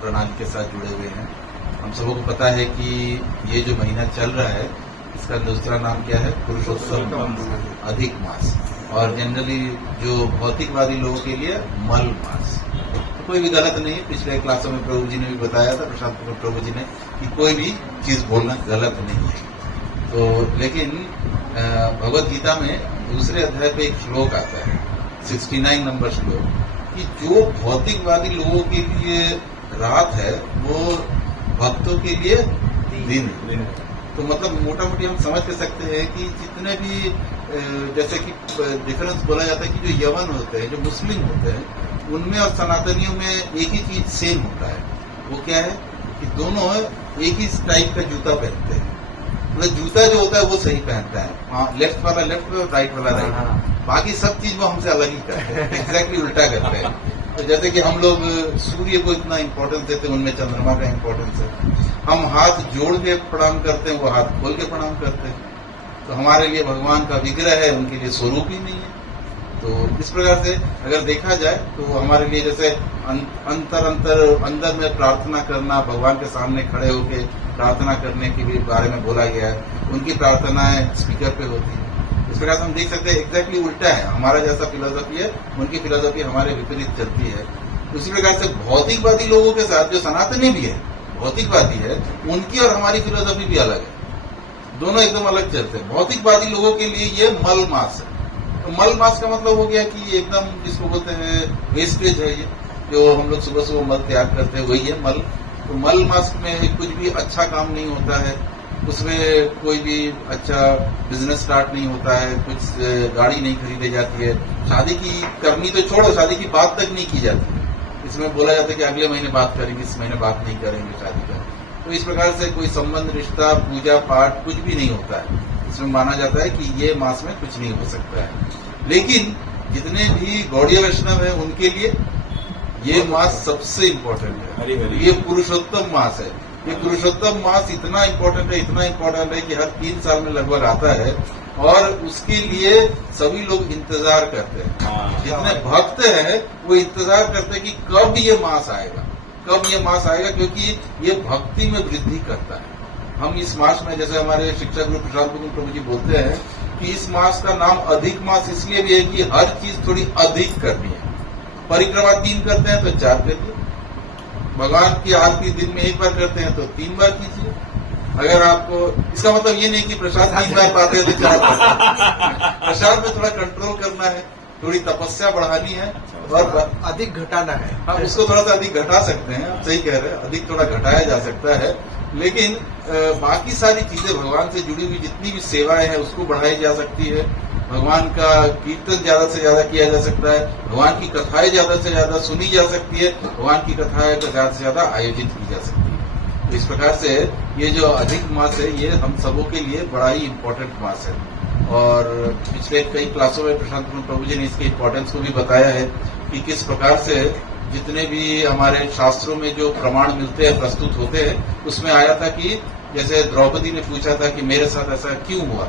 प्रणाली के साथ जुड़े हुए हैं। हम सबों को पता है कि ये जो महीना चल रहा है इसका दूसरा नाम क्या है? पुरुषोत्तम अधिक मास, और जनरली जो भौतिकवादी लोगों के लिए मल मास। तो कोई भी गलत नहीं है। पिछले क्लासों में प्रभु जी ने भी बताया था, प्रशांत प्रभु जी ने, कि कोई भी चीज बोलना गलत नहीं है। तो लेकिन भगवत गीता में दूसरे अध्याय पे एक श्लोक आता है, 69 नंबर श्लोक, कि जो भौतिकवादी लोगों के लिए रात है वो भक्तों के लिए दिन है। तो मतलब मोटा मोटी हम समझ कर सकते हैं कि जितने भी जैसे कि डिफरेंस बोला जाता है कि जो यवन होते हैं, जो मुस्लिम होते हैं, उनमें और सनातनियों में एक ही चीज सेम होता है। वो क्या है कि दोनों एक ही टाइप का जूता पहनते हैं। मतलब जूता जो होता है वो सही पहनता है, लेफ्ट वाला लेफ्ट में, राइट वाला राइट। बाकी सब चीज वो हमसे अलग ही करते हैं, एग्जैक्टली उल्टा करते हैं। तो जैसे कि हम लोग सूर्य को इतना इम्पोर्टेंस देते हैं, उनमें चंद्रमा का इम्पोर्टेंस है। हम हाथ जोड़ के प्रणाम करते हैं, वो हाथ खोल के प्रणाम करते हैं। तो हमारे लिए भगवान का विग्रह है, उनके लिए स्वरूप ही नहीं है। तो इस प्रकार से अगर देखा जाए तो हमारे लिए जैसे अंदर में प्रार्थना करना, भगवान के सामने खड़े होकर प्रार्थना करने के भी बारे में बोला गया है। उनकी प्रार्थनाएं स्पीकर पे होती है। इस प्रकार से हम देख सकते हैं एग्जैक्टली उल्टा है। हमारा जैसा फिलोसफी है, उनकी फिलोसफी हमारे विपरीत चलती है। उसी प्रकार से भौतिकवादी लोगों के साथ जो सनातनी भी है, भौतिकवादी है, उनकी और हमारी फिलोसफी भी अलग है। दोनों एकदम अलग चलते हैं। भौतिकवादी लोगों के लिए ये मल मास है। तो मल मास का मतलब हो गया कि एकदम जिसको बोलते हैं वेस्टेज है, ये जो हम लोग सुबह सुबह मल त्याग करते हैं वही है मल। तो मल मास में कुछ भी अच्छा काम नहीं होता है, उसमें कोई भी अच्छा बिजनेस स्टार्ट नहीं होता है, कुछ गाड़ी नहीं खरीदी जाती है, शादी की करनी तो छोड़ो, शादी की बात तक नहीं की जाती है। इसमें बोला जाता है कि अगले महीने बात करेंगे, इस महीने बात नहीं करेंगे शादी का। तो इस प्रकार से कोई संबंध, रिश्ता, पूजा पाठ कुछ भी नहीं होता है। इसमें माना जाता है कि ये मास में कुछ नहीं हो सकता है। लेकिन जितने भी गौड़ीय वैष्णव है उनके लिए ये मास सबसे इम्पोर्टेंट है। ये पुरुषोत्तम मास है। ये पुरुषोत्तम मास इतना इम्पोर्टेंट है, इतना इम्पोर्टेंट है कि हर 3 साल में लगभग आता है, और उसके लिए सभी लोग इंतजार करते हैं। जितने भक्त हैं वो इंतजार करते हैं कि कब ये मास आएगा, कब ये मास आएगा, क्योंकि ये भक्ति में वृद्धि करता है। हम इस मास में, जैसे हमारे शिक्षा गुरु प्रशांत प्रभु जी बोलते हैं कि इस मास का नाम अधिक मास इसलिए भी है कि हर चीज थोड़ी अधिक करनी है। परिक्रमा 3 करते हैं तो 4 करिए, भगवान की आरती दिन में 1 बार करते हैं तो 3 बार कीजिए। अगर आपको, इसका मतलब ये नहीं कि प्रसाद 3 बार पाते हैं तो 4 बार। प्रसाद में थोड़ा कंट्रोल करना है, थोड़ी तपस्या बढ़ानी है और अधिक घटाना है। हम उसको थोड़ा सा अधिक घटा सकते हैं, आप सही कह रहे हैं, अधिक थोड़ा घटाया जा सकता है। लेकिन बाकी सारी चीजें, भगवान से जुड़ी हुई जितनी भी सेवाएं हैं उसको बढ़ाई जा सकती है। भगवान का कीर्तन ज्यादा से ज्यादा किया जा सकता है, भगवान की कथाएं ज्यादा से ज्यादा सुनी जा सकती है, भगवान की कथाएं को ज्यादा से ज्यादा आयोजित की जा सकती है। तो इस प्रकार से ये जो अधिक मास है ये हम सबों के लिए बड़ा ही इम्पोर्टेंट मास है। और पिछले कई क्लासों में प्रशांत प्रभु जी ने इसके इम्पोर्टेंस को भी बताया है कि किस प्रकार से जितने भी हमारे शास्त्रों में जो प्रमाण मिलते हैं, प्रस्तुत होते हैं, उसमें आया था कि जैसे द्रौपदी ने पूछा था कि मेरे साथ ऐसा क्यों हुआ,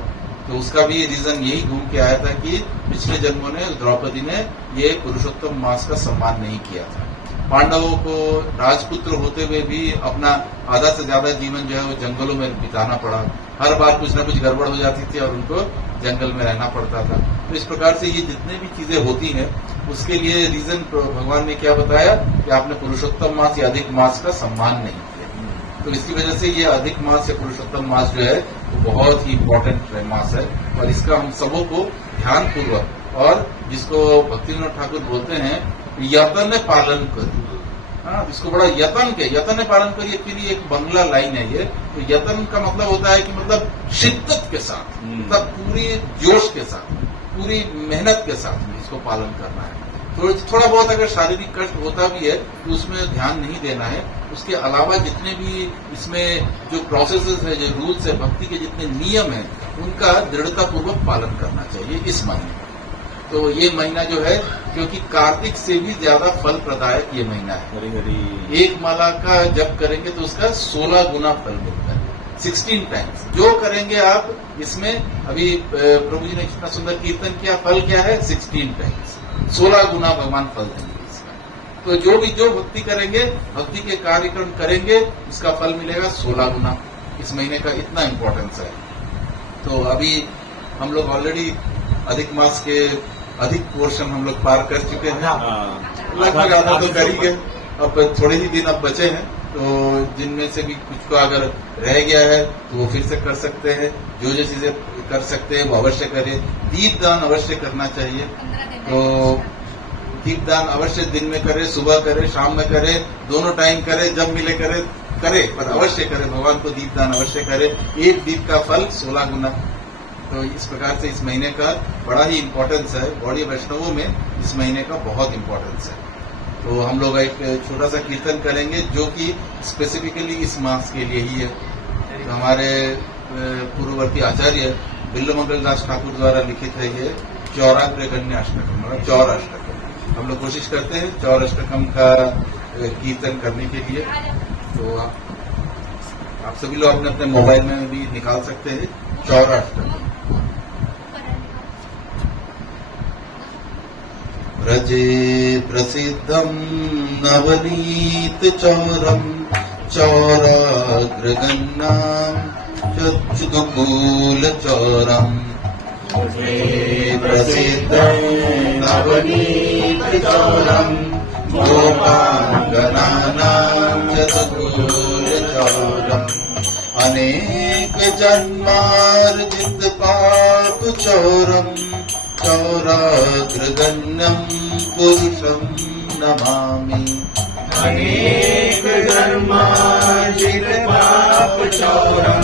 तो उसका भी रीजन यही घूम के आया था कि पिछले जन्मों ने द्रौपदी ने ये पुरुषोत्तम मास का सम्मान नहीं किया था। पांडवों को राजपुत्र होते हुए भी अपना आधा से ज्यादा जीवन जो है वो जंगलों में बिताना पड़ा। हर बार कुछ न कुछ गड़बड़ हो जाती थी और उनको जंगल में रहना पड़ता था। तो इस प्रकार से ये जितने भी चीजें होती हैं उसके लिए रीजन भगवान ने क्या बताया कि आपने पुरुषोत्तम मास या अधिक मास का सम्मान नहीं किया। तो इसकी वजह से ये अधिक मास या पुरुषोत्तम मास जो है वो बहुत ही इम्पोर्टेंट मास है, और इसका हम सबों को ध्यान पूर्वक, और जिसको भक्तिविनोद ठाकुर बोलते हैं यतन पालन करिए। हाँ, इसको बड़ा यतन पालन करिए के लिए एक बंगला लाइन है ये। तो यतन का मतलब होता है कि मतलब शिद्दत के साथ, मतलब पूरी जोश के साथ, पूरी मेहनत के साथ में इसको पालन करना है। तो थोड़ा बहुत अगर शारीरिक कष्ट होता भी है तो उसमें ध्यान नहीं देना है। उसके अलावा जितने भी इसमें जो प्रोसेसेस है, जो रूल्स है, भक्ति के जितने नियम है, उनका दृढ़तापूर्वक पालन करना चाहिए इस महीने। तो ये महीना जो है, क्योंकि कार्तिक से भी ज्यादा फल प्रदायक ये महीना है। हरी हरी। एक माला का जप करेंगे तो उसका 16 गुना फल मिलता है, 16 टाइम्स। जो करेंगे आप इसमें, अभी प्रभु जी ने कितना सुंदर कीर्तन किया, फल क्या है 16 टाइम्स, 16 गुना भगवान फल देंगे इसका। तो जो भक्ति करेंगे, भक्ति के कार्यक्रम करेंगे, उसका फल मिलेगा 16 गुना। इस महीने का इतना इम्पोर्टेंस है। तो अभी हम लोग ऑलरेडी अधिक मास के अधिक पोर्शन हम लोग पार कर चुके हैं, लगभग आधा तो कर ही गए। अब थोड़े ही दिन अब बचे हैं, तो जिनमें से भी कुछ को अगर रह गया है तो वो फिर से कर सकते हैं। जो चीजें कर सकते हैं वो अवश्य करें। दीपदान अवश्य करना चाहिए। तो दीपदान अवश्य दिन में करे, सुबह करे, शाम में करे, दोनों टाइम करे, जब मिले करे, पर अवश्य करे। भगवान को दीपदान अवश्य करे। एक दीप का फल 16 गुना। तो इस प्रकार से इस महीने का बड़ा ही इम्पोर्टेंस है। गौड़ीय वैष्णवों में इस महीने का बहुत इम्पोर्टेंस है। तो हम लोग एक छोटा सा कीर्तन करेंगे जो कि स्पेसिफिकली इस मास के लिए ही है। तो हमारे पूर्ववर्ती आचार्य बिल्वमंगल दास ठाकुर द्वारा लिखित है ये चौराग्रगण्य अष्टकम, मतलब चौर अष्टकम। हम लोग कोशिश करते हैं चौर अष्टकम का कीर्तन करने के लिए। तो आप सभी लोग अपने अपने मोबाइल में भी निकाल सकते हैं चौर अष्टकम। व्रजे प्रसिद्धं नवनीत चौरम चौराग्रगण्यं चतुकूल चौरम। प्रसिद्धं नवनीत चौरम गोपांगनानां चतुकूल चौरम। अनेक जन्मार्जित पाप चौरम चौराग्रगण्यं पुरुषं नमामि। अनेक जन्मार्जित पाप चौरम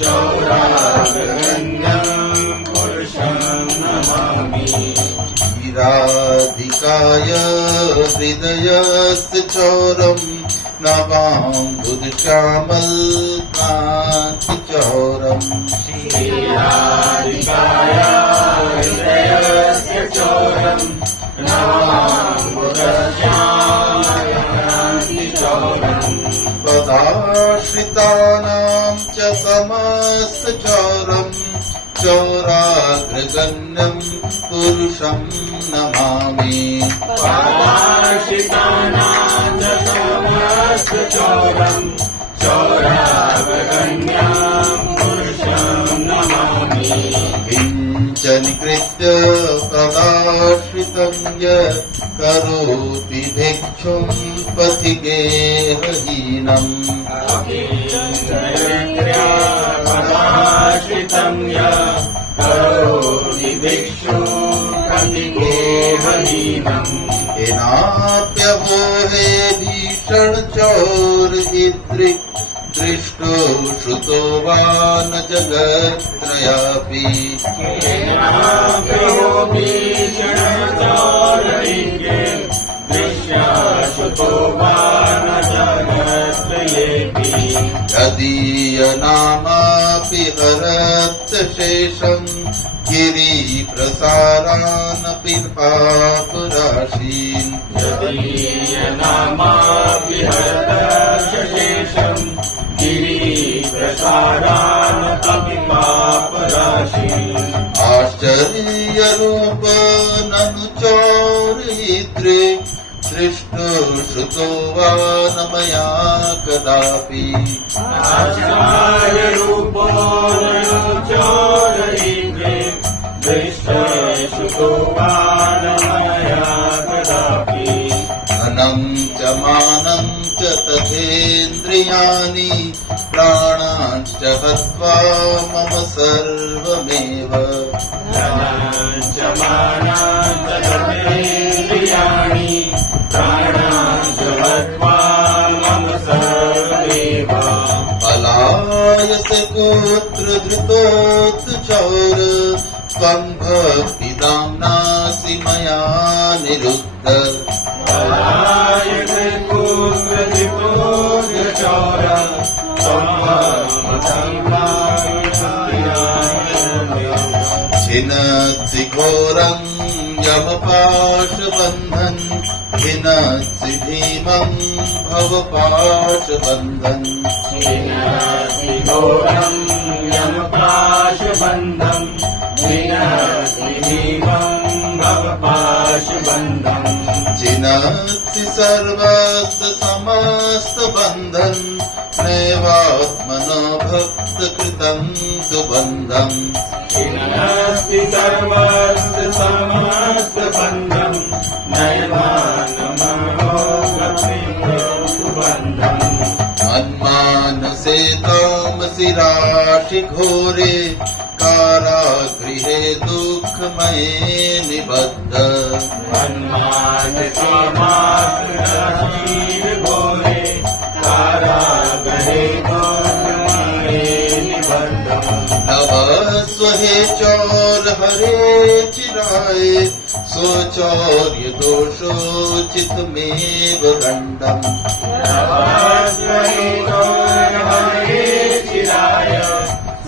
चौराग्रगण्यं पुरुषं नमामि। वीराधिकाय हृदयस्य चौरम नवाम्बुदश्यामल कान्ति चौरम। वीराधिकाय हृदयस्य चौरम नवाम्बुदश्यामल कान्ति चौरम। पदाश्रितानां च समस्त चौरम चौराग्रगण्यं पुरुषं नमामि। पदाश्रितानां च समस्त चौरम चौराग्रगण्यं पुरुषं नमामि। किञ्चनिकृत्य पदाश्रितं य करोति भिक्षुं पथिगेहहीनम्। पदाश्रितं य करोति भिक्षुं पथिगेहहीनम्। येनाप्यवोहे भीषण चोर इदृक् दृष्टो श्रुतो वा न जगत्त्रयापि। येनाप्यो भीषण चोर इदृक् दृष्टो श्रुतो वा न जगत्त्रयेऽपि। यदीयनामापि हरत् शेषं गिरिप्रसारानपि पापराशीन्। यदीयनामापि हरत् शेषं गिरिप्रसारानपि पापराशीन्। आश्चर्यरूप ननु चौरयित्रे दृष्टो श्रुतो वा न मया कदापि। आचार्यरूपो ननु चौरयित्रे दृष्टो श्रुतो वा न मया कदापि। धनं च मानं च तथेन्द्रियाणि प्राणांश्च हत्वा मम सर्वमेव। धनं च मानं च तथेन्द्रियाणि प्राणांश्च हत्वा मम सर्वमेव। पलायसे पुत्र धृतोऽथ चौर त्वं भक्तिदाम्नासि मया निरुद्ध। पलायसे पुत्र धृतोऽथ चौर त्वं छिनत्सि घोरं यमपाशबन्धन छिनत्सि भीमं भवपाशबन्धन। छिनत्सि घोरं यमपाशबन्धं छिनत्सि भीमं भवपाशबन्धं। छिनत्सि सर्वस्य समस्त बंधन नैवात्मनो भक्त कृतं सुबंधम नास्ति सर्वस्य समस्त बंधम नैवात्मनो सुबंधम मन्मानसे तामसि राशि घोरे कारागृहे दुःखमये निबद्ध मन्मानसे मातृराशीर् घोरे कारागृहे दुःखमये निबद्धम् नभस्व हे चौर हरे चिराय स्वचौर्य दोषोचितमेव दण्डम् हरे चिराय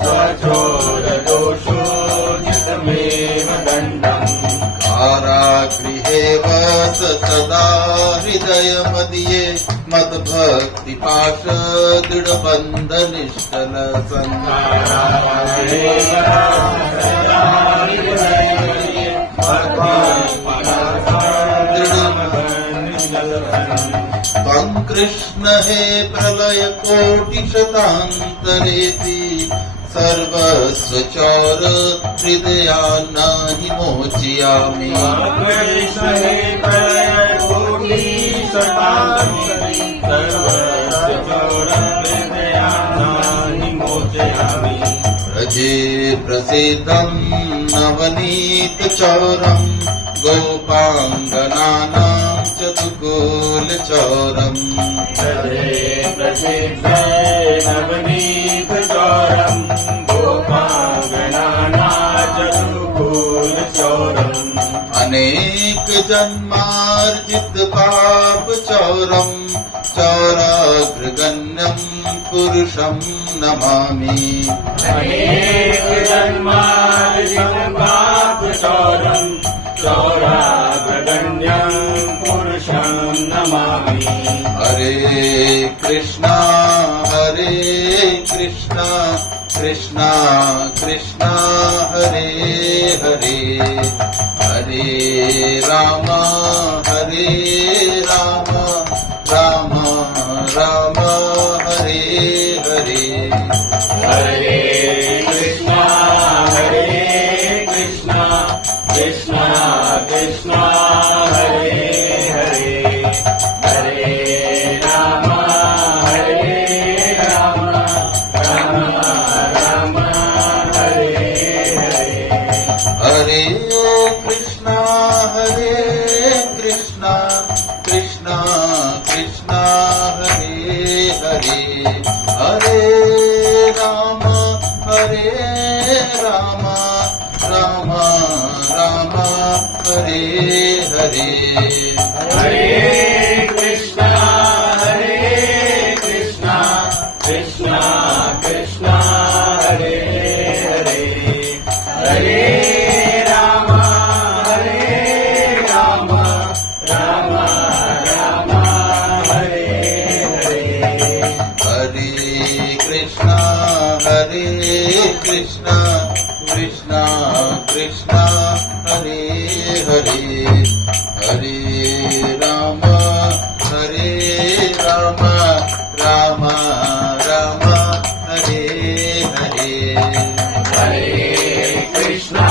स्वचोर दोषोचितमेव दण्डम् कारागृहे वस सदा हृदय मदीये मद्भक्तिपाश दृढबन्धनिष्ठल त्वं कृष्ण हे प्रलय कोटि शतान्तरेति सर्वस्व चौर हृदयान्नाहि मोचयामि कृष्ण हे प्रलय कोटि शतान्तरेति सर्वस्व चौर हृदयान्नाहि मोचयामि व्रजे प्रसिद्धं नवनीत चौरम् गोपाङ्गनानां चतुर्गोल चौरम् प्रसिद्धे नवनीत चौरम् गोपाङ्गनाना चतुर्गोल चौरम् अनेक जन्मार्जित पाप चौरम् चौराग्रगण्यम् पुरुषं नमामि अनेक जन्मार्जित पाप चौरम् चौराग्रगण्यम् पुरुषं नमामि हरे कृष्णा कृष्णा कृष्णा हरे हरे हरे राम राम राम हरे हरे हरे कृष्णा कृष्णा कृष्णा हरे हरे हरे राम राम राम हरे हरे हरे कृष्णा कृष्णा कृष्णा हरे हरे हरे राम राम राम हरे हरे हरे कृष्णा कृष्णा कृष्णा हरे हरे हरे राम राम हरे हरे हरे कृष्णा कृष्णा कृष्णा हरे हरे हरे राम राम हरे हरे हरे कृष्णा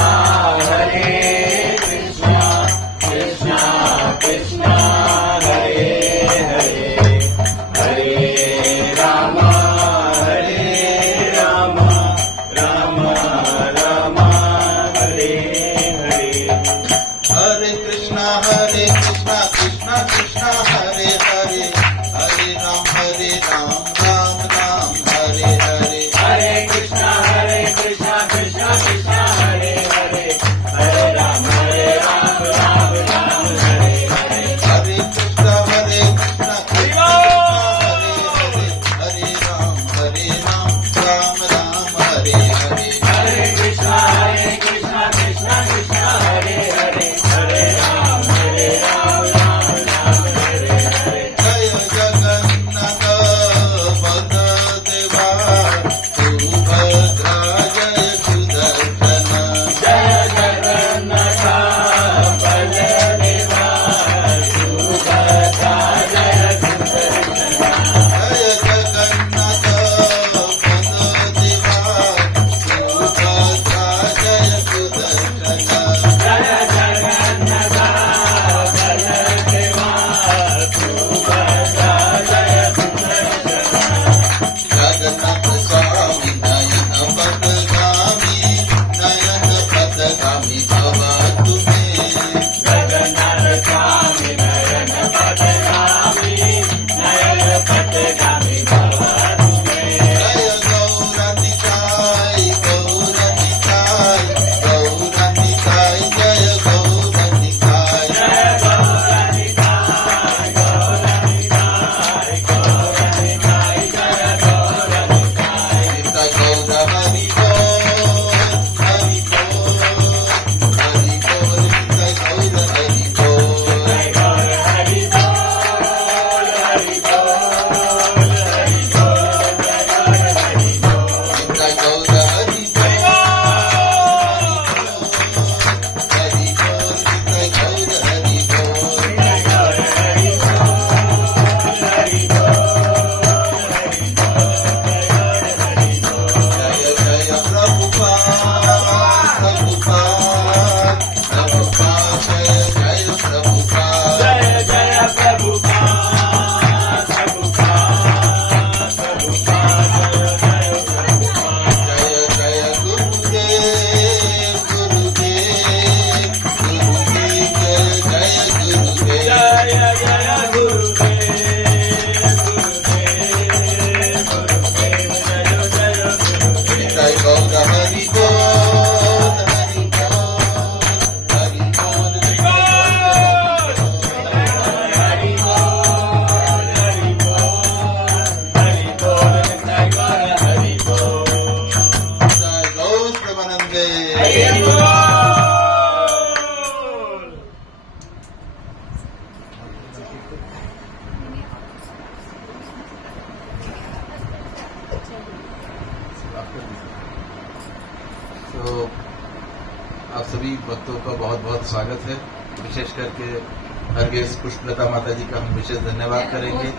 कृष्णा हरे हरे हरे राम राम हरे हरे हरे कृष्णा कृष्णा कृष्णा हरे हरे हरे राम राम हरे हरे हरे कृष्णा कृष्णा कृष्णा हरे हरे हरे राम राम हरे हरे हरे कृष्णा कृष्णा हरे राम राम हरे हरे हरे कृष्णा कृष्णा कृष्णा हरे हरे हरे राम राम हरे हरे जय जगन्नाथ सभी भक्तों का बहुत बहुत स्वागत है। विशेष करके हरगेश पुष्पलता माता जी का हम विशेष धन्यवाद करेंगे,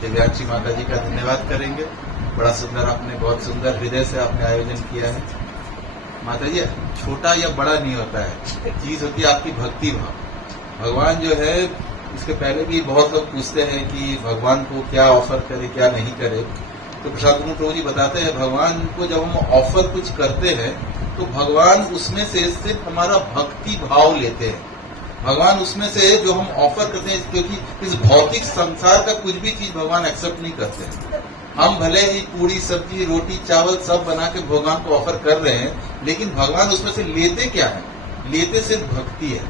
दिव्यांशी माता जी का धन्यवाद करेंगे। बड़ा सुंदर आपने, बहुत सुंदर हृदय से आपने आयोजन किया है। माता जी, छोटा या बड़ा नहीं होता है, चीज होती है आपकी भक्ति भाव। भगवान जो है, इसके पहले भी बहुत लोग पूछते हैं कि भगवान को क्या ऑफर करे क्या नहीं करे, तो प्रसाद प्रभु जी बताते हैं भगवान को जब हम ऑफर कुछ करते हैं तो भगवान उसमें से सिर्फ हमारा भक्ति भाव लेते हैं। भगवान उसमें से जो हम ऑफर करते हैं, क्योंकि इस भौतिक संसार का कुछ भी चीज भगवान एक्सेप्ट नहीं करते हैं। हम भले ही पूरी सब्जी रोटी चावल सब बना के भगवान को ऑफर कर रहे हैं, लेकिन भगवान उसमें से लेते क्या है? लेते सिर्फ भक्ति है।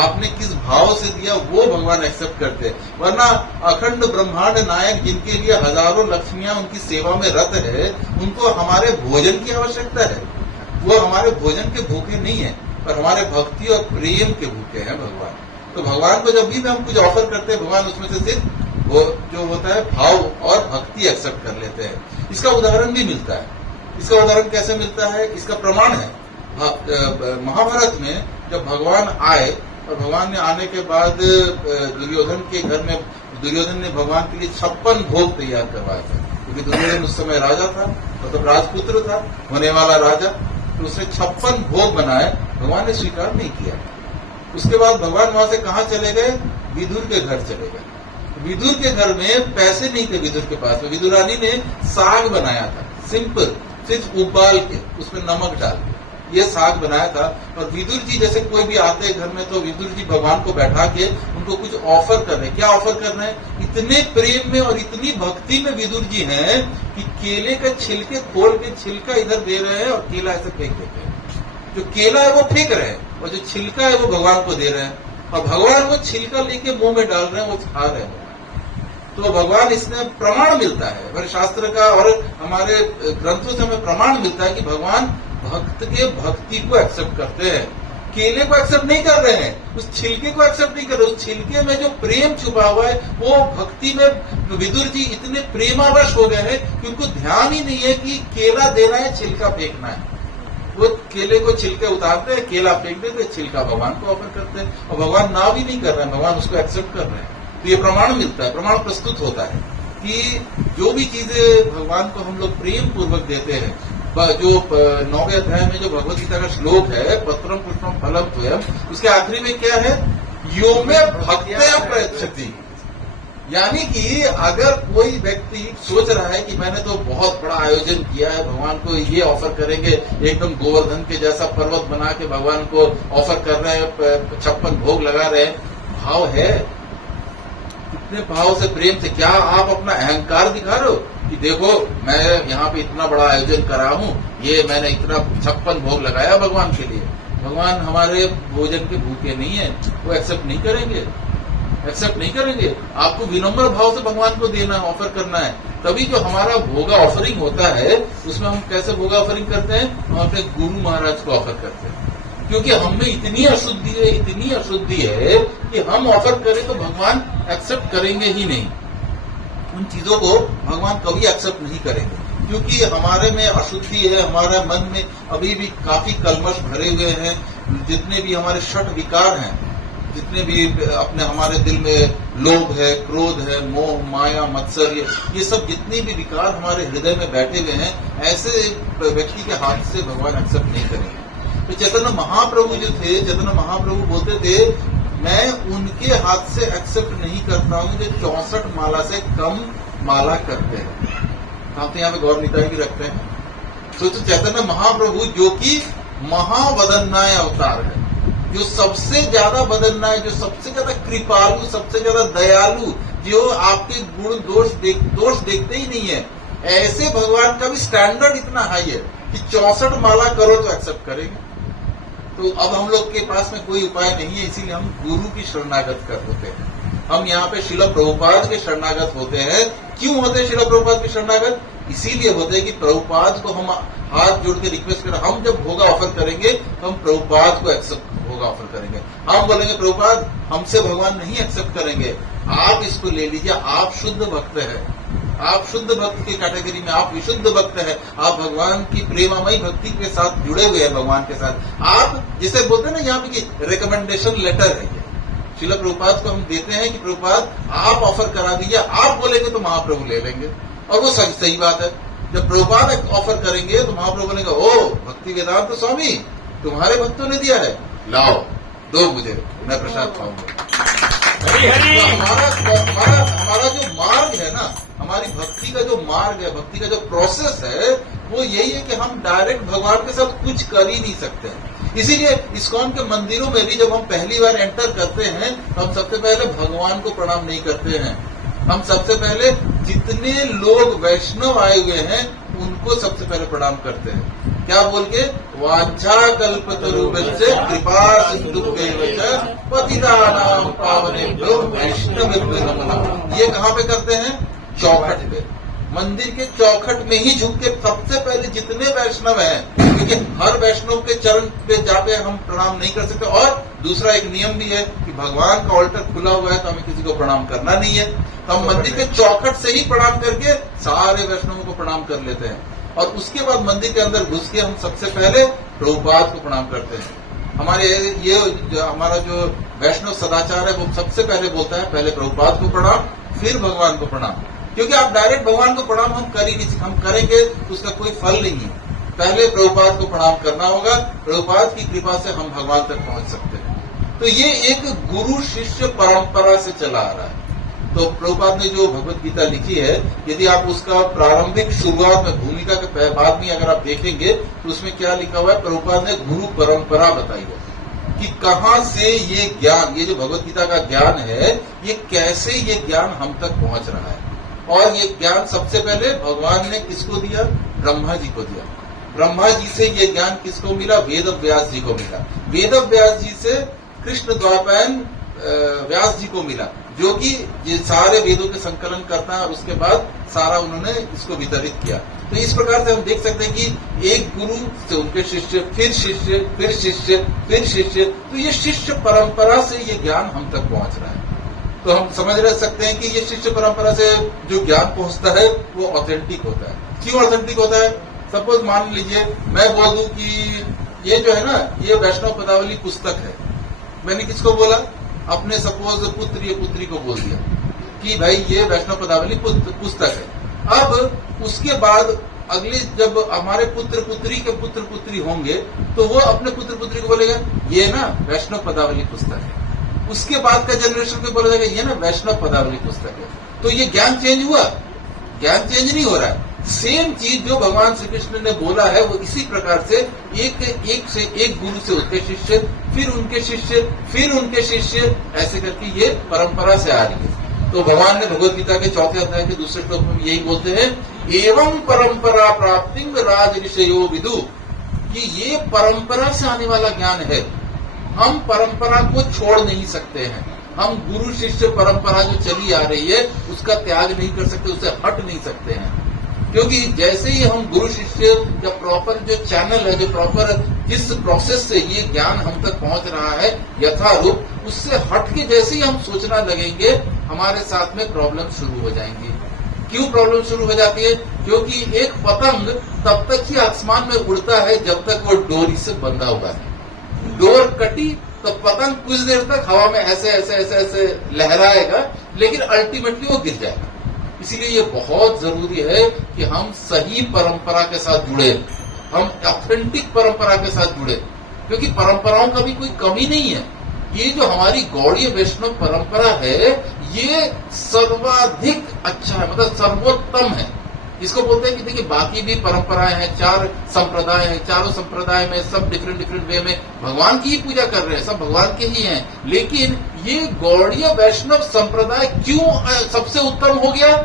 आपने किस भाव से दिया वो भगवान एक्सेप्ट करते हैं। वरना अखंड ब्रह्मांड नायक जिनके लिए हजारों लक्ष्मियां उनकी सेवा में रत है, उनको हमारे भोजन की आवश्यकता है। वो हमारे भोजन के भूखे नहीं है, पर हमारे भक्ति और प्रेम के भूखे हैं भगवान। तो भगवान को जब भी हम कुछ ऑफर करते हैं, भगवान उसमें से सिर्फ वो जो होता है भाव और भक्ति एक्सेप्ट कर लेते हैं। इसका उदाहरण भी मिलता है। इसका उदाहरण कैसे मिलता है? इसका प्रमाण है महाभारत में, जब भगवान आए और भगवान ने आने के बाद दुर्योधन के घर में, दुर्योधन ने भगवान के लिए 56 भोग तैयार करवाए थे, क्योंकि दुर्योधन उस समय राजा था, मतलब राजपुत्र था, होने वाला राजा। तो उसने 56 भोग बनाए, भगवान ने स्वीकार नहीं किया। उसके बाद भगवान वहां से कहाँ चले गए? विदुर के घर चले गए। विदुर के घर में पैसे नहीं थे विदुर के पास में। विदुर रानी ने साग बनाया था, सिंपल, सिर्फ उबाल के उसमें नमक डाल के ये साग बनाया था। और विदुर जी जैसे कोई भी आते हैं घर में, तो विदुर जी भगवान को बैठा के उनको कुछ ऑफर कर रहे हैं। क्या ऑफर कर रहे हैं? इतने प्रेम में और इतनी भक्ति में विदुर जी हैं कि केले का छिलके खोल के छिलका इधर दे रहे हैं और केला ऐसे फेंक देते हैं। जो केला है वो फेंक रहे हैं और जो छिलका है वो भगवान को दे रहे हैं, और भगवान वो छिलका लेके मुंह में डाल रहे हैं, वो खा रहे हैं। तो भगवान, इसमें प्रमाण मिलता है हमारे शास्त्र का और हमारे ग्रंथों से हमें प्रमाण मिलता है कि भगवान भक्त के भक्ति को एक्सेप्ट करते हैं। केले को एक्सेप्ट नहीं कर रहे हैं, उस छिलके को एक्सेप्ट नहीं कर रहे। उस छिलके में जो प्रेम छुपा हुआ है, वो भक्ति में विदुर जी इतने प्रेमावश हो गए हैं कि उनको ध्यान ही नहीं है कि केला देना है, छिलका फेंकना है। वो केले को छिलके उतारते हैं, केला फेंक देते, छिलका भगवान को ऑफर करते हैं, और भगवान ना भी नहीं कर रहे हैं, भगवान उसको एक्सेप्ट कर रहे हैं। तो ये प्रमाण मिलता है, प्रमाण प्रस्तुत होता है कि जो भी चीजें भगवान को हम लोग प्रेम पूर्वक देते हैं, जो 9वें अध्याय में जो भगवत गीता का श्लोक है, पत्रम पुष्पम फलम त्वयम, उसके आखिरी में क्या है? यो में भक्त्या प्रयच्छति। यानी कि अगर कोई व्यक्ति सोच रहा है कि मैंने तो बहुत बड़ा आयोजन किया है, भगवान को ये ऑफर करेंगे, एकदम गोवर्धन के जैसा पर्वत बना के भगवान को ऑफर कर रहे हैं, 56 भोग लगा रहे हैं, भाव है? कितने भाव से, प्रेम से? क्या आप अपना अहंकार दिखा रहे हो कि देखो मैं यहाँ पे इतना बड़ा आयोजन करा हूँ, ये मैंने इतना 56 भोग लगाया भगवान के लिए? भगवान हमारे भोजन के भूखे नहीं है, वो एक्सेप्ट नहीं करेंगे, एक्सेप्ट नहीं करेंगे। आपको विनम्र भाव से भगवान को देना, ऑफर करना है। तभी जो हमारा भोगा ऑफरिंग होता है, उसमें हम कैसे भोगा ऑफरिंग करते हैं? हम अपने गुरु महाराज को ऑफर करते हैं, क्योंकि हम में इतनी अशुद्धि है, इतनी अशुद्धि है कि हम ऑफर करें तो भगवान एक्सेप्ट करेंगे ही नहीं। उन चीजों को भगवान कभी एक्सेप्ट नहीं करेंगे, क्योंकि हमारे में अशुद्धि है, हमारे मन में अभी भी काफी कलमश भरे हुए हैं। जितने भी हमारे षट विकार हैं, जितने भी अपने हमारे दिल में लोभ है, क्रोध है, मोह माया मत्सर्य, ये सब जितने भी विकार हमारे हृदय में बैठे हुए हैं, ऐसे व्यक्ति के हाथ से भगवान एक्सेप्ट नहीं करेंगे। तो चैतन्य महाप्रभु जो थे, चैतन्य महाप्रभु बोलते थे, मैं उनके हाथ से एक्सेप्ट नहीं करता हूं जो 64 माला से कम माला करते हैं। हम तो यहाँ पे गौर निताई भी रखते हैं। तो चैतन्य महाप्रभु जो कि महावदन्नाय अवतार है, जो सबसे ज्यादा वदन्नाय, जो सबसे ज्यादा कृपालु, सबसे ज्यादा दयालु, जो आपके गुण दोष देखते ही नहीं है, ऐसे भगवान का भी स्टैंडर्ड इतना हाई है कि 64 माला करो तो एक्सेप्ट करेंगे। तो अब हम लोग के पास में कोई उपाय नहीं है, इसीलिए हम गुरु की शरणागत कर होते हैं। हम यहाँ पे श्रील प्रभुपाद के शरणागत होते हैं। क्यों होते हैं श्रील प्रभुपाद के शरणागत? इसीलिए होते हैं कि प्रभुपाद को हम हाथ जोड़ के रिक्वेस्ट करें। हम जब भोगा ऑफर करेंगे तो हम प्रभुपाद को एक्सेप्ट भोगा ऑफर करेंगे। हम बोलेंगे प्रभुपाद हमसे भगवान नहीं एक्सेप्ट करेंगे, आप इसको ले लीजिए, आप शुद्ध भक्त है, आप शुद्ध भक्त की कैटेगरी में, आप विशुद्ध भक्त है, आप भगवान की प्रेममयी भक्ति के साथ जुड़े हुए हैं भगवान के साथ। आप जिसे बोलते हैं ना यहाँ पे कि रिकमेंडेशन लेटर है, ये श्रील प्रभुपाद को हम देते हैं कि प्रभुपाद आप ऑफर करा दीजिए, आप बोलेंगे तो महाप्रभु ले लेंगे। और वो सही बात है, जब प्रभुपाद एक ऑफर करेंगे तो महाप्रभु बोलेंगे ओ भक्ति वेदांत स्वामी तुम्हारे भक्तों ने दिया है, लाओ दो मुझे, मैं प्रसाद पाऊंगा। हरि हरि। तो हमारा जो मार्ग है ना, हमारी भक्ति का जो मार्ग है, भक्ति का जो प्रोसेस है, वो यही है कि हम डायरेक्ट भगवान के साथ कुछ कर ही नहीं सकते। इसीलिए इस्कॉन के मंदिरों में भी जब हम पहली बार एंटर करते हैं तो हम सबसे पहले भगवान को प्रणाम नहीं करते हैं। हम सबसे पहले जितने लोग वैष्णव आए हुए हैं उनको सबसे पहले प्रणाम करते हैं। क्या बोल के? वांछा कल्पतरुभ्यश्च कृपा सिन्धुभ्यैव च पतितानां पावनेभ्यो वैष्णवेभ्यो नमः। ये कहाँ पे करते हैं? चौखट पे, मंदिर के चौखट में ही झुक के सबसे पहले जितने वैष्णव हैं, क्योंकि हर वैष्णव के चरण पे जाके हम प्रणाम नहीं कर सकते। और दूसरा एक नियम भी है कि भगवान का ऑल्टर खुला हुआ है तो हमें किसी को प्रणाम करना नहीं है, तो हम मंदिर के चौखट से ही प्रणाम करके सारे वैष्णवों को प्रणाम कर लेते हैं। और उसके बाद मंदिर के अंदर घुस के हम सबसे पहले प्रभुपाद को प्रणाम करते हैं। हमारे ये हमारा जो वैष्णव सदाचार है वो सबसे पहले बोलता है पहले प्रभुपाद को प्रणाम, फिर भगवान को प्रणाम। क्योंकि आप डायरेक्ट भगवान को प्रणाम हम कर ही नहीं, हम करेंगे तो उसका कोई फल नहीं है। पहले प्रभुपाद को प्रणाम करना होगा, प्रभुपाद की कृपा से हम भगवान तक पहुंच सकते हैं। तो ये एक गुरु शिष्य परंपरा से चला आ रहा है। तो प्रभुपाद ने जो भगवत गीता लिखी है, यदि आप उसका प्रारंभिक शुरुआत में भूमिका के बाद में अगर आप देखेंगे तो उसमें क्या लिखा हुआ है? प्रभुपाद ने गुरु परंपरा बताई है कि कहाँ से ये ज्ञान, ये जो भगवत गीता का ज्ञान है, ये कैसे ये ज्ञान हम तक पहुंच रहा है। और ये ज्ञान सबसे पहले भगवान ने किसको दिया? ब्रह्मा जी को दिया। ब्रह्मा जी से ये ज्ञान किसको मिला? वेद व्यास जी को मिला। वेद व्यास जी से कृष्ण द्वापायन व्यास जी को मिला, जो कि ये सारे वेदों के संकलन करता है और उसके बाद सारा उन्होंने इसको वितरित किया। तो इस प्रकार से हम देख सकते हैं कि एक गुरु से उनके शिष्य, फिर शिष्य, फिर शिष्य, फिर शिष्य, तो ये शिष्य परंपरा से ये ज्ञान हम तक पहुंच रहा है। तो हम समझ रह सकते हैं कि ये शिष्य परंपरा से जो ज्ञान पहुंचता है वो ऑथेंटिक होता है। क्यों ऑथेंटिक होता है? सपोज मान लीजिए मैं बोल दूं कि ये जो है ना, ये वैष्णव पदावली पुस्तक है। मैंने किसको बोला? अपने सपोज पुत्र या पुत्री को बोल दिया कि भाई ये वैष्णव पदावली पुस्तक है। अब उसके बाद अगले जब हमारे पुत्र पुत्री के पुत्र पुत्री होंगे तो वो अपने पुत्र पुत्री को बोलेगा ये ना वैष्णव पदावली पुस्तक है। उसके बाद का जनरेशन को बोला जाएगा ये ना वैष्णव पदावली पुस्तक है। तो ये ज्ञान चेंज हुआ? ज्ञान चेंज नहीं हो रहा है। सेम चीज जो भगवान श्री कृष्ण ने बोला है वो इसी प्रकार से एक गुरु से उसके शिष्य, फिर उनके शिष्य, फिर उनके शिष्य, ऐसे करके ये परंपरा से आ रही है। तो भगवान ने भगवत गीता के 4 अध्याय के दूसरे श्लोक में यही बोलते हैं, एवं परंपरा प्राप्ति राज ऋषयो विदु, कि ये परंपरा से आने वाला ज्ञान है। हम परंपरा को छोड़ नहीं सकते हैं। हम गुरु शिष्य परंपरा जो चली आ रही है उसका त्याग नहीं कर सकते, उससे हट नहीं सकते हैं। क्योंकि जैसे ही हम गुरु शिष्य या प्रॉपर जो चैनल है, जो प्रॉपर जिस प्रोसेस से ये ज्ञान हम तक पहुंच रहा है यथारूप, उससे हट के जैसे ही हम सोचना लगेंगे हमारे साथ में प्रॉब्लम शुरू हो जाएंगी। क्यों प्रॉब्लम शुरू हो जाती है? क्योंकि एक पतंग तब तक ही आसमान में उड़ता है जब तक वो डोरी से बंधा हुआ है। डोर कटी तो पतंग कुछ देर तक हवा में ऐसे ऐसे ऐसे ऐसे लहराएगा, लेकिन अल्टीमेटली वो गिर जाएगा। इसीलिए ये बहुत जरूरी है कि हम सही परंपरा के साथ जुड़े, हम ऑथेंटिक परंपरा के साथ जुड़े, क्योंकि परंपराओं का भी कोई कमी नहीं है। ये जो हमारी गौड़ीय वैष्णव परंपरा है ये सर्वाधिक अच्छा है, मतलब सर्वोत्तम है। इसको बोलते हैं कि देखिए बाकी भी परंपराएं हैं, 4 संप्रदाय हैं, चारों संप्रदाय में सब डिफरेंट वे में भगवान की ही पूजा कर रहे हैं, सब भगवान के ही हैं। लेकिन ये गौड़ीय वैष्णव संप्रदाय क्यों सबसे उत्तम हो गया?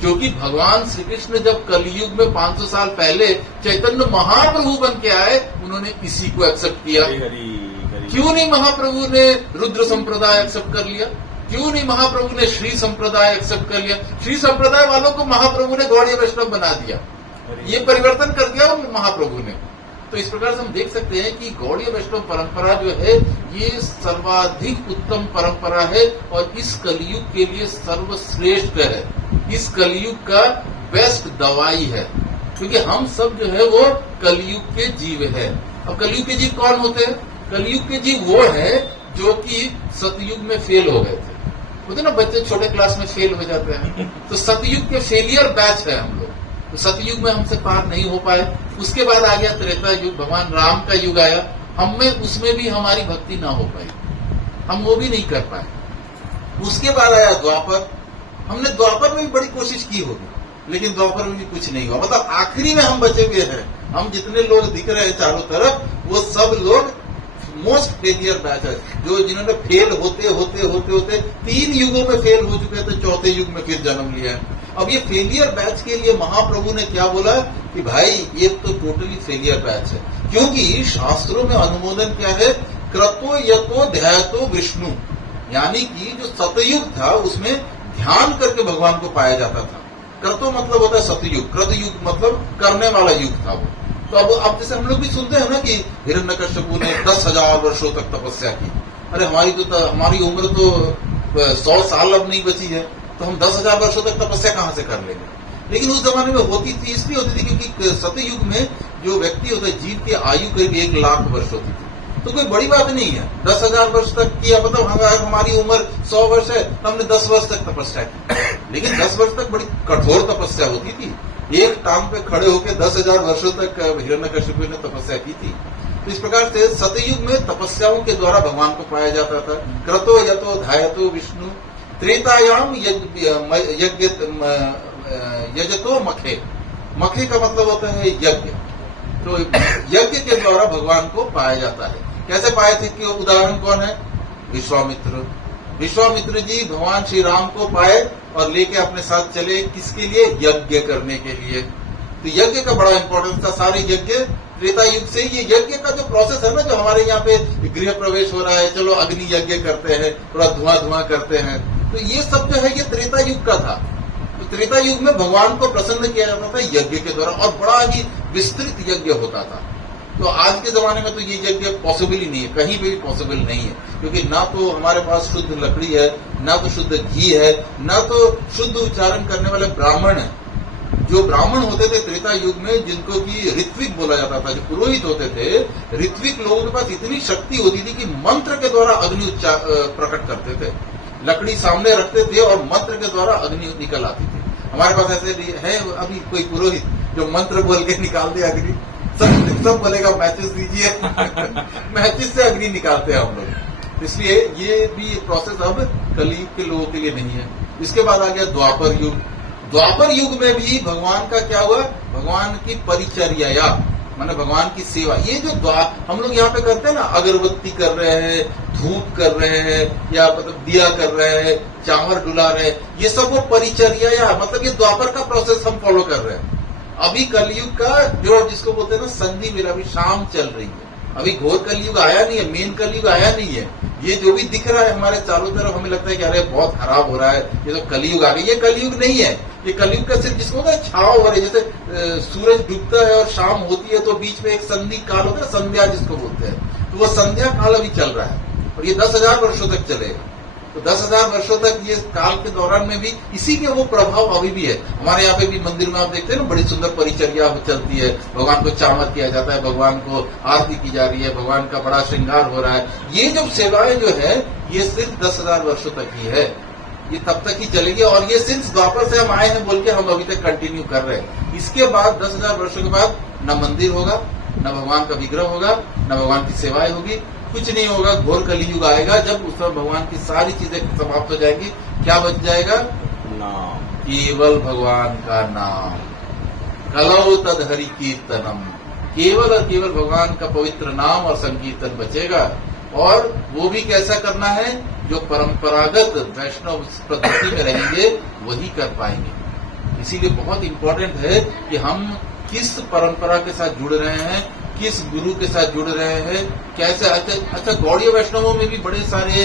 क्योंकि भगवान श्री कृष्ण जब कलयुग में 500 साल पहले चैतन्य महाप्रभु बन के आए, उन्होंने इसी को एक्सेप्ट किया। क्यों नहीं महाप्रभु ने रुद्र संप्रदाय एक्सेप्ट कर लिया? क्यों नहीं महाप्रभु ने श्री संप्रदाय एक्सेप्ट कर लिया? श्री संप्रदाय वालों को महाप्रभु ने गौड़ीय वैष्णव बना दिया, ये परिवर्तन कर दिया महाप्रभु ने। तो इस प्रकार से हम देख सकते हैं कि गौड़ीय वैष्णव परंपरा जो है ये सर्वाधिक उत्तम परंपरा है और इस कलयुग के लिए सर्वश्रेष्ठ है, इस कलयुग का बेस्ट दवाई है, क्योंकि हम सब जो है वो कलयुग के जीव है। अब कलयुग के जीव कौन होते हैं? कलयुग के जीव वो है जो कि सतयुग में फेल हो गए थे। होते ना बच्चे छोटे क्लास में फेल हो जाते हैं, तो सतयुग के फेलियर बैच है हम लोग। तो सतयुग में हमसे पार नहीं हो पाए, उसके बाद आ गया त्रेता युग, भगवान राम का युग आया, हमें उसमें भी हमारी भक्ति ना हो पाई, हम वो भी नहीं कर पाए। उसके बाद आया द्वापर, हमने द्वापर में भी बड़ी कोशिश की होगी, लेकिन द्वापर में भी कुछ नहीं हुआ। मतलब आखिरी में हम बचे हुए हैं। हम जितने लोग दिख रहे हैं चारों तरफ, वो सब लोग मोस्ट फेलियर बैच है, जो जिन्होंने फेल होते होते होते होते 3 युगों में फेल हो चुके थे, चौथे युग में फिर जन्म लिया है। अब ये फेलियर बैच के लिए महाप्रभु ने क्या बोला कि भाई ये तो टोटली फेलियर बैच है, क्योंकि शास्त्रों में अनुमोदन क्या है? क्रतो यतो ध्यातो विष्णु, यानी कि जो सतयुग था उसमें ध्यान करके भगवान को पाया जाता था। क्रतो मतलब होता है सतयुग, कृतयुग मतलब करने वाला युग था वो। तो अब जैसे हम लोग भी सुनते हैं ना कि हिरण्यकश्यपु ने 10,000 वर्षों तक तपस्या की। अरे हमारी उम्र तो 100 साल अब नहीं बची है, तो हम 10,000 वर्षों तक तपस्या कहां से कर लेंगे? लेकिन उस जमाने में होती थी, इसलिए होती थी क्योंकि सतयुग में जो व्यक्ति होता है जीव की आयु करीब 1 लाख वर्ष होती थी। तो कोई बड़ी बात नहीं है 10,000 वर्ष तक किया, मतलब हमारी उम्र 100 वर्ष है तो हमने 10 वर्ष तक तपस्या की। लेकिन 10 वर्ष तक बड़ी कठोर तपस्या होती थी, एक टांग पे खड़े होकर 10,000 वर्षों तक हिरण्यकश्यपु ने तपस्या की थी। तो इस प्रकार से सतयुग में तपस्याओं के द्वारा भगवान को पाया जाता था। क्रतो यतो ध्यातो विष्णु, त्रेतायाम यजतो मखे, मखे का मतलब होता है यज्ञ। तो यज्ञ के द्वारा भगवान को पाया जाता है। कैसे पाए थे कि उदाहरण कौन है? विश्वामित्र। विश्वामित्र जी भगवान श्री राम को पाए और लेके अपने साथ चले, किसके लिए? यज्ञ करने के लिए। तो यज्ञ का बड़ा इंपॉर्टेंस था। सारे यज्ञ त्रेता युग से, ये यज्ञ का जो प्रोसेस है ना, जो हमारे यहाँ पे गृह प्रवेश हो रहा है, चलो अग्नि यज्ञ करते हैं, थोड़ा धुआं करते हैं, तो ये सब जो है ये त्रेता युग का था। तो त्रेता युग में भगवान को प्रसन्न किया जाता था यज्ञ के द्वारा, और बड़ा ही विस्तृत यज्ञ होता था। तो आज के जमाने में तो ये यज्ञ पॉसिबल ही नहीं है, कहीं भी पॉसिबल नहीं है, क्योंकि ना तो हमारे पास शुद्ध लकड़ी है, ना तो शुद्ध घी है, ना तो शुद्ध उच्चारण करने वाले ब्राह्मण है। जो ब्राह्मण होते थे त्रेता युग में, जिनको कि ऋत्विक बोला जाता था, जो पुरोहित होते थे, ऋत्विक लोगों के पास इतनी शक्ति होती थी कि मंत्र के द्वारा अग्नि प्रकट करते थे। लकड़ी सामने रखते थे और मंत्र के द्वारा अग्नि निकल आती थी। हमारे पास ऐसे है अभी कोई पुरोहित जो मंत्र बोल के निकाल दे अग्नि, सब बोलेगा मैचिस दीजिए मैचिस से अग्नि निकालते हैं हम लोग। इसलिए ये भी प्रोसेस अब कलयुग के लोगों के लिए नहीं है। इसके बाद आ गया द्वापर युग। द्वापर युग में भी भगवान का क्या हुआ? भगवान की परिचर्या, माने भगवान की सेवा। ये जो हम लोग यहाँ पे करते हैं ना, अगरबत्ती कर रहे हैं, धूप कर रहे हैं, या मतलब दिया कर रहे हैं, चावल डुला रहे हैं, ये सब वो परिचर्या, मतलब ये द्वापर का प्रोसेस हम फॉलो कर रहे हैं। अभी कलयुग का जो जिसको बोलते हैं ना संधि मेरा, अभी शाम चल रही है, अभी घोर कलयुग आया नहीं है, मेन कलयुग आया नहीं है। ये जो भी दिख रहा है हमारे चारों तरफ, हमें लगता है कि अरे बहुत खराब हो रहा है, ये तो कलयुग आ गया। ये कलयुग नहीं है, ये कलयुग का सिर्फ जिसको होता है छाव हो रही, जैसे सूरज डूबता है और शाम होती है तो बीच में एक संधि काल होता है, संध्या जिसको बोलते हैं, तो वो संध्या काल अभी चल रहा है और ये 10,000 वर्षों तक चलेगा। तो 10,000 वर्षों तक ये काल के दौरान में भी इसी के वो प्रभाव अभी भी है। हमारे यहाँ पे भी मंदिर में आप देखते हैं ना, बड़ी सुंदर परिचर्या चलती है, भगवान को चामर किया जाता है, भगवान को आरती की जा रही है, भगवान का बड़ा श्रृंगार हो रहा है। ये जो सेवाएं जो है ये सिर्फ 10,000 वर्षों तक ही है, ये तब तक ही चलेगी। और ये सिंस द्वापर से हम आए हैं बोल के हम अभी तक कंटिन्यू कर रहे हैं। इसके बाद 10,000 वर्षों के बाद न मंदिर होगा, न भगवान का विग्रह होगा, न भगवान की सेवाएं होगी, कुछ नहीं होगा। घोर कलयुग आएगा जब उस समय भगवान की सारी चीजें समाप्त हो जाएगी। क्या बच जाएगा? नाम, केवल भगवान का नाम। कलौ तद हरि कीर्तनम, केवल और केवल भगवान का पवित्र नाम और संकीर्तन बचेगा। और वो भी कैसा करना है? जो परंपरागत वैष्णव पद्धति में रहेंगे वही कर पाएंगे। इसीलिए बहुत इंपॉर्टेंट है कि हम किस परंपरा के साथ जुड़ रहे हैं, किस गुरु के साथ जुड़ रहे हैं, कैसे। अच्छा गौड़ीय वैष्णवों में भी बड़े सारे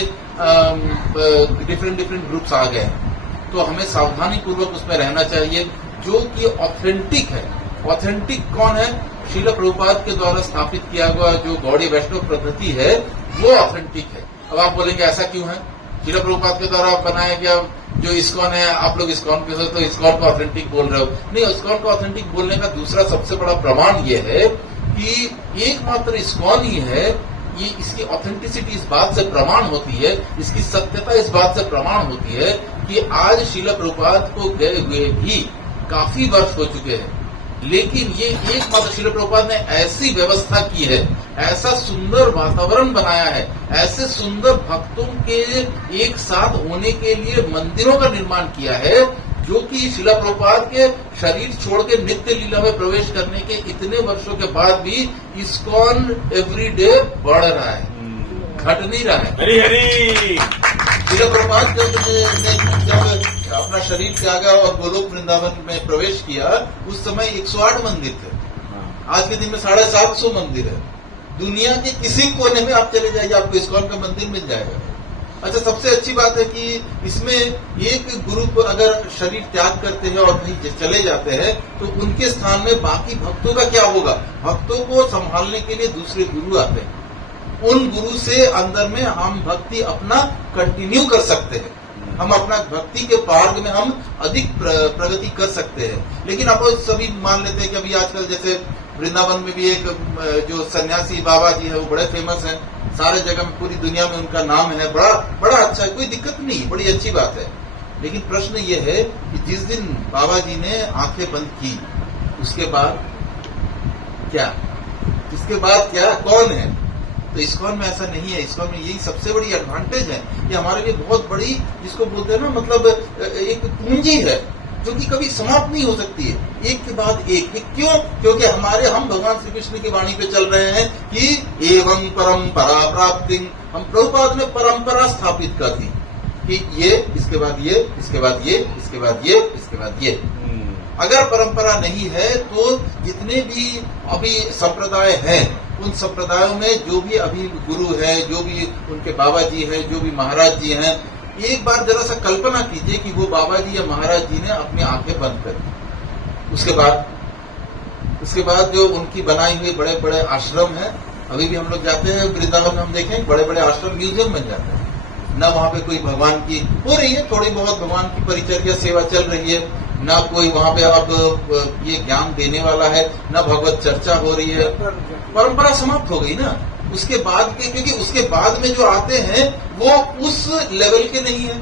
डिफरेंट ग्रुप्स आ गए हैं, तो हमें सावधानी पूर्वक उसमें रहना चाहिए, जो कि ऑथेंटिक है। ऑथेंटिक कौन है? श्रील प्रभुपाद के द्वारा स्थापित किया हुआ जो गौड़ीय वैष्णव पद्धति है वो ऑथेंटिक है। अब आप बोलेंगे ऐसा क्यों है? श्रील प्रभुपाद के द्वारा बनाया गया जो इस्कॉन है, आप लोग इस्कॉन के तो इस्कॉन को ऑथेंटिक बोल रहे हो। नहीं, इस्कॉन को ऑथेंटिक बोलने का दूसरा सबसे बड़ा प्रमाण ये है कि एकमात्र इस्कॉन ही है। ये इसकी ऑथेंटिसिटी इस बात से प्रमाण होती है, इसकी सत्यता इस बात से प्रमाण होती है कि आज श्रील प्रभुपाद को गए हुए भी काफी वर्ष हो चुके हैं, लेकिन ये एकमात्र श्रील प्रभुपाद ने ऐसी व्यवस्था की है, ऐसा सुंदर वातावरण बनाया है, ऐसे सुंदर भक्तों के एक साथ होने के लिए मंदिरों का निर्माण किया है, जो कि श्रील प्रभुपाद के शरीर छोड़ के नित्य लीला में प्रवेश करने के इतने वर्षों के बाद भी इस्कॉन एवरीडे बढ़ रहा है, घट नहीं रहा है। हरि हरि। श्रील प्रभुपाद जब अपना शरीर त्यागा और गोलोक वृंदावन में प्रवेश किया, उस समय 108 मंदिर थे। आज के दिन में 750 मंदिर है। दुनिया के किसी कोने में आप चले जाइए, आपको इस्कॉन का मंदिर मिल जाएगा। अच्छा, सबसे अच्छी बात है कि इसमें एक गुरु को अगर शरीर त्याग करते हैं और कहीं चले जाते हैं तो उनके स्थान में बाकी भक्तों का क्या होगा? भक्तों को संभालने के लिए दूसरे गुरु आते हैं। उन गुरु से अंदर में हम भक्ति अपना कंटिन्यू कर सकते हैं, हम अपना भक्ति के मार्ग में हम अधिक प्रगति कर सकते हैं। लेकिन आप सभी मान लेते हैं कि अभी आजकल जैसे वृंदावन में भी एक जो सन्यासी बाबा जी है वो बड़े फेमस हैं, सारे जगह में पूरी दुनिया में उनका नाम है, बड़ा अच्छा है, कोई दिक्कत नहीं, बड़ी अच्छी बात है। लेकिन प्रश्न ये है कि जिस दिन बाबा जी ने आंखें बंद की उसके बाद क्या, इसके बाद क्या, कौन है? तो इस्कॉन में ऐसा नहीं है। इस्कॉन में यही सबसे बड़ी एडवांटेज है कि हमारे लिए बहुत बड़ी, जिसको बोलते हैं ना, मतलब एक पूंजी है जो कि कभी समाप्त नहीं हो सकती है, एक के बाद एक। क्यों? क्योंकि हम भगवान श्री कृष्ण की वाणी पे चल रहे हैं कि एवं परंपरा प्राप्ति। हम प्रभुपाद ने परंपरा स्थापित कर दी कि ये, इसके बाद ये, इसके बाद ये, इसके बाद ये, इसके बाद ये। अगर परंपरा नहीं है तो जितने भी अभी संप्रदाय हैं, उन संप्रदायों में जो भी अभी गुरु है, जो भी उनके बाबा जी हैं, जो भी महाराज जी हैं, एक बार जरा सा कल्पना कीजिए कि वो बाबा जी या महाराज जी ने अपनी आंखें बंद कर दी। उसके बाद जो उनकी बनाई हुई बड़े बड़े आश्रम हैं, अभी भी हम लोग जाते हैं वृंदावन में, हम देखें बड़े बड़े आश्रम म्यूजियम बन जाते हैं। न वहां पे कोई भगवान की हो रही है, थोड़ी बहुत भगवान की परिचर्या सेवा चल रही है, न कोई वहां पे अब ये ज्ञान देने वाला है, न भगवत चर्चा हो रही है। परंपरा समाप्त हो गई ना उसके बाद के, क्योंकि उसके बाद में जो आते हैं वो उस लेवल के नहीं है।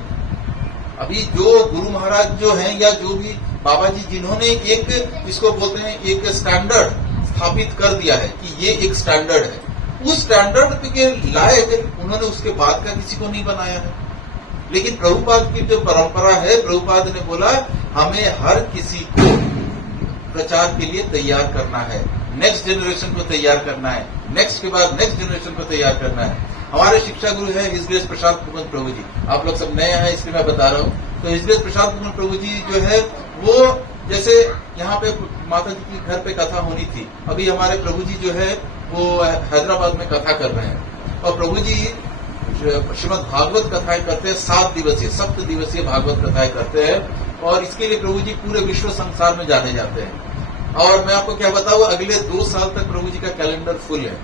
अभी जो गुरु महाराज जो हैं या जो भी बाबा जी जिन्होंने एक, इसको बोलते हैं, एक स्टैंडर्ड स्थापित कर दिया है कि ये एक स्टैंडर्ड है, उस स्टैंडर्ड के लायक उन्होंने उसके बाद का किसी को नहीं बनाया है। लेकिन प्रभुपाद की जो परंपरा है, प्रभुपाद ने बोला हमें हर किसी को प्रचार के लिए तैयार करना है, नेक्स्ट जनरेशन को तैयार करना है, नेक्स्ट के बाद नेक्स्ट जनरेशन को तैयार करना है। हमारे शिक्षा गुरु हैं हिज ग्रेस प्रशांत कुमार प्रभु जी। आप लोग सब नए हैं इसलिए मैं बता रहा हूँ। तो हिज ग्रेस प्रशांत कुमार प्रभु जी जो है वो, जैसे यहाँ पे माता जी की घर पे कथा होनी थी, अभी हमारे प्रभु जी जो है वो हैदराबाद में कथा कर रहे हैं, और प्रभु जी श्रीमद भागवत कथाएं करते हैं, 7 दिवसीय 7 दिवसीय भागवत कथाएं करते हैं, और इसके लिए प्रभु जी पूरे विश्व संसार में जाने जाते हैं। और मैं आपको क्या बताऊं, अगले 2 साल तक प्रभु जी का कैलेंडर फुल है।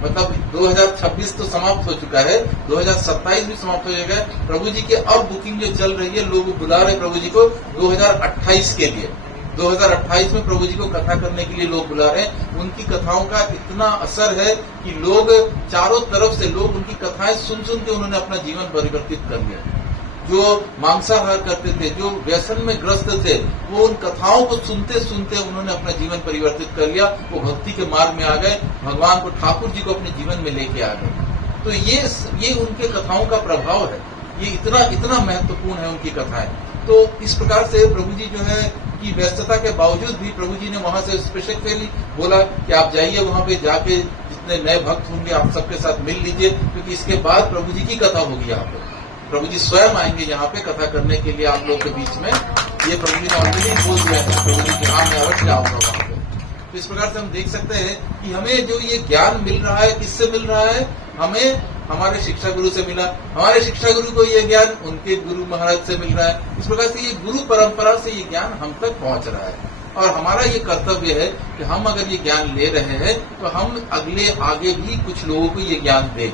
मतलब 2026 तो समाप्त हो चुका है, 2027 भी समाप्त हो जाएगा। प्रभु जी की अब बुकिंग जो चल रही है, लोग बुला रहे प्रभु जी को 2028 के लिए। 2028 में प्रभु जी को कथा करने के लिए लोग बुला रहे हैं। उनकी कथाओं का इतना असर है कि लोग चारों तरफ से लोग उनकी कथाएं सुन सुन के उन्होंने अपना जीवन परिवर्तित कर लिया। जो मांसाहार करते थे, जो व्यसन में ग्रस्त थे, वो उन कथाओं को सुनते सुनते उन्होंने अपना जीवन परिवर्तित कर लिया। वो भक्ति के मार्ग में आ गए, भगवान को, ठाकुर जी को अपने जीवन में लेके आ गए। तो ये उनके कथाओं का प्रभाव है, ये इतना महत्वपूर्ण है उनकी कथाएं। तो इस प्रकार से प्रभु जी जो है कि व्यस्तता के बावजूद भी प्रभु जी ने वहां से स्पेशली बोला कि आप जाइए, वहां पे जाके जितने नए भक्त होंगे आप सबके साथ मिल लीजिए, क्योंकि इसके बाद प्रभु जी की कथा होगी यहाँ पे। प्रभु जी स्वयं आएंगे यहाँ पे कथा करने के लिए आप लोग के बीच में। ये प्रभु जी ने ऑलरेडी बोल दिया है, प्रभु जी के नाम में अवश्य आओगे वहां पे। तो इस प्रकार से हम देख सकते हैं कि हमें जो ये ज्ञान मिल रहा है, किससे मिल रहा है? हमें हमारे शिक्षा गुरु से मिला। हमारे शिक्षा गुरु को ये ज्ञान उनके गुरु महाराज से मिल रहा है। इस प्रकार से ये गुरु परंपरा से ये ज्ञान हम तक पहुंच रहा है। और हमारा ये कर्तव्य है कि हम अगर ये ज्ञान ले रहे हैं तो हम आगे भी कुछ लोगों को ये ज्ञान दें,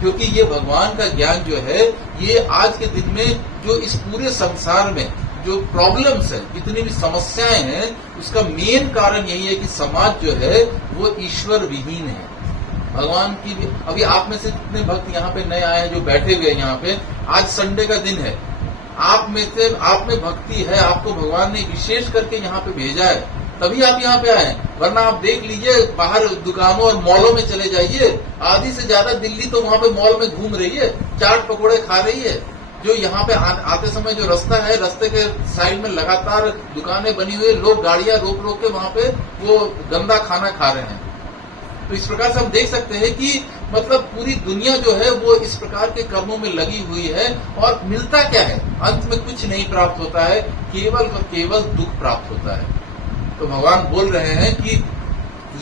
क्योंकि ये भगवान का ज्ञान जो है ये आज के दिन में जो इस पूरे संसार में जो प्रॉब्लम्स है, जितनी भी समस्याएं हैं, उसका मेन कारण यही है कि समाज जो है वो ईश्वर विहीन है। भगवान की भी अभी आप में से कितने भक्त यहाँ पे नए आए हैं जो बैठे हुए हैं यहाँ पे, आज संडे का दिन है, आप में भक्ति है, आपको भगवान ने विशेष करके यहाँ पे भेजा है, तभी आप यहाँ पे आए। वरना आप देख लीजिए बाहर दुकानों और मॉलों में चले जाइए, आधी से ज्यादा दिल्ली तो वहाँ पे मॉल में घूम रही है, चाट पकौड़े खा रही है। जो यहाँ पे आते समय जो रास्ता है, रास्ते के साइड में लगातार दुकानें बनी हुई है, लोग गाड़ियां रोक रोक के वहाँ पे वो गंदा खाना खा रहे हैं। तो इस प्रकार से हम देख सकते हैं कि मतलब पूरी दुनिया जो है वो इस प्रकार के कर्मों में लगी हुई है, और मिलता क्या है, अंत में कुछ नहीं प्राप्त होता है, केवल और केवल दुख प्राप्त होता है। तो भगवान बोल रहे हैं कि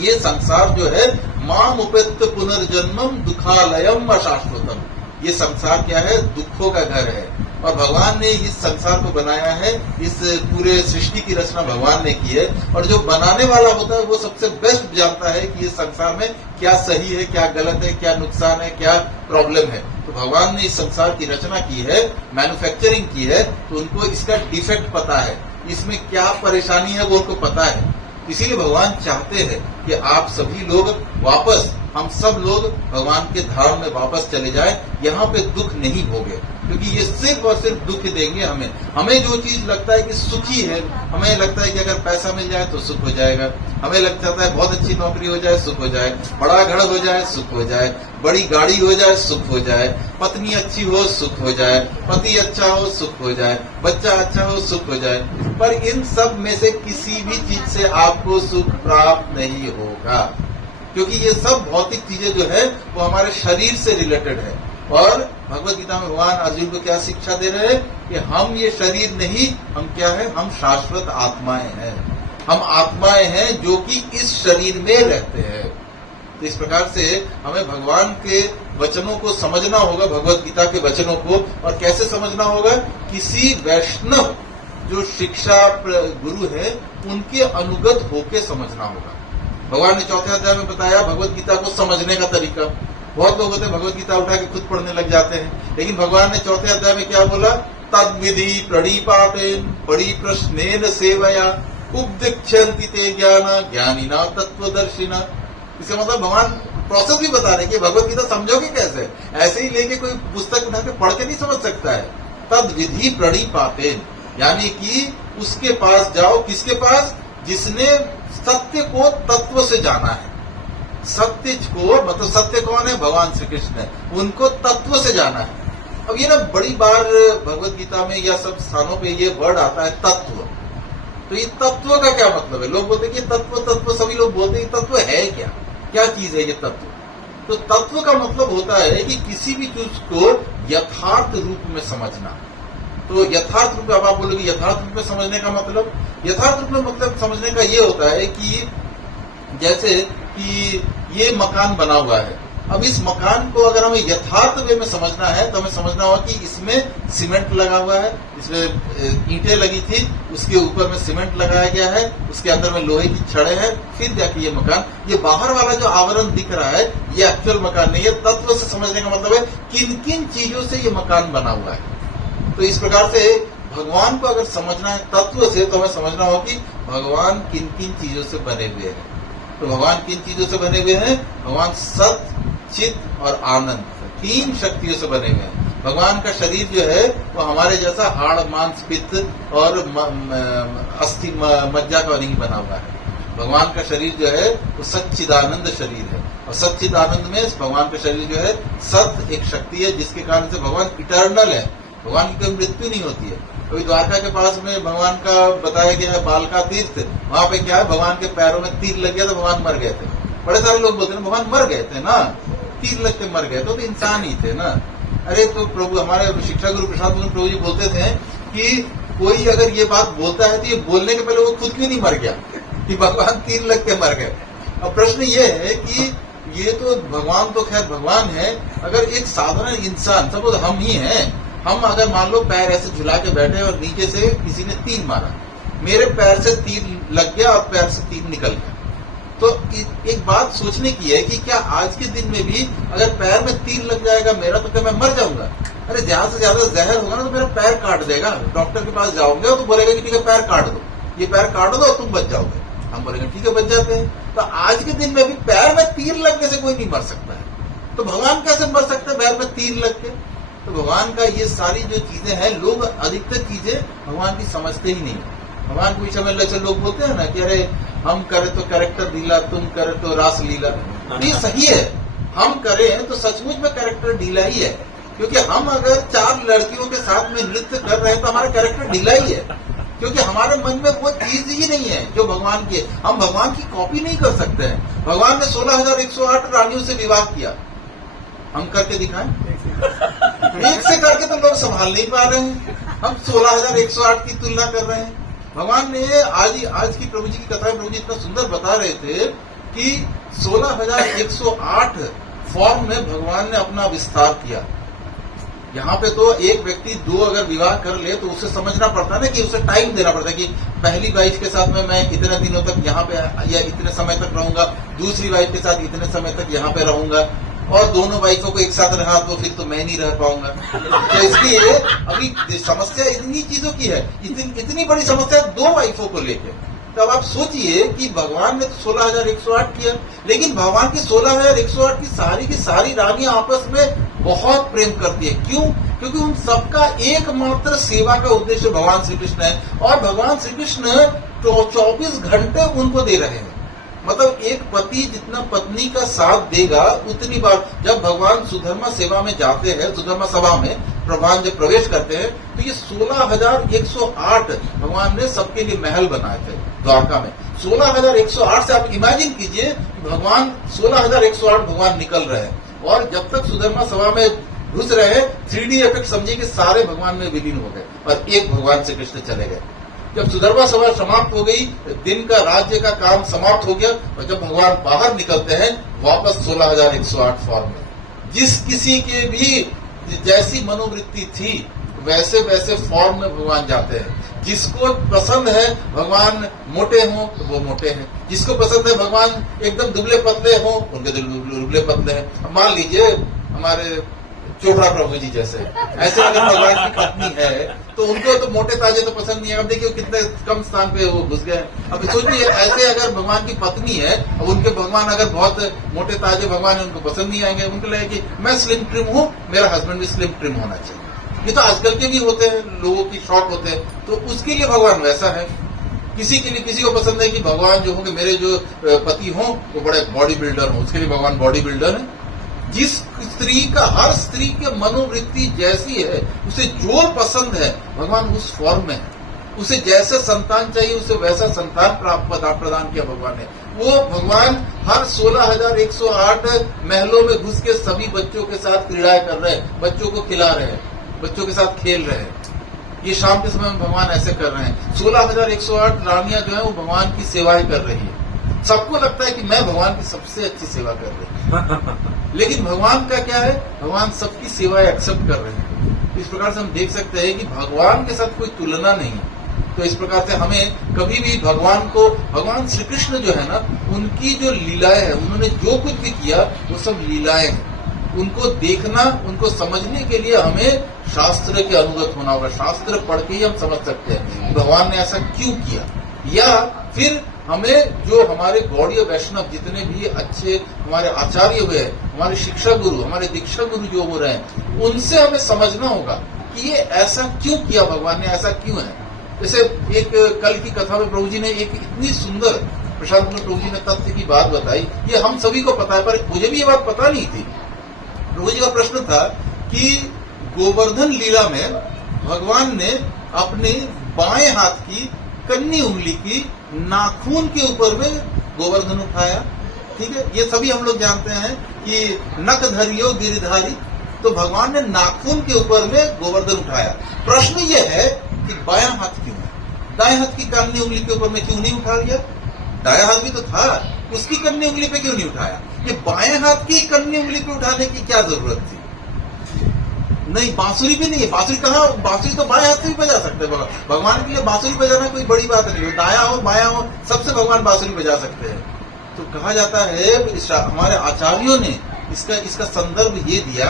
ये संसार जो है माम उपेत्य पुनर्जन्मम दुखालयम अशाश्वतम, ये संसार क्या है, दुखों का घर है। और भगवान ने इस संसार को बनाया है, इस पूरे सृष्टि की रचना भगवान ने की है, और जो बनाने वाला होता है वो सबसे बेस्ट जानता है कि इस संसार में क्या सही है, क्या गलत है, क्या नुकसान है, क्या प्रॉब्लम है। तो भगवान ने इस संसार की रचना की है, मैन्युफैक्चरिंग की है, तो उनको इसका डिफेक्ट पता है, इसमें क्या परेशानी है वो उनको पता है। इसीलिए भगवान चाहते हैं कि आप सभी लोग वापस, हम सब लोग भगवान के धाम में वापस चले जाएं, यहाँ पे दुख नहीं भोगे, क्योंकि ये सिर्फ और सिर्फ दुख देंगे हमें। हमें जो चीज लगता है कि सुखी है, हमें लगता है कि अगर पैसा मिल जाए तो सुख हो जाएगा, हमें लगता है बहुत अच्छी नौकरी हो जाए सुख हो जाए, बड़ा घर हो जाए सुख हो जाए, बड़ी गाड़ी हो जाए सुख हो जाए, पत्नी अच्छी हो सुख हो जाए, पति अच्छा हो सुख हो जाए, बच्चा अच्छा हो सुख हो जाए। पर इन सब में से किसी भी चीज से आपको सुख प्राप्त नहीं होगा, क्योंकि ये सब भौतिक चीजें जो है वो हमारे शरीर से रिलेटेड है। और भगवत गीता में भगवान अर्जुन को क्या शिक्षा दे रहे हैं कि हम ये शरीर नहीं, हम क्या है, हम शाश्वत आत्माएं हैं, हम आत्माएं हैं जो कि इस शरीर में रहते हैं। तो इस प्रकार से हमें भगवान के वचनों को समझना होगा, भगवत गीता के वचनों को। और कैसे समझना होगा, किसी वैष्णव जो शिक्षा गुरु है उनके अनुगत होके समझना होगा। भगवान ने चौथे अध्याय में बताया भगवत गीता को समझने का तरीका। बहुत लोग होते हैं भगवत गीता उठा के खुद पढ़ने लग जाते हैं, लेकिन भगवान ने चौथे अध्याय में क्या बोला, तद विधि प्रणीपातेन बड़ी प्रश्नेन सेवया उपदिक्षन्ति ते ज्ञान ज्ञानिना तत्वदर्शिना। इसका मतलब भगवान प्रोसेस भी बता रहे कि भगवत गीता समझोगे कैसे, ऐसे ही लेके कोई पुस्तक उठा के पढ़ के नहीं समझ सकता है। तद विधि प्रणीपातेन, यानी कि उसके पास जाओ, किसके पास, जिसने सत्य को तत्व से जाना है। सत्य को मतलब सत्य कौन है, भगवान श्री कृष्ण है, उनको तत्व से जाना है। अब ये ना बड़ी बार भगवत गीता में या सब स्थानों पे ये वर्ड आता है तत्व। तो ये तत्व का क्या मतलब है, लोग बोलते हैं कि तत्व तत्व, सभी लोग बोलते हैं तत्व है क्या, क्या चीज है ये तत्व। तो तत्व का मतलब होता है कि किसी भी चीज को यथार्थ रूप में समझना। तो यथार्थ रूप में, अब आप बोलोगे यथार्थ रूप में समझने का मतलब, यथार्थ रूप में मतलब समझने का ये होता है कि जैसे कि ये मकान बना हुआ है, अब इस मकान को अगर हमें यथार्थ वे में समझना है तो हमें समझना होगा कि इसमें सीमेंट लगा हुआ है, इसमें ईंटें लगी थी, उसके ऊपर में सीमेंट लगाया गया है, उसके अंदर में लोहे की छड़ें हैं, फिर जाके ये मकान, ये बाहर वाला जो आवरण दिख रहा है ये एक्चुअल मकान नहीं है। तत्व से समझने का मतलब है किन किन चीजों से ये मकान बना हुआ है। तो इस प्रकार से भगवान को अगर समझना है तत्व से, तो हमें समझना होगा कि भगवान किन किन चीजों से बने हुए हैं। तो भगवान किन चीजों से बने हुए हैं, भगवान सत्य, चित्त और आनंद, तीन शक्तियों से बने हुए हैं। भगवान का शरीर जो है वो हमारे जैसा हाड़ मांस पित्त और अस्थि मज्जा का नहीं बना हुआ है। भगवान का शरीर जो है वो सच्चिदानंद शरीर है, और सच्चिदानंद में भगवान का शरीर जो है सत्य एक शक्ति है, जिसके कारण से भगवान इटर्नल है, भगवान की कोई मृत्यु नहीं होती है। अभी द्वारका के पास में भगवान का बताया गया है बालका तीर्थ, वहां पे क्या है, भगवान के पैरों में तीर लग गया तो भगवान मर गए थे। बड़े सारे लोग बोलते हैं भगवान मर गए थे ना, तीर लग के मर गए तो इंसान ही थे ना। अरे तो प्रभु, हमारे शिक्षा गुरु प्रसाद प्रभु जी बोलते थे कि कोई अगर ये बात बोलता है तो ये बोलने के पहले वो खुद क्यों नहीं मर गया कि भगवान तीर लग के मर गए। अब प्रश्न ये है कि ये तो भगवान तो खैर भगवान है, अगर एक साधारण इंसान, सपोज हम ही हैं, हम अगर मान लो पैर ऐसे झुला के बैठे और नीचे से किसी ने तीर मारा, मेरे पैर से तीर लग गया और पैर से तीर निकल गया। तो एक बात सोचने की है कि क्या आज के दिन में भी अगर पैर में तीर लग जाएगा मेरा, तो क्या मैं मर जाऊंगा? अरे ज्यादा से ज्यादा जहर होगा ना तो मेरा पैर काट देगा। डॉक्टर के पास जाओगे तो बोलेगा कि ठीक है पैर काट दो, ये पैर काट दो तुम बच जाओगे। हम बोलेंगे ठीक है बच जाते हैं। तो आज के दिन में भी पैर में तीर लगने से कोई नहीं मर सकता है, तो भगवान कैसे मर सकते हैं पैर में तीर लग के? तो भगवान का ये सारी जो चीजें हैं, लोग अधिकतर चीजें भगवान की समझते ही नहीं। भगवान को समझ ले, लोग बोलते हैं ना कि अरे हम करें तो कैरेक्टर ढीला, तुम करें तो रास लीला। ये सही है, हम करें तो सचमुच में कैरेक्टर ढीला ही है, क्योंकि हम अगर 4 लड़कियों के साथ में नृत्य कर रहे हैं तो हमारा कैरेक्टर ढीला ही है, क्योंकि हमारे मन में वो चीज ही नहीं है जो भगवान की है। हम भगवान की कॉपी नहीं कर सकते हैं। भगवान ने 16,108 रानियों से विवाह किया, हम करके दिखाएं? एक से करके तो लोग संभाल नहीं पा रहे हैं, हम 16,108 की तुलना कर रहे हैं। भगवान ने आज की प्रभु जी की कथा में प्रभु जी इतना सुंदर बता रहे थे कि 16,108 फॉर्म में भगवान ने अपना विस्तार किया। यहाँ पे तो एक व्यक्ति 2 अगर विवाह कर ले तो उसे समझना पड़ता है ना कि उसे टाइम देना पड़ता है कि पहली वाइफ के साथ में मैं इतने दिनों तक यहाँ पे या इतने समय तक रहूंगा, दूसरी वाइफ के साथ इतने समय तक यहाँ पे रहूंगा, और दोनों वाइफों को एक साथ रहा तो फिर तो मैं नहीं रह पाऊंगा। तो इसलिए अभी समस्या इतनी चीजों की है, इतनी बड़ी समस्या 2 वाइफों को लेकर। तब आप सोचिए कि भगवान ने तो 16,108 किया, लेकिन भगवान की 16,108 की सारी रानियां आपस में बहुत प्रेम करती है। क्यों? क्योंकि उन सबका एकमात्र सेवा का उद्देश्य भगवान श्री कृष्ण है, और भगवान श्री कृष्ण 24 घंटे उनको दे रहे हैं। मतलब एक पति जितना पत्नी का साथ देगा उतनी बार, जब भगवान सुधर्मा सेवा में जाते हैं, सुधर्मा सभा में भगवान जब प्रवेश करते हैं, तो ये 16,108 भगवान ने सबके लिए महल बनाए थे द्वारका में। 16,108 से आप इमेजिन कीजिए कि भगवान 16,108 भगवान निकल रहे हैं, और जब तक सुधर्मा सभा में घुस रहे 3D इफेक्ट समझिए कि सारे भगवान में विलीन हो गए और एक भगवान श्री कृष्ण चले गए। जब सुधर्मा सभा समाप्त हो गई, दिन का राज्य का काम समाप्त हो गया, और जब भगवान बाहर निकलते हैं वापस 16,108 फॉर्म में। जिस किसी के भी जैसी मनोवृत्ति थी वैसे वैसे फॉर्म में भगवान जाते हैं। जिसको पसंद है भगवान मोटे हों तो वो मोटे हैं, जिसको पसंद है भगवान एकदम दुबले पतले हों उनके दुबले पतले हैं। मान लीजिए हमारे चोपड़ा प्रभु जी जैसे, ऐसे अगर भगवान की पत्नी है तो उनको तो मोटे ताजे तो पसंद नहीं है। अब देखिए कितने कम स्थान पे वो घुस गए। अब सोचिए ऐसे अगर भगवान की पत्नी है, अब उनके भगवान अगर बहुत मोटे ताजे भगवान है, उनको पसंद नहीं आएंगे। उनको लगे कि मैं स्लिम ट्रिम हूँ, मेरा हस्बैंड भी स्लिम ट्रिम होना चाहिए। ये तो आजकल के भी होते हैं, लोगों की शौक होते हैं, तो उसके लिए भगवान वैसा है। किसी के लिए किसी को पसंद है कि भगवान जो होंगे मेरे जो पति हों वो बड़े बॉडी बिल्डर हों, उसके लिए भगवान बॉडी बिल्डर है। जिस स्त्री का, हर स्त्री के मनोवृत्ति जैसी है, उसे जो पसंद है भगवान उस फॉर्म में है। उसे जैसे संतान चाहिए उसे वैसा संतान प्रदान किया भगवान ने। वो भगवान हर 16,108 महलों में घुस के सभी बच्चों के साथ क्रीड़ाएं कर रहे हैं, बच्चों को खिला रहे हैं, बच्चों के साथ खेल रहे हैं। ये शाम के समय में भगवान ऐसे कर रहे हैं। 16,108 रानियां जो है वो भगवान की सेवाएं कर रही है। सबको लगता है कि मैं भगवान की सबसे अच्छी सेवा कर रही हूँ, लेकिन भगवान का क्या है, भगवान सबकी सेवाएं एक्सेप्ट कर रहे हैं। इस प्रकार से हम देख सकते हैं कि भगवान के साथ कोई तुलना नहीं है। तो इस प्रकार से हमें कभी भी भगवान को, भगवान श्री कृष्ण जो है ना, उनकी जो लीलाएं हैं, उन्होंने जो कुछ भी किया वो सब लीलाएं हैं। उनको देखना, उनको समझने के लिए हमें शास्त्र के अनुगत होना होगा। शास्त्र पढ़ के ही हम समझ सकते हैं भगवान ने ऐसा क्यों किया। या फिर हमें जो हमारे गौड़ीय वैष्णव जितने भी अच्छे हमारे आचार्य हुए हैं, हमारे शिक्षा गुरु, हमारे दीक्षा गुरु जो हो रहे हैं, उनसे हमें समझना होगा कि ये ऐसा क्यों किया, भगवान ने ऐसा क्यों है। जैसे एक कल की कथा में प्रभु जी ने एक इतनी सुंदर, प्रशांत में प्रभु जी ने तथ्य की बात बताई। ये हम सभी को पता है, पर मुझे भी ये बात पता नहीं थी। प्रभु जी का प्रश्न था कि गोवर्धन लीला में भगवान ने अपने बाएं हाथ की कन्नी उंगली की नाखून के ऊपर में गोवर्धन उठाया। ठीक है, ये सभी हम लोग जानते हैं कि नख धरियो गिरिधारी, तो भगवान ने नाखून के ऊपर में गोवर्धन उठाया। प्रश्न ये है कि बायां हाथ क्यों है, दाएं हाथ की कन्नी उंगली के ऊपर में क्यों नहीं उठा लिया? दायां हाथ भी तो था, उसकी कन्नी उंगली पे क्यों नहीं उठाया? ये बाएं हाथ की कन्नी उंगली पे उठाने की क्या जरूरत थी? नहीं, बांसुरी भी नहीं है। बांसुरी कहाँ, बांसुरी तो बाएं हाथ से भी बजा सकते हैं। भगवान के लिए बांसुरी बजाना कोई बड़ी बात नहीं है। दाया हो बाया हो सबसे भगवान बांसुरी बजा सकते हैं। तो कहा जाता है, हमारे आचार्यों ने इसका संदर्भ ये दिया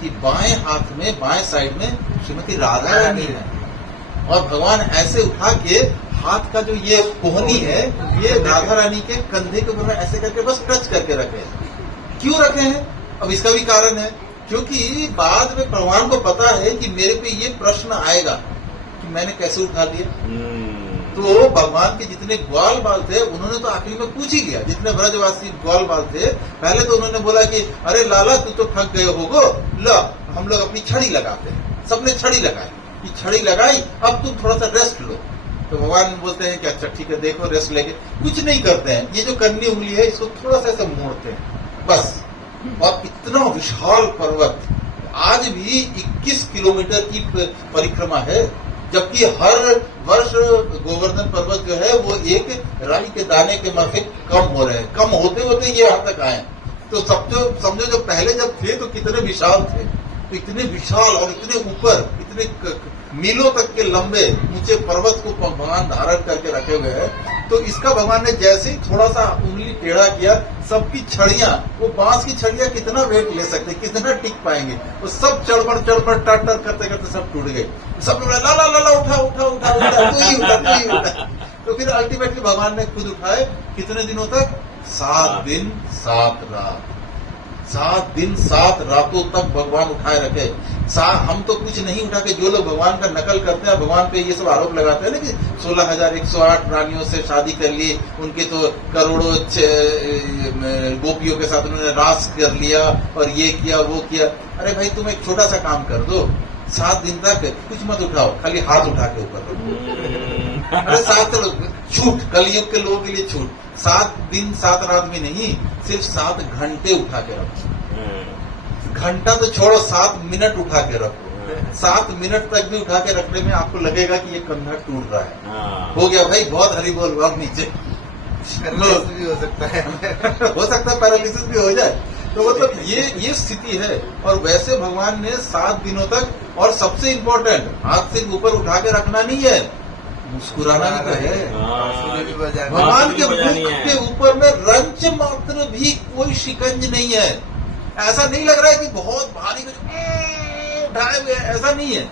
कि बाएं हाथ में, बाएं साइड में श्रीमती राधा रानी है, और भगवान ऐसे उठा के हाथ का जो ये कोहनी है, ये राधा रानी के कंधे के ऊपर ऐसे करके बस टच करके रखे हैं। क्यों रखे हैं? अब इसका भी कारण है, क्योंकि बाद में भगवान को पता है कि मेरे पे ये प्रश्न आएगा कि मैंने कैसे उठा लिया। तो भगवान के जितने ग्वाल बाल थे उन्होंने तो आखिरी में पूछ ही लिया। जितने ब्रजवासी ग्वाल बाल थे, पहले तो उन्होंने बोला कि अरे लाला तू तो थक गए होगो, लो हम लोग अपनी छड़ी लगाते हैं। सबने छड़ी लगाई, ये छड़ी लगाई, अब तुम थोड़ा सा रेस्ट लो। तो भगवान बोलते हैं कि अच्छा ठीक है, देखो रेस्ट लेके। कुछ नहीं करते हैं, ये जो करनी उंगली है इसको थोड़ा सा ऐसे मोड़ते हैं बस। और इतना विशाल पर्वत, आज भी 21 किलोमीटर की परिक्रमा है, जबकि हर वर्ष गोवर्धन पर्वत जो है वो एक राई के दाने के माफिक कम हो रहे हैं। कम होते होते ये यहाँ तक आए। तो समझो जो पहले जब थे तो कितने विशाल थे, तो इतने विशाल और इतने ऊपर, इतने मीलों तक के लंबे ऊंचे पर्वत को भगवान धारण करके रखे हुए हैं। तो इसका भगवान ने जैसे ही थोड़ा सा उंगली टेढ़ा किया, सबकी छड़ियां, वो बांस की छड़ियां कितना वेट ले सकते, कितना टिक पाएंगे, वो सब चढ़बड़ टर करते करते सब टूट गए। सब लोग ला ला ला ला उठा उठा उठा उठा, तू ही उठा। तो फिर अल्टीमेटली भगवान ने खुद उठाए। कितने दिनों तक? 7 दिन 7 रात। 7 दिन 7 रातों तक भगवान उठाए रखे। हम तो कुछ नहीं उठा के, जो लोग भगवान का नकल करते हैं, भगवान पे ये सब आरोप लगाते हैं ना कि 16,108 रानियों से शादी कर ली, उनके तो करोड़ों गोपियों के साथ उन्होंने रास कर लिया और ये किया वो किया। अरे भाई तुम एक छोटा सा काम कर दो, 7 दिन तक कुछ मत उठाओ, खाली हाथ उठा के ऊपर रखो। अरे 7 छूट, कलयुग के लोगों के लिए छूट। 7 दिन 7 रात भी नहीं, सिर्फ 7 घंटे उठा के रखो। घंटा तो छोड़ो, 7 मिनट उठा के रखो। 7 मिनट तक भी उठा के रखने में आपको लगेगा कि ये कंधा टूट रहा है। हो गया भाई, बहुत हरी बोल, अब नीचे भी हो सकता है हो सकता है पैरालिसिस भी हो जाए। तो मतलब ये स्थिति है। और वैसे भगवान ने 7 दिनों तक, और सबसे इम्पोर्टेंट, हाथ से ऊपर उठा के रखना नहीं है, मुस्कुराना भी तो है। भगवान के मुख के ऊपर में रंच मात्र भी कोई शिकंज नहीं है। ऐसा नहीं लग रहा है कि बहुत भारी उठाए हुए, ऐसा नहीं है।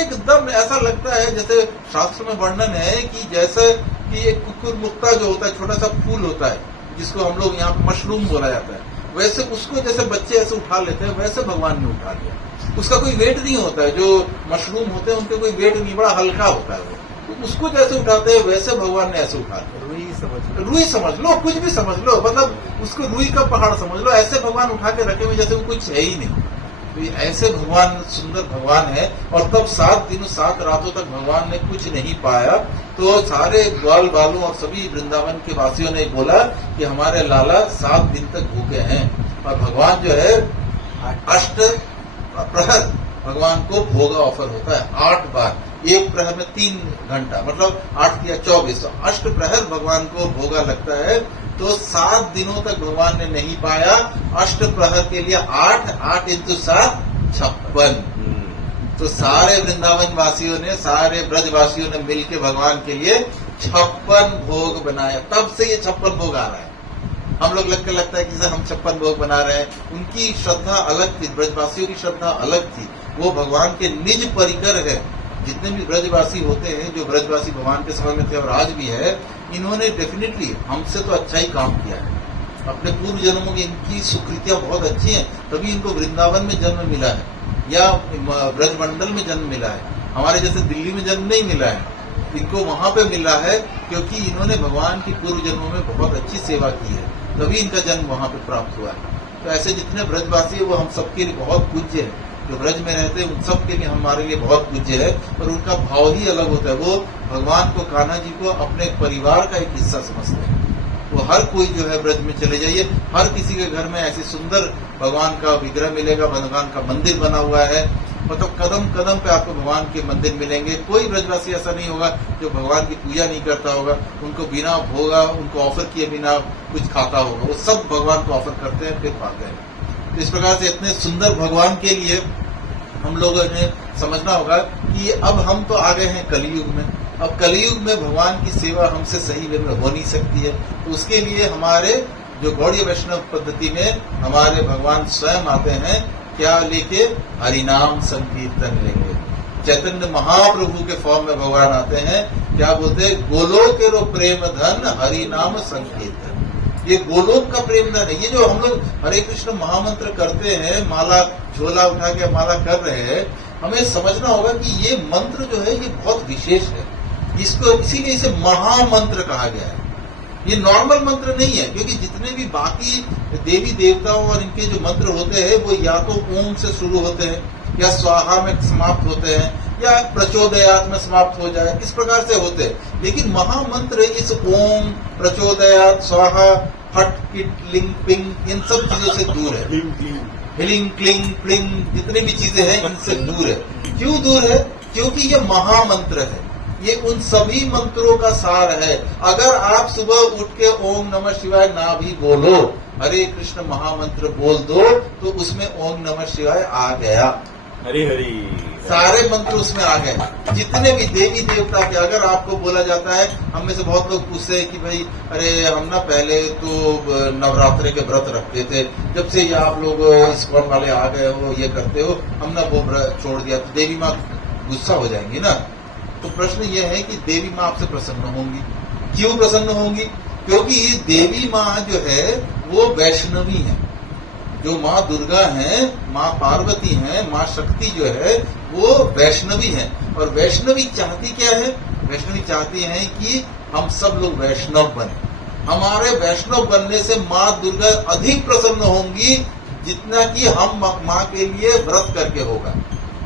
एकदम ऐसा लगता है जैसे शास्त्र में वर्णन है कि जैसे कि एक कुकुर मुक्ता जो होता है, छोटा सा फूल होता है जिसको हम लोग यहाँ मशरूम बोला जाता है, वैसे उसको जैसे बच्चे ऐसे उठा लेते हैं, वैसे भगवान ने उठा लिया। उसका कोई वेट नहीं होता है। जो मशरूम होते हैं उनके कोई वेट नहीं, बड़ा हल्का होता है वो। तो उसको जैसे उठाते हैं वैसे भगवान ने ऐसे उठा लिया। रुई समझ लो, कुछ भी समझ लो, मतलब उसको रुई का पहाड़ समझ लो। ऐसे भगवान उठा के रखे हुए जैसे वो कुछ है ही नहीं। तो ऐसे भगवान, सुंदर भगवान है। और तब 7 दिनों 7 रातों तक भगवान ने कुछ नहीं पाया। तो सारे ग्वाल बालों और सभी वृंदावन के वासियों ने बोला कि हमारे लाला 7 दिन तक भूखे हैं। और भगवान जो है 8 प्रहर भगवान को भोग ऑफर होता है 8 बार। एक प्रहर में 3 घंटा, मतलब 8 या 24, 8 प्रहर भगवान को भोगा लगता है। तो 7 दिनों तक भगवान ने नहीं पाया। 8 प्रहर के लिए 8 इंटू 7 56। तो सारे वृंदावन वासियों ने, सारे ब्रजवासियों ने मिलकर भगवान के लिए 56 भोग बनाया। तब से ये 56 भोग आ रहा है। हम लोग लगता है कि जैसे हम 56 भोग बना रहे हैं। उनकी श्रद्धा अलग थी, ब्रजवासियों की श्रद्धा अलग थी। वो भगवान के निज परिकर है। जितने भी ब्रजवासी होते हैं, जो ब्रजवासी भगवान के समय में थे और आज भी है, इन्होंने डेफिनेटली हमसे तो अच्छा ही काम किया है। अपने पूर्व जन्मों की इनकी सुकृतियां बहुत अच्छी हैं, तभी इनको वृंदावन में जन्म मिला है या ब्रजमंडल में जन्म मिला है। हमारे जैसे दिल्ली में जन्म नहीं मिला है, इनको वहां पे मिला है क्योंकि इन्होंने भगवान की पूर्व जन्मों में बहुत अच्छी सेवा की है, तभी इनका जन्म वहां पे प्राप्त हुआ है। तो ऐसे जितने ब्रजवासी है वो हम सबके लिए बहुत पूज्य है। जो ब्रज में रहते हैं उन सब के लिए हमारे लिए बहुत पूज्य है। और उनका भाव ही अलग होता है। वो भगवान को, कान्हा जी को अपने परिवार का एक हिस्सा समझते हैं। वो हर कोई जो है ब्रज में चले जाइए, हर किसी के घर में ऐसी सुंदर भगवान का विग्रह मिलेगा, भगवान का मंदिर बना हुआ है। मतलब कदम कदम पे आपको भगवान के मंदिर मिलेंगे। कोई ब्रजवासी ऐसा नहीं होगा जो भगवान की पूजा नहीं करता होगा, उनको बिना भोगा, उनको ऑफर किए बिना कुछ खाता होगा। वो सब भगवान को ऑफर करते हैं, फिर पाते हैं। तो इस प्रकार से इतने सुंदर भगवान के लिए हम लोगों ने समझना होगा कि अब हम तो आ गए हैं कलयुग में। अब कलयुग में भगवान की सेवा हमसे सही वे में हो नहीं सकती है, तो उसके लिए हमारे जो गौड़ीय वैष्णव पद्धति में हमारे भगवान स्वयं आते हैं, क्या लेके? हरिनाम संकीर्तन लेके। चैतन्य महाप्रभु के फॉर्म में भगवान आते हैं, क्या बोलते हैं? गोलोक रो प्रेम धन हरिनाम संकीर्तन। ये गोलोक का प्रेम धन है। ये जो हम लोग हरे कृष्ण महामंत्र करते हैं, माला झोला उठा के माला कर रहे हैं, हमें समझना होगा कि ये मंत्र जो है ये बहुत विशेष है। इसको इसीलिए इसे महामंत्र कहा गया है। ये नॉर्मल मंत्र नहीं है, क्योंकि जितने भी बाकी देवी देवताओं और इनके जो मंत्र होते हैं वो या तो ओम से शुरू होते हैं, या स्वाहा में समाप्त होते हैं, या प्रचोदयात में समाप्त हो जाए, इस प्रकार से होते हैं। लेकिन महामंत्र इस ओम, प्रचोदयात, स्वाहा, फट, किट, लिंग, पिंग, इन सब चीजों से दूर है। हिलिंग, क्लिंग, प्लिंग, जितनी भी चीजें हैं इनसे दूर है। क्यों दूर है? क्योंकि ये महामंत्र है। ये उन सभी मंत्रों का सार है। अगर आप सुबह उठ के ओम नमः शिवाय ना भी बोलो, हरे कृष्ण महामंत्र बोल दो, तो उसमें ओम नमः शिवाय आ गया। हरि हरि सारे मंत्र उसमें आ गए। जितने भी देवी देवता के, अगर आपको बोला जाता है, हम में से बहुत लोग पूछते हैं कि भाई अरे हम ना पहले तो नवरात्रे के व्रत रखते थे, जब से ये आप लोग इस्कॉन वाले आ गए हो, ये करते हो, हमने वो व्रत छोड़ दिया, तो देवी माँ गुस्सा हो जाएंगी ना। तो प्रश्न ये है कि देवी माँ आपसे प्रसन्न होंगी। क्यों प्रसन्न होंगी? क्योंकि ये देवी माँ जो है वो वैष्णवी है। जो माँ दुर्गा है, माँ पार्वती है, माँ शक्ति जो है वो वैष्णवी है। और वैष्णवी चाहती क्या है? वैष्णवी चाहती है कि हम सब लोग वैष्णव बने। हमारे वैष्णव बनने से माँ दुर्गा अधिक प्रसन्न होंगी जितना कि हम माँ के लिए व्रत करके होगा।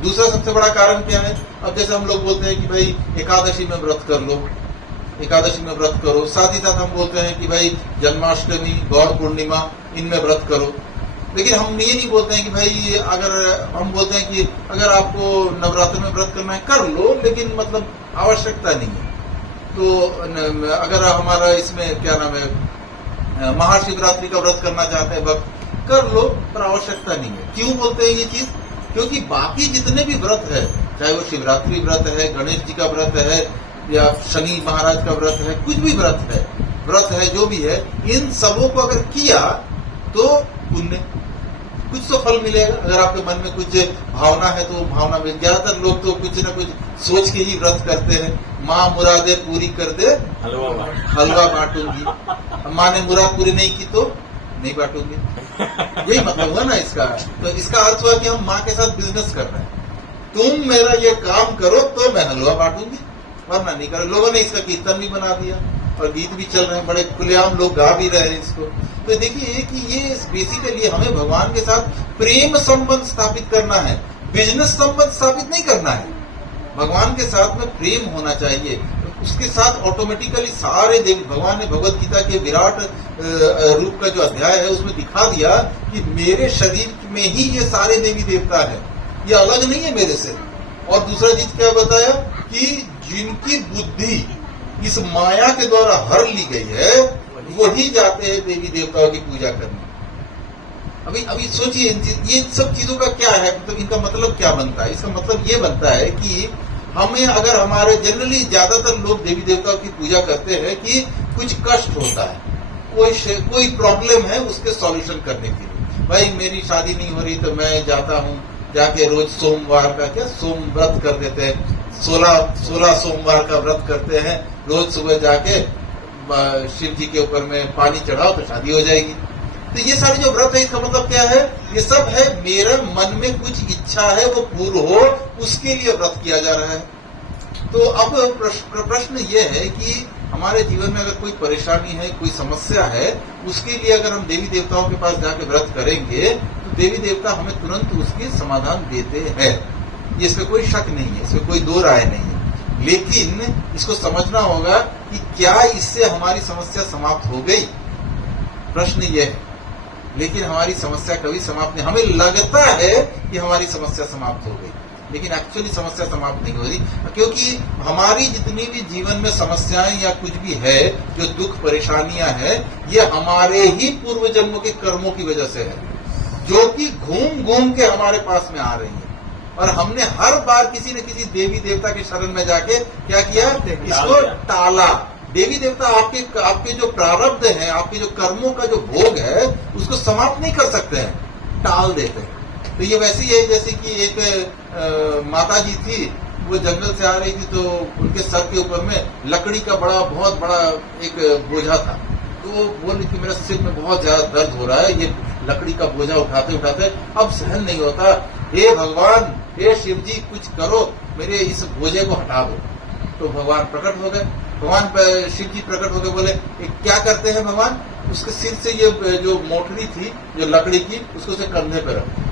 दूसरा सबसे बड़ा कारण क्या है? अब जैसे हम लोग बोलते हैं कि भाई एकादशी में व्रत कर लो, एकादशी में व्रत करो, साथ ही साथ हम बोलते हैं कि भाई जन्माष्टमी, गौर पूर्णिमा, इनमें व्रत करो। लेकिन हम ये नहीं बोलते हैं कि भाई, अगर हम बोलते हैं कि अगर आपको नवरात्र में व्रत करना है कर लो, लेकिन मतलब आवश्यकता नहीं है। तो अगर हमारा इसमें क्या नाम है, महाशिवरात्रि का व्रत करना चाहते हैं वक्त कर लो, पर आवश्यकता नहीं है। क्यों बोलते हैं ये चीज? क्योंकि बाकी जितने भी व्रत है, चाहे वो शिवरात्रि व्रत है, गणेश जी का व्रत है, या शनि महाराज का व्रत है, कुछ भी व्रत है जो भी है, इन सबों को अगर किया तो पुण्य, कुछ तो फल मिलेगा। अगर आपके मन में कुछ भावना है तो भावना में, ज्यादातर लोग तो कुछ न कुछ सोच के ही व्रत करते हैं। माँ मुरादे पूरी कर दे, हलवा बांटूंगी। माँ ने मुराद पूरी नहीं की तो नहीं बांटूंगी। यही मतलब हुआ ना इसका। तो इसका अर्थ हुआ कि हम माँ के साथ बिजनेस कर रहे हैं। तुम मेरा ये काम करो तो मैं हलवा बांटूंगी, वरना नहीं करो। लोगों ने इसका कीर्तन भी बना दिया और गीत भी चल रहे हैं, बड़े खुलेआम लोग गा भी रहे हैं इसको। तो देखिए कि ये बेसिकली हमें भगवान के साथ प्रेम संबंध स्थापित करना है, बिजनेस संबंध स्थापित नहीं करना है। भगवान के साथ में प्रेम होना चाहिए। उसके साथ ऑटोमेटिकली सारे देवी, भगवान ने भगवत गीता के विराट रूप का जो अध्याय है उसमें दिखा दिया कि मेरे शरीर में ही ये सारे देवी देवता है, ये अलग नहीं है मेरे से। और दूसरा चीज क्या बताया कि जिनकी बुद्धि इस माया के द्वारा हर ली गई है वही जाते हैं देवी देवताओं की पूजा करने। अभी सोचिए ये सब चीजों का क्या है, मतलब इनका मतलब क्या बनता है? इसका मतलब ये बनता है कि हमें, अगर हमारे जनरली ज्यादातर लोग देवी देवताओं की पूजा करते हैं कि कुछ कष्ट होता है, कोई प्रॉब्लम है, उसके सॉल्यूशन करने के लिए। भाई मेरी शादी नहीं हो रही तो मैं जाता हूँ, जाके रोज सोमवार का सोम व्रत कर देते हैं, 16 सोमवार का व्रत करते हैं, रोज सुबह जाके शिव जी के ऊपर में पानी चढ़ाओ तो शादी हो जाएगी। तो ये सारे जो व्रत है, इसका मतलब क्या है? ये सब है मेरे मन में कुछ इच्छा है वो पूर्ण हो, उसके लिए व्रत किया जा रहा है। तो अब प्रश्न ये है कि हमारे जीवन में अगर कोई परेशानी है, कोई समस्या है, उसके लिए अगर हम देवी देवताओं के पास जाके व्रत करेंगे तो देवी देवता हमें तुरंत उसके समाधान देते हैं। इसमें कोई शक नहीं है, इसमें कोई दो राय नहीं है। लेकिन इसको समझना होगा कि क्या इससे हमारी समस्या समाप्त हो गई? प्रश्न ये है। लेकिन हमारी समस्या कभी समाप्त नहीं, हमें लगता है कि हमारी समस्या समाप्त हो गई, लेकिन एक्चुअली समस्या समाप्त नहीं हो रही। क्योंकि हमारी जितनी भी जीवन में समस्याएं या कुछ भी है, जो दुख परेशानियां हैं, ये हमारे ही पूर्व जन्मों के कर्मों की वजह से है, जो कि घूम घूम के हमारे पास में आ रही है। और हमने हर बार किसी न किसी देवी देवता के शरण में जाके क्या किया, इसको टाला। देवी देवता आपके जो प्रारब्ध है, आपके जो कर्मों का जो भोग है, उसको समाप्त नहीं कर सकते हैं, टाल देते हैं। तो ये वैसी है जैसे कि एक माता जी थी, वो जंगल से आ रही थी, तो उनके सर के ऊपर में लकड़ी का बहुत बड़ा एक बोझा था। तो वो बोली कि मेरा सिर में बहुत ज्यादा दर्द हो रहा है, ये लकड़ी का बोझा उठाते उठाते अब सहन नहीं होता, हे भगवान, हे शिव जी, कुछ करो, मेरे इस बोझे को हटा दो। तो भगवान प्रकट हो गए, शिव जी प्रकट हो गए, बोले क्या करते हैं भगवान, उसके सिर से ये जो मोटरी थी जो लकड़ी की, उसको उसे कंधे पे रख।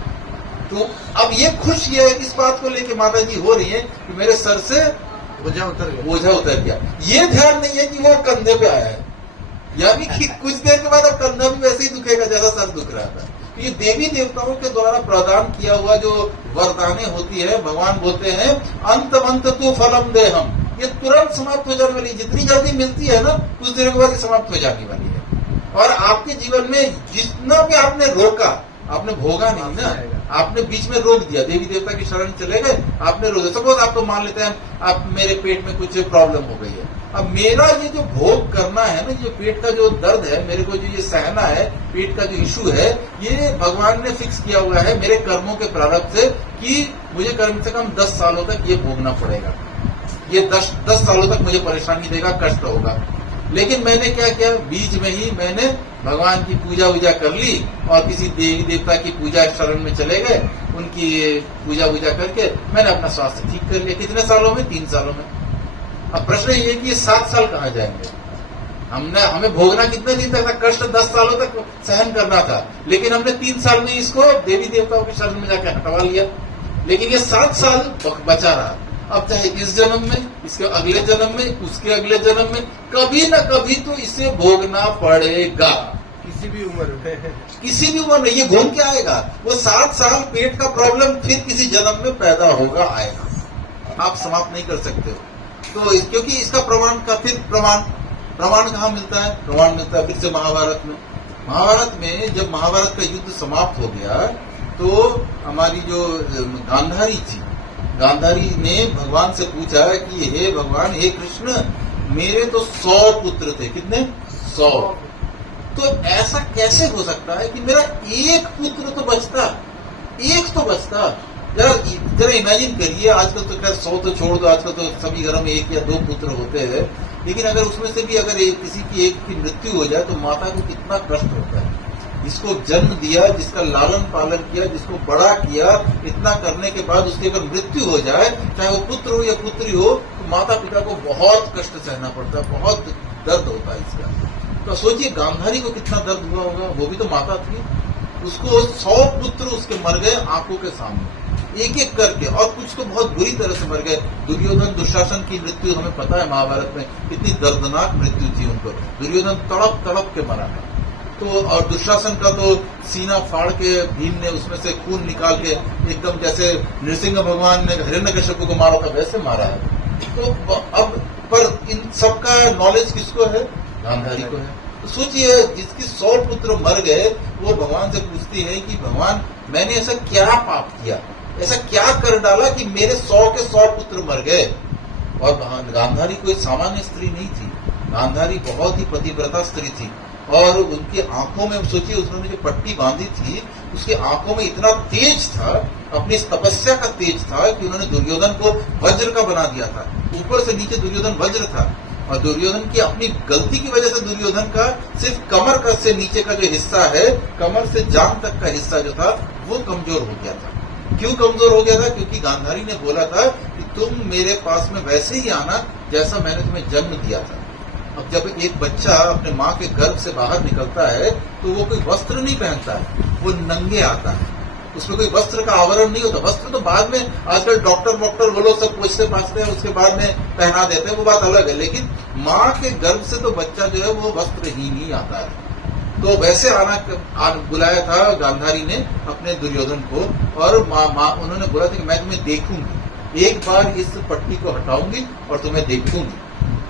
तो अब ये खुश ये इस बात को लेके माता जी हो रही है कि मेरे सर से बोझा उतर गया। ये ध्यान नहीं है कि वो कंधे पे आया है, यानी कि कुछ देर के बाद अब कंधा भी वैसे ही दुखेगा जैसा सर दुख रहा था। ये देवी देवताओं के द्वारा प्रदान किया हुआ जो वरदानें होती है, भगवान बोलते हैं अंत तो फलम दे हम, ये तुरंत समाप्त हो जाने वाली, जितनी जल्दी मिलती है ना, कुछ देर के बाद ये समाप्त हो जाने वाली है। और आपके जीवन में जितना भी आपने रोका, आपने भोगा नहीं ना, आपने बीच में रोक दिया, देवी देवता की शरण चले गए, आपने रोक दिया। सपोज आपको मान लेते हैं आप मेरे पेट में कुछ प्रॉब्लम हो गई है, अब मेरा ये जो भोग करना है ना, जो पेट का जो दर्द है, मेरे को जो ये सहना है, पेट का जो इशू है, ये भगवान ने फिक्स किया हुआ है मेरे कर्मों के प्रारब्ध से कि मुझे कम से कम 10 सालों तक ये भोगना पड़ेगा, ये 10 सालों तक मुझे परेशानी देगा, कष्ट होगा। लेकिन मैंने क्या किया, बीच में ही मैंने भगवान की पूजा वूजा कर ली और किसी देवी देवता की पूजा शरण में चले गए, उनकी पूजा वूजा करके मैंने अपना स्वास्थ्य ठीक कर लिया। कितने सालों में? 3 सालों में। अब प्रश्न ये कि ये 7 साल कहाँ जाएंगे? हमें भोगना कितने दिन तक था, कष्ट 10 सालों तक सहन करना था, लेकिन हमने 3 साल में इसको देवी देवताओं के शरण में जाकर हटवा लिया। लेकिन ये 7 साल बचा रहा। अब चाहे इस जन्म में, इसके अगले जन्म में, उसके अगले जन्म में, कभी न कभी तो इसे भोगना पड़ेगा, किसी भी उम्र में। ये घूम के आएगा, वो 7 साल पेट का प्रॉब्लम फिर किसी जन्म में पैदा होगा, आएगा, आप समाप्त नहीं कर सकते हो। तो क्योंकि इसका प्रमाण कहाँ मिलता है? प्रमाण मिलता है फिर से महाभारत में। जब महाभारत का युद्ध समाप्त हो गया, तो हमारी जो गांधारी ने भगवान से पूछा कि हे भगवान, हे कृष्ण, मेरे तो 100 पुत्र थे। कितने? 100। तो ऐसा कैसे हो सकता है कि मेरा एक पुत्र तो बचता, एक तो बचता। जरा इमेजिन करिए, आजकल तो खैर 100 तो छोड़ दो, आजकल तो सभी घरों में 1 या 2 पुत्र होते हैं, लेकिन अगर उसमें से भी अगर किसी की एक की मृत्यु हो जाए तो माता को कितना कष्ट होता है। जिसको जन्म दिया, जिसका लालन पालन किया, जिसको बड़ा किया, इतना करने के बाद उसकी अगर मृत्यु हो जाए, चाहे वो पुत्र हो या पुत्री हो, तो माता पिता को बहुत कष्ट सहना पड़ता है, बहुत दर्द होता है इसका। तो सोचिए गांधारी को कितना दर्द हुआ होगा, वो भी तो माता थी। उसको 100 पुत्र उसके मर गए आंखों के सामने, एक एक करके, और कुछ तो बहुत बुरी तरह से मर गए। दुर्योधन दुशासन की मृत्यु हमें पता है महाभारत में कितनी दर्दनाक मृत्यु थी उनको। दुर्योधन तड़प के मरा है। तो और दुशासन का तो सीना फाड़ के भीम ने उसमें से खून निकाल के एकदम जैसे नृसिंह भगवान ने हिरण्यकश्यप को मारा था वैसे मारा है। तो अब पर इन सबका नॉलेज किसको है? गांधारी को है। तो सोचिए, जिसकी 100 पुत्र मर गए, वो भगवान से पूछती है कि भगवान, मैंने ऐसा क्या पाप किया, ऐसा क्या कर डाला कि मेरे 100 के 100 पुत्र मर गए। और गांधारी कोई सामान्य स्त्री नहीं थी, गांधारी बहुत ही पतिव्रता स्त्री थी। और उनकी आंखों में सोचिए, उसने जो पट्टी बांधी थी, उसकी आंखों में इतना तेज था, अपनी तपस्या का तेज था कि उन्होंने दुर्योधन को वज्र का बना दिया था। ऊपर से नीचे दुर्योधन वज्र था, और दुर्योधन की अपनी गलती की वजह से दुर्योधन का सिर्फ कमर का से नीचे का जो हिस्सा है, कमर से जांघ तक का हिस्सा जो था, वो कमजोर हो गया था। क्यों कमजोर हो गया था? क्योंकि गांधारी ने बोला था कि तुम मेरे पास में वैसे ही आना जैसा मैंने तुम्हें जन्म दिया था। अब जब एक बच्चा अपने माँ के गर्भ से बाहर निकलता है, तो वो कोई वस्त्र नहीं पहनता है, वो नंगे आता है, उसमें कोई वस्त्र का आवरण नहीं होता। वस्त्र तो बाद में आजकल डॉक्टर वो लोग सब पूछते पाछते हैं, उसके बाद में पहना देते हैं, वो बात अलग है। लेकिन माँ के गर्भ से तो बच्चा जो है वो वस्त्रहीन ही आता है। तो वैसे बुलाया था गांधारी ने अपने दुर्योधन को, और उन्होंने बोला था कि मैं तुम्हें देखूंगी, एक बार इस पट्टी को हटाऊंगी और तुम्हें देखूंगी,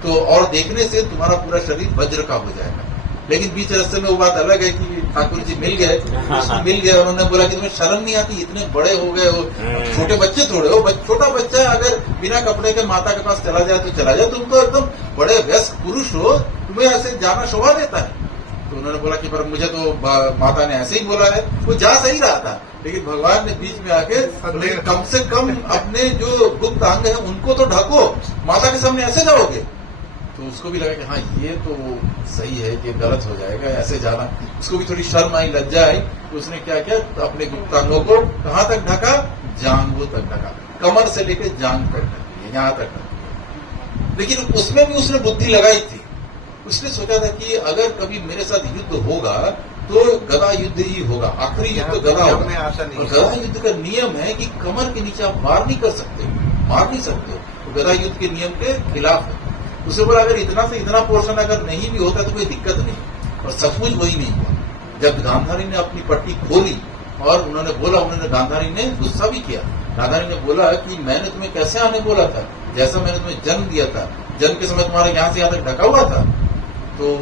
तो और देखने से तुम्हारा पूरा शरीर वज्र का हो जाएगा। लेकिन बीच रास्ते में वो बात अलग है कि ठाकुर जी मिल गए, उन्होंने बोला कि तुम्हें शर्म नहीं आती, इतने बड़े हो गए हो, छोटे बच्चे थोड़े हो, छोटा बच्चा अगर बिना कपड़े के माता के पास चला जाए तो चला जाए, तुम तो एकदम बड़े वयस्क पुरुष हो, तुम्हें ऐसे जाना शोभा देता है। तो उन्होंने बोला कि पर मुझे तो माता ने ऐसे ही बोला है। वो जा सही रहा था, लेकिन भगवान ने बीच में आके बोले कम से कम अपने जो गुप्त अंग है उनको तो ढको, माता के सामने ऐसे जाओगे। तो उसको भी लगा कि हाँ ये तो सही है कि गलत हो जाएगा ऐसे जाना। उसको भी थोड़ी शर्म आई, लज्जा आई। तो उसने क्या किया, तो अपने गुप्तांगों को कहाँ तक ढका, जांघों तक ढका, कमर से लेकर जांघ तक ढकी, यहाँ तक ढकी। लेकिन उसमें भी उसने बुद्धि लगाई थी। उसने सोचा था कि अगर कभी मेरे साथ युद्ध होगा तो गदा युद्ध ही होगा, आखिरी युद्ध गदा होगा। और गदा युद्ध का नियम है कि कमर के नीचे आप वार नहीं कर सकते, मार नहीं सकते, तो गदा युद्ध के नियम के खिलाफ है। उसने बोला अगर इतना से इतना पोर्शन अगर नहीं भी होता तो कोई दिक्कत नहीं। और सचमुच वही नहीं हुआ। जब गांधारी ने अपनी पट्टी खोली और उन्होंने बोला, उन्होंने गांधारी ने गुस्सा भी किया। गांधारी ने बोला कि मैंने तुम्हें कैसे आने बोला था, जैसा मैंने तुम्हें जन्म दिया था, जन्म के समय तुम्हारा यहाँ से यहाँ तक ढका हुआ था। तो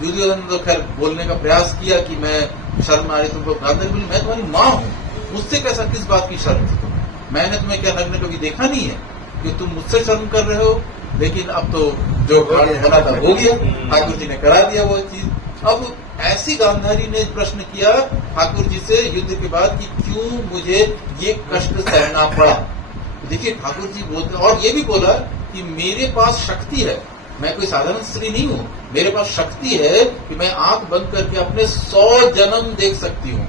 दुर्योधन ने तो खैर बोलने का प्रयास किया कि मैं शर्म आ रही तुमको। गांधारी बोली मैं तुम्हारी माँ हूँ, मुझसे कैसा किस बात की शर्म थी तुम्हें, मैंने तुम्हें क्या नग्न कभी देखा नहीं है कि तुम मुझसे शर्म कर रहे हो। लेकिन अब तो जो बना था हो गया, ठाकुर जी ने करा दिया वो चीज। अब ऐसी गांधारी ने प्रश्न किया ठाकुर जी से युद्ध के बाद कि क्यों मुझे ये कष्ट सहना पड़ा। देखिए ठाकुर जी बोलते, और ये भी बोला कि मेरे पास शक्ति है, मैं कोई साधारण स्त्री नहीं हूँ, मेरे पास शक्ति है कि मैं आंख बंद करके अपने 100 जन्म देख सकती हूँ,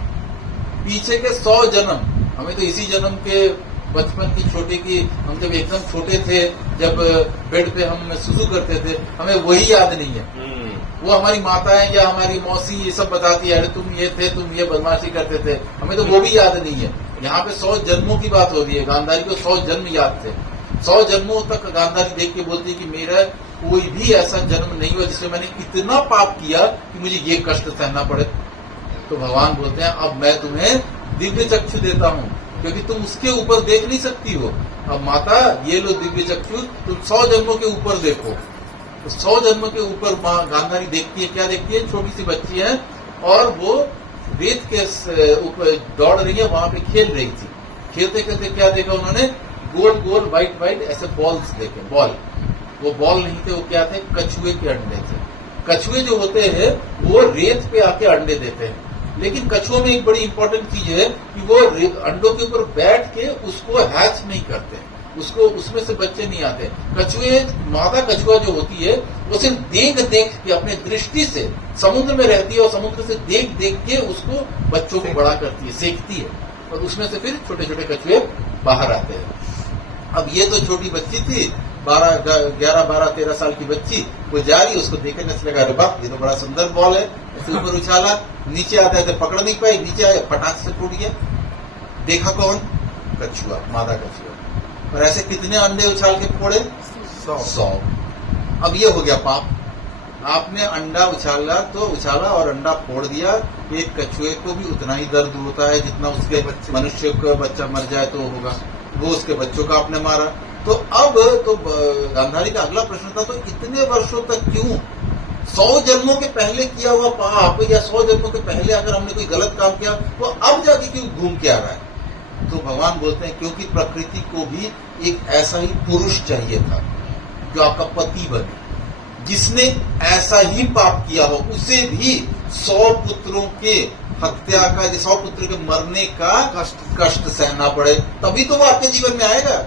पीछे के 100 जन्म। हमें तो इसी जन्म के बचपन की छोटे की, हम जब एकदम छोटे थे, जब बेड पे हम सुसु करते थे, हमें वही याद नहीं है। वो हमारी माताएं या हमारी मौसी ये सब बताती है, अरे तुम ये थे, तुम ये बदमाशी करते थे, हमें तो वो भी याद नहीं है। यहाँ पे 100 जन्मों की बात हो रही है। गांधारी को 100 जन्म याद थे। 100 जन्मों तक गांधारी देख के बोलती है कि मेरा कोई भी ऐसा जन्म नहीं हुआ जिसमें मैंने इतना पाप किया कि मुझे ये कष्ट सहना पड़े। तो भगवान बोलते हैं अब मैं तुम्हें दिव्य चक्षु देता हूँ, क्योंकि तुम उसके ऊपर देख नहीं सकती हो। अब माता ये लो दिव्य चक्षु, तुम 100 जन्मों के ऊपर देखो। तो 100 जन्मों के ऊपर माँ गांधारी देखती है, क्या देखती है, छोटी सी बच्ची है और वो रेत के ऊपर दौड़ रही है, वहां पे खेल रही थी। खेलते खेलते क्या देखा उन्होंने, गोल गोल व्हाइट व्हाइट ऐसे बॉल्स देखे। बॉल, वो बॉल नहीं थे, वो क्या थे, कछुए के अंडे थे। कछुए जो होते हैं वो रेत पे आके अंडे देते हैं, लेकिन कछुओं में एक बड़ी इंपॉर्टेंट चीज है कि वो अंडों के ऊपर बैठ के उसको हैच नहीं करते, उसको उसमें से बच्चे नहीं आते। कछुए, मादा कछुआ जो होती है वो सिर्फ देख देख के अपने दृष्टि से समुद्र में रहती है और समुद्र से देख देख के उसको बच्चों को बड़ा करती है, सेकती है, और उसमें से फिर छोटे छोटे कछुए बाहर आते हैं। अब ये तो छोटी बच्ची थी, 11, 12, 13 साल की बच्ची, वो जा रही, उसको देखने से लगा, अरे बाप ये तो बड़ा सुंदर बॉल है, ऐसे ऊपर उछाला, नीचे आता है तो पकड़ नहीं पाई, नीचे आया फटाक से टूट गया। देखा कौन, कछुआ, मादा कछुआ। और ऐसे कितने अंडे उछाल के फोड़े, 100। अब ये हो गया पाप। आपने अंडा उछाला और अंडा फोड़ दिया। एक कछुए को भी उतना ही दर्द होता है जितना उसके मनुष्य का बच्चा मर जाए तो होगा, वो उसके बच्चों का आपने मारा। तो अब तो गांधारी का अगला प्रश्न था, तो इतने वर्षों तक क्यों, 100 जन्मों के पहले किया हुआ पाप या 100 जन्मों के पहले अगर हमने कोई गलत काम किया तो अब जाके क्यों घूम के आ रहा है। तो भगवान बोलते हैं क्योंकि प्रकृति को भी एक ऐसा ही पुरुष चाहिए था जो आपका पति बने, जिसने ऐसा ही पाप किया हो, उसे भी 100 पुत्रों के हत्या का, 100 पुत्र के मरने का कष्ट सहना पड़े, तभी तो वो आपके जीवन में आएगा।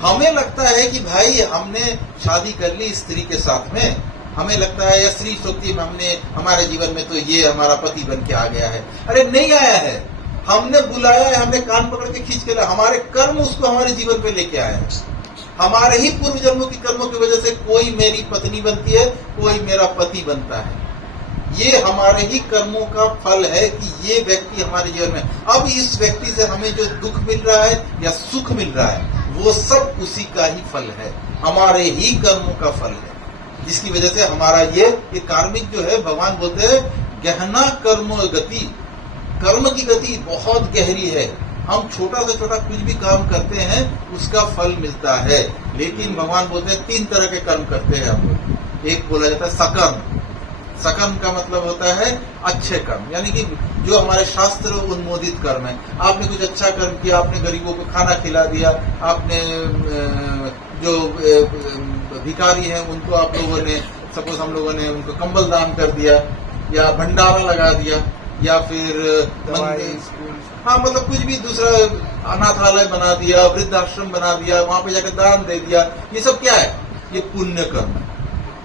हमें लगता है कि भाई हमने शादी कर ली स्त्री के साथ में, हमें लगता है या स्त्री सोचती है हमने हमारे जीवन में तो ये हमारा पति बन के आ गया है। अरे नहीं आया है, हमने बुलाया है, हमने कान पकड़ के खींच के लाया, हमारे कर्म उसको हमारे जीवन पे लेके आए हैं। हमारे ही पूर्व जन्मों की कर्मों की वजह से कोई मेरी पत्नी बनती है, कोई मेरा पति बनता है। ये हमारे ही कर्मों का फल है कि ये व्यक्ति हमारे जीवन में, अब इस व्यक्ति से हमें जो दुख मिल रहा है या सुख मिल रहा है वो सब उसी का ही फल है, हमारे ही कर्मों का फल है, जिसकी वजह से हमारा ये कार्मिक जो है, भगवान बोलते हैं गहना कर्म गति, कर्म की गति बहुत गहरी है। हम छोटा से छोटा कुछ भी काम करते हैं उसका फल मिलता है, लेकिन भगवान बोलते हैं 3 तरह के कर्म करते हैं हम लोग। एक बोला जाता है सकर्म, सकर्म का मतलब होता है अच्छे कर्म, यानी कि जो हमारे शास्त्र उन्मोदित कर्म है। आपने कुछ अच्छा कर्म किया, आपने गरीबों को खाना खिला दिया, आपने जो भिखारी हैं उनको आप लोगों ने, सपोज हम लोगों ने उनको कंबल दान कर दिया, या भंडारा लगा दिया, या फिर हाँ मतलब कुछ भी दूसरा अनाथालय बना दिया, वृद्धाश्रम बना दिया, वहां पे जाकर दान दे दिया, ये सब क्या है? ये पुण्य कर्म है।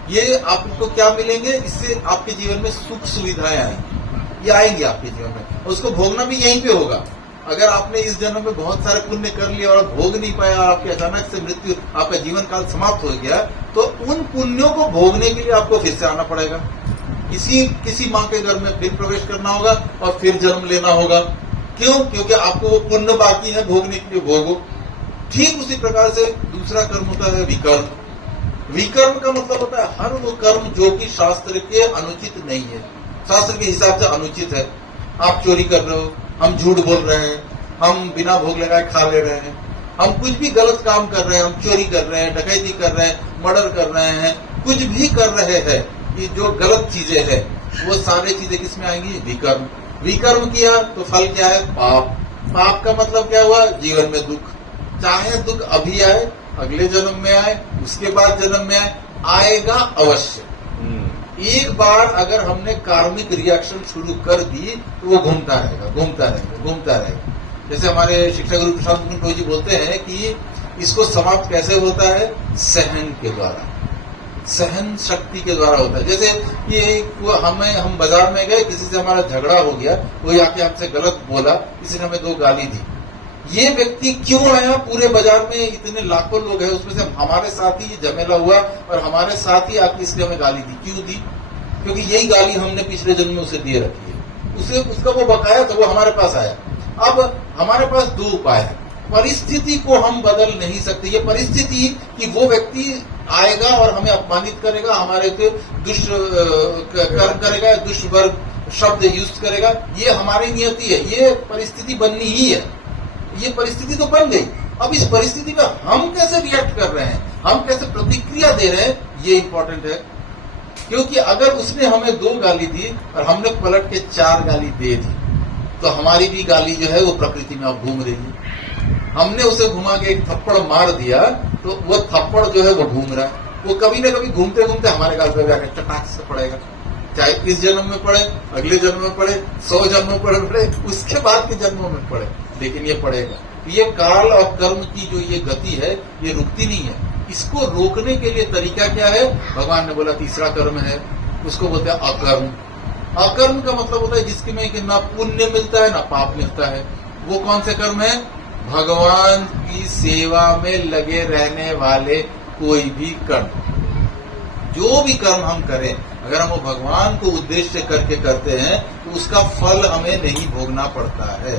ये आपको क्या मिलेंगे? इससे आपके जीवन में सुख सुविधाएं आएंगी, ये आएंगी आपके जीवन में, उसको भोगना भी यहीं पे होगा। अगर आपने इस जन्म में बहुत सारे पुण्य कर लिए और भोग नहीं पाया, आपके अचानक से मृत्यु, आपका जीवन काल समाप्त हो गया, तो उन पुण्यों को भोगने के लिए आपको फिर से आना पड़ेगा, किसी माँ के घर में फिर प्रवेश करना होगा और फिर जन्म लेना होगा। क्यों? क्योंकि आपको वो पुण्य बाकी है भोगने के लिए, भोगो। ठीक उसी प्रकार से दूसरा कर्म होता है विकर्म। विकर्म का मतलब होता है हर वो कर्म जो कि शास्त्र के अनुचित नहीं है, शास्त्र के हिसाब से अनुचित है। आप चोरी कर रहे हो, हम झूठ बोल रहे हैं, हम बिना भोग लगाए खा ले रहे हैं, हम कुछ भी गलत काम कर रहे हैं, हम चोरी कर रहे हैं, डकैती कर रहे हैं, मर्डर कर रहे हैं, कुछ भी कर रहे हैं, ये जो गलत चीजें हैं वो सारी चीजें किसमें आएंगी? विकर्म। विकर्म किया तो फल क्या है? पाप। पाप का मतलब क्या हुआ? जीवन में दुख, चाहे दुख अभी आए, अगले जन्म में आए, उसके बाद जन्म में आएगा अवश्य। एक बार अगर हमने कार्मिक रिएक्शन शुरू कर दी तो वो घूमता रहेगा, घूमता रहेगा, घूमता रहेगा। जैसे हमारे शिक्षा गुरु प्रशांत कुंटो जी बोलते हैं कि इसको समाप्त कैसे होता है? सहन के द्वारा, सहन शक्ति के द्वारा होता है। जैसे ये हम बाजार में गए, किसी से हमारा झगड़ा हो गया, कोई आके हमसे गलत बोला, किसी ने हमें 2 गाली दी। ये व्यक्ति क्यों आया? पूरे बाजार में इतने लाखों लोग हैं, उसमें से हमारे साथ ही ये झमेला हुआ और हमारे साथ ही आके इसने हमें गाली दी। क्यों दी? क्योंकि यही गाली हमने पिछले जन्म में उसे दे रखी है, उसका वो बकाया था, वो हमारे पास आया। अब हमारे पास 2 उपाय है। परिस्थिति को हम बदल नहीं सकते। ये परिस्थिति कि वो व्यक्ति आएगा और हमें अपमानित करेगा, हमारे से दुष्ट कर्म करेगा, दुष्ट वर्ग शब्द यूज करेगा, ये हमारी नियति है, ये परिस्थिति बननी ही है। ये परिस्थिति तो बन गई। अब इस परिस्थिति में हम कैसे रिएक्ट कर रहे हैं, हम कैसे प्रतिक्रिया दे रहे हैं, ये इंपॉर्टेंट है। क्योंकि अगर उसने हमें 2 गाली दी और हमने पलट के 4 गाली दे दी, तो हमारी भी गाली जो है वो प्रकृति में अब घूम रही है। हमने उसे घुमा के एक थप्पड़ मार दिया तो वो थप्पड़ जो है वो घूम रहा है, वो कभी ना कभी घूमते घूमते हमारे गाल पे जाकर चटाक से पड़ेगा। चाहे इस जन्म में पड़े, अगले जन्म में पड़े, 100 जन्मों में पड़े, उसके बाद के जन्मों में पड़े, लेकिन ये पड़ेगा। ये काल और कर्म की जो ये गति है ये रुकती नहीं है। इसको रोकने के लिए तरीका क्या है? भगवान ने बोला तीसरा कर्म है, उसको बोलते हैं अकर्म। अकर्म का मतलब होता है जिसके में कि ना पुण्य मिलता है ना पाप मिलता है। वो कौन से कर्म है? भगवान की सेवा में लगे रहने वाले कोई भी कर्म, जो भी कर्म हम करें, अगर हम वो भगवान को उद्देश्य करके करते हैं तो उसका फल हमें नहीं भोगना पड़ता है।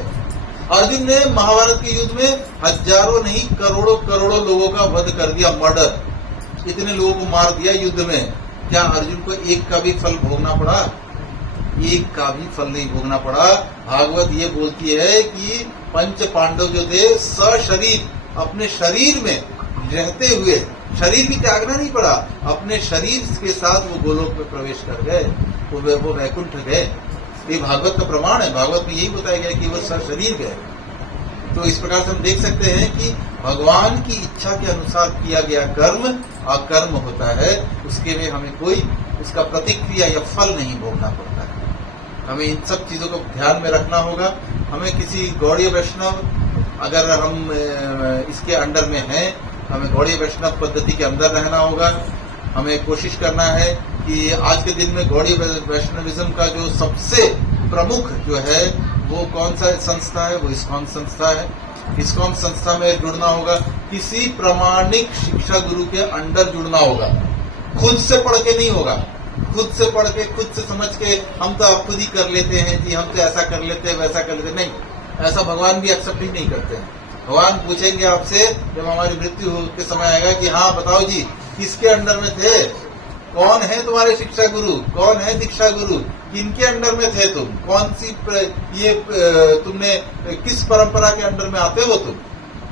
अर्जुन ने महाभारत के युद्ध में हजारों नहीं करोड़ों करोड़ों लोगों का वध कर दिया, मर्डर, इतने लोगों को मार दिया युद्ध में। क्या अर्जुन को एक का भी फल भोगना पड़ा? एक का भी फल नहीं भोगना पड़ा। भागवत ये बोलती है कि पंच पांडव जो थे सशरीर, अपने शरीर में रहते हुए, शरीर भी त्यागना नहीं पड़ा, अपने शरीर के साथ वो गोलोक में प्रवेश कर गए, वो वैकुंठ गए। ये भागवत का प्रमाण है। भागवत में यही बताया गया कि वो सशरीर गए। तो इस प्रकार से हम देख सकते हैं कि भगवान की इच्छा के अनुसार किया गया कर्म अकर्म होता है, उसके लिए हमें कोई उसका प्रतिक्रिया या फल नहीं भोगना पड़ता है। हमें इन सब चीजों को ध्यान में रखना होगा। हमें किसी गौड़ीय वैष्णव, अगर हम इसके अंडर में हैं, हमें गौड़ीय वैष्णव पद्धति के अंदर रहना होगा। हमें कोशिश करना है कि आज के दिन में गौड़ीय वैष्णविज्म का जो सबसे प्रमुख जो है वो कौन सा संस्था है? वो इस्कॉन संस्था है। इस्कॉन संस्था में जुड़ना होगा, किसी प्रामाणिक शिक्षा गुरु के अंडर जुड़ना होगा। खुद से पढ़ के नहीं होगा, खुद से पढ़ के खुद से समझ के हम तो अब खुद ही कर लेते हैं जी, हम तो ऐसा कर लेते हैं वैसा कर लेते, नहीं, ऐसा भगवान भी एक्सेप्ट ही नहीं करते हैं। भगवान पूछेंगे आपसे जब हमारी मृत्यु के समय आएगा कि हाँ बताओ जी किसके अंडर में थे, कौन है तुम्हारे शिक्षा गुरु, कौन है दीक्षा गुरु, किनके अंडर में थे तुम, कौन सी ये तुमने किस परंपरा के अंडर में आते हो तुम।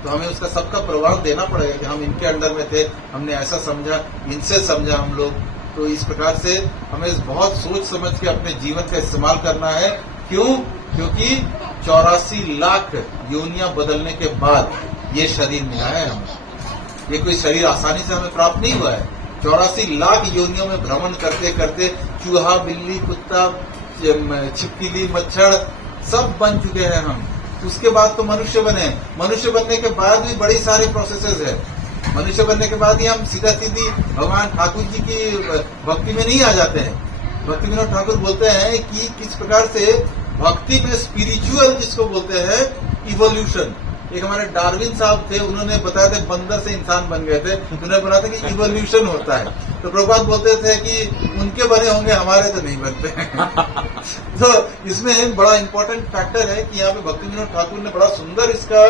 तो हमें उसका सबका प्रमाण देना पड़ेगा कि हम इनके अंडर में थे, हमने ऐसा समझा, इनसे समझा हम लोग। तो इस प्रकार से हमें बहुत सोच समझ के अपने जीवन का इस्तेमाल करना है। क्यों? क्योंकि 84 लाख योनियां बदलने के बाद ये शरीर मिला है हमें। ये कोई शरीर आसानी से हमें प्राप्त नहीं हुआ है। 84 लाख योनियों में भ्रमण करते करते चूहा, बिल्ली, कुत्ता, छिपकली, मच्छर सब बन चुके हैं हम। उसके बाद तो मनुष्य बने। मनुष्य बनने के बाद भी बड़ी सारी प्रोसेसेस है। मनुष्य बनने के बाद ही हम सीधा सीधी भगवान ठाकुर जी की भक्ति में नहीं आ जाते हैं। भक्ति विनोद ठाकुर बोलते हैं कि किस प्रकार से भक्ति में स्पिरिचुअल जिसको बोलते हैं इवोल्यूशन। एक हमारे डार्विन साहब थे, उन्होंने बताया था बंदर से इंसान बन गए थे, उन्होंने बताया था कि इवोल्यूशन होता है। तो प्रभुपाद बोलते थे कि उनके बने होंगे, हमारे तो नहीं बनते हैं। तो इसमें बड़ा इंपॉर्टेंट फैक्टर है कि यहाँ पे भक्ति विनोद ठाकुर ने बड़ा सुंदर इसका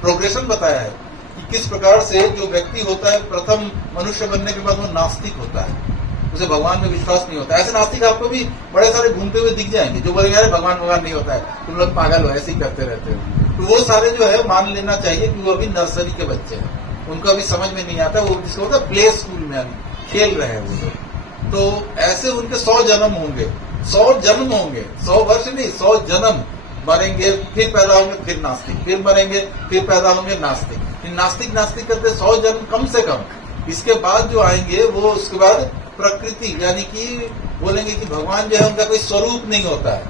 प्रोग्रेशन बताया है कि किस प्रकार से जो व्यक्ति होता है प्रथम मनुष्य बनने के बाद वो नास्तिक होता है, उसे भगवान में विश्वास नहीं होता है। ऐसे नास्तिक आपको भी बड़े सारे घूमते हुए दिख जाएंगे जो बोलेंगे अरे भगवान नहीं होता है, तुम लोग पागल हो, ऐसे ही करते रहते हो। तो वो सारे जो है मान लेना चाहिए कि वो अभी नर्सरी के बच्चे हैं, उनको अभी समझ में नहीं आता। वो जिसको होता है प्ले स्कूल में अभी खेल रहे हैं वो लोग। तो ऐसे उनके 100 जन्म होंगे, 100 जन्म होंगे, 100 वर्ष नहीं, 100 जन्म मरेंगे, फिर पैदा होंगे, फिर नास्तिक, फिर मरेंगे, फिर पैदा होंगे नास्तिक, फिर नास्तिक करते 100 जन्म कम से कम। इसके बाद जो आएंगे वो उसके बाद प्रकृति, यानी कि बोलेंगे कि भगवान जो है उनका कोई स्वरूप नहीं होता है,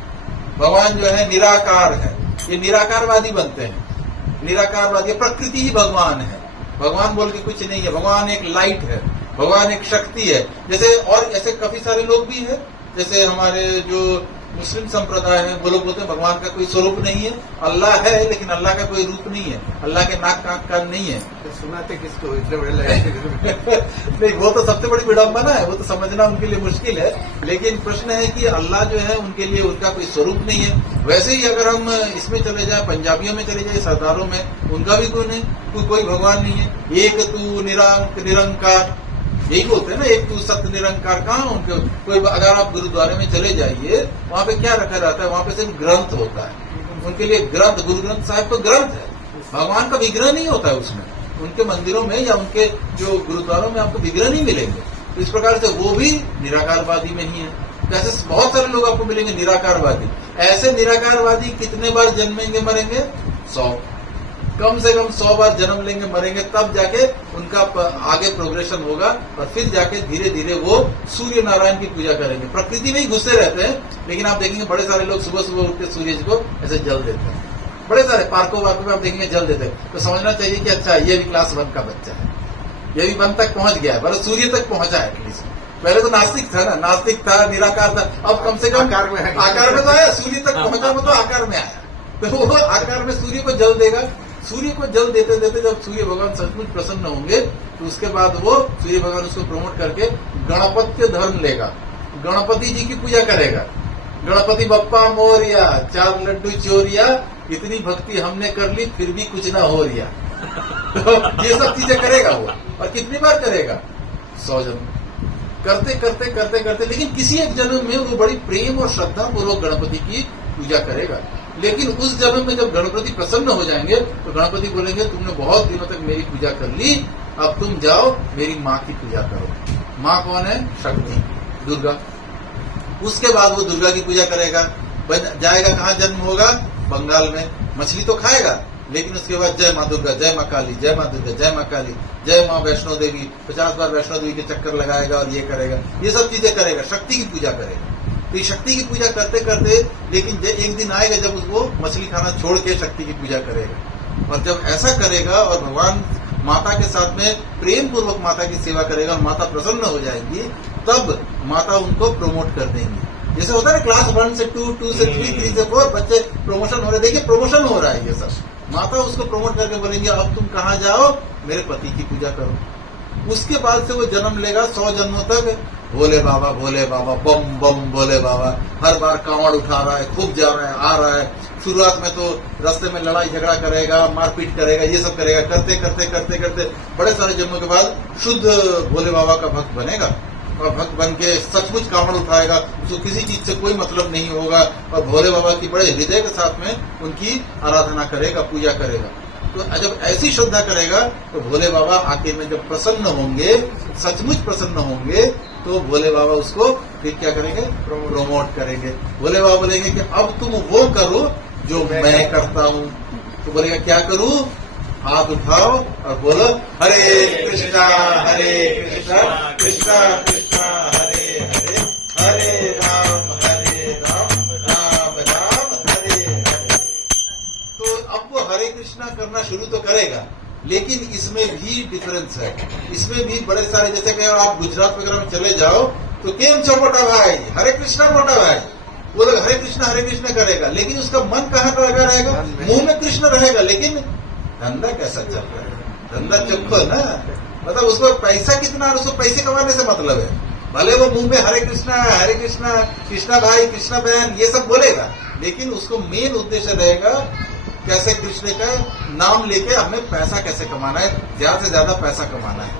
भगवान जो है निराकार है। ये निराकारवादी बनते हैं। निराकारवादी, प्रकृति ही भगवान है, भगवान बोल के कुछ नहीं है। भगवान एक लाइट है, भगवान एक शक्ति है। जैसे और ऐसे काफी सारे लोग भी हैं, जैसे हमारे जो मुस्लिम संप्रदाय है, वो लोग बोलते हैं भगवान का कोई स्वरूप नहीं है, अल्लाह है लेकिन अल्लाह का कोई रूप नहीं है, अल्लाह के नाक कान नहीं है। सुनाते किसको इतने बड़े नहीं, वो तो सबसे बड़ी विडंबना है, वो तो समझना उनके लिए मुश्किल है। लेकिन प्रश्न है कि अल्लाह जो है उनके लिए उनका कोई स्वरूप नहीं है। वैसे ही अगर हम इसमें चले जाए, पंजाबियों में चले जाए, सरदारों में, उनका भी कोई भगवान नहीं है। एक तू निरंकार, यही बोलते हैं ना, एक तू सत्य निरंकार। कहाँ उनके कोई, अगर आप गुरुद्वारे में चले जाइए, वहाँ पे क्या रखा रहता है? वहाँ पे सिर्फ ग्रंथ होता है। उनके लिए ग्रंथ, गुरु ग्रंथ साहिब तो ग्रंथ है, भगवान का विग्रह नहीं होता है उसमें। उनके मंदिरों में या उनके जो गुरुद्वारों में आपको विग्रह नहीं मिलेंगे। तो इस प्रकार से वो भी निराकारवादी में ही है। तो ऐसे बहुत सारे लोग आपको मिलेंगे निराकारवादी। ऐसे निराकारवादी कितने बार जन्मेंगे, मरेंगे? 100, कम से कम 100 बार जन्म लेंगे, मरेंगे, तब जाके उनका आगे प्रोग्रेशन होगा। और फिर जाके धीरे धीरे वो सूर्य नारायण की पूजा करेंगे। प्रकृति में ही घुसे रहते हैं, लेकिन आप देखेंगे बड़े सारे लोग सुबह सुबह उठ के सूर्य जी को ऐसे जल देते हैं। बड़े सारे पार्कों वार्कों में आप देखेंगे जल देते हैं। तो समझना चाहिए कि अच्छा, ये भी क्लास 1 का बच्चा है, ये भी 1 तक पहुंच गया है, बस सूर्य तक पहुंचा है एटलीस्ट। पहले तो नास्तिक था ना, नास्तिक था, निराकार था, अब कम से कम आकार में तो आया, सूर्य तक पहुंचा, मतलब आकार में आया। तो वो आकार में सूर्य को जल देगा। सूर्य को जल देते देते जब सूर्य भगवान सचमुच प्रसन्न होंगे, तो उसके बाद वो सूर्य भगवान उसको प्रमोट करके गणपत्य धर्म लेगा, गणपति जी की पूजा करेगा। गणपति बप्पा मोरिया, 4 लड्डू चोरिया, इतनी भक्ति हमने कर ली फिर भी कुछ ना हो रिया। तो ये सब चीजें करेगा वो। और कितनी बार करेगा? 100 जन्म करते करते करते करते। लेकिन किसी एक जन्म में वो बड़ी प्रेम और श्रद्धा पूर्वक गणपति की पूजा करेगा। लेकिन उस जन्म में जब गणपति प्रसन्न हो जाएंगे, तो गणपति बोलेंगे तुमने बहुत दिनों तक मेरी पूजा कर ली, अब तुम जाओ मेरी माँ की पूजा करो। माँ कौन है? शक्ति, दुर्गा। उसके बाद वो दुर्गा की पूजा करेगा। जाएगा कहाँ जन्म होगा? बंगाल में। मछली तो खाएगा, लेकिन उसके बाद जय माँ दुर्गा, जय माँ काली, जय माँ दुर्गा, जय माँ काली, जय माँ वैष्णो देवी, 50 बार वैष्णो देवी के चक्कर लगाएगा और ये करेगा, ये सब चीजें करेगा, शक्ति की पूजा करेगा। तो ये शक्ति की पूजा करते करते, लेकिन एक दिन आएगा जब उसको मछली खाना छोड़ के शक्ति की पूजा करेगा। और जब ऐसा करेगा और भगवान माता के साथ में प्रेम पूर्वक माता की सेवा करेगा और माता प्रसन्न हो जाएगी, तब माता उनको प्रमोट कर देंगी। जैसे होता है ना क्लास 1 से 2, 2 से 3, 3 से 4 बच्चे प्रमोशन हो रहे हैं। देखिए प्रमोशन हो रहा है ये सब। माता उसको प्रमोट करके बोलेंगे अब तुम कहाँ जाओ, मेरे पति की पूजा करो। उसके बाद से वो जन्म लेगा 100 जन्मों तक। भोले बाबा बम बम भोले बाबा, हर बार कांवड़ उठा रहा है, खूब जा रहा है, आ रहा है। शुरुआत में तो रास्ते में लड़ाई झगड़ा करेगा, मारपीट करेगा, ये सब करेगा। करते करते करते करते बड़े सारे जन्मों के बाद शुद्ध भोले बाबा का भक्त बनेगा। और भक्त बन के सचमुच कांवड़ उठाएगा, उसको किसी चीज से कोई मतलब नहीं होगा। और भोले बाबा की बड़े हृदय के साथ में उनकी आराधना करेगा, पूजा करेगा। तो जब ऐसी श्रद्धा करेगा तो भोले बाबा आखिर में जब प्रसन्न होंगे, सचमुच प्रसन्न होंगे, तो भोले बाबा उसको फिर क्या करेंगे, प्रमोट करेंगे। भोले बाबा बोलेंगे कि अब तुम वो करो जो मैं करता हूँ। तो बोलेगा क्या करूँ? हाथ उठाओ और बोलो हरे कृष्णा कृष्णा कृष्णा हरे हरे, हरे राम राम राम हरे हरे। तो अब वो हरे कृष्णा करना शुरू तो करेगा, लेकिन इसमें भी डिफरेंस है। इसमें भी बड़े सारे, जैसे कि आप गुजरात वगैरह में चले जाओ तो केम छो मोटा भाई, हरे कृष्णा मोटा भाई, वो लोग हरे कृष्णा करेगा, लेकिन उसका मन कहाँ लगा रहेगा? मुंह में कृष्ण रहेगा, लेकिन धंधा कैसा चल रहा है? धंधा चुप ना, मतलब उसको पैसा कितना, उसको पैसे कमाने से मतलब है। भले वो मुंह में हरे कृष्णा कृष्णा भाई, कृष्णा बहन ये सब बोलेगा, लेकिन उसको मेन उद्देश्य रहेगा कैसे कृष्ण का नाम लेके हमें पैसा कैसे कमाना है, ज्यादा से ज्यादा पैसा कमाना है।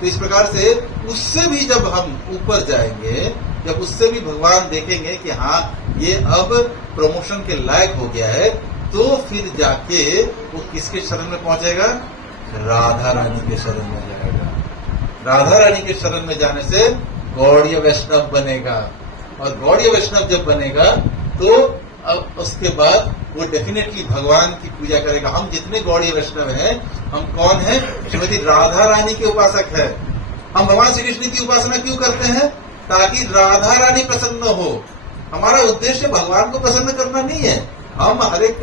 तो इस प्रकार से उससे भी जब हम ऊपर जाएंगे, जब उससे भी भगवान देखेंगे कि हाँ ये अब प्रमोशन के लायक हो गया है, तो फिर जाके वो किसके शरण में पहुंचेगा? राधा रानी के शरण में जाएगा। राधा रानी के शरण में जाने से गौड़ीय वैष्णव बनेगा, और गौड़ीय वैष्णव जब बनेगा तो अब उसके बाद वो डेफिनेटली भगवान की पूजा करेगा। हम जितने गौड़ीय वैष्णव हैं, हम कौन हैं? श्रीमती राधा रानी के उपासक है। हम भगवान श्री कृष्ण की उपासना क्यों करते हैं? ताकि राधा रानी प्रसन्न हो। हमारा उद्देश्य भगवान को प्रसन्न करना नहीं है। हम हर एक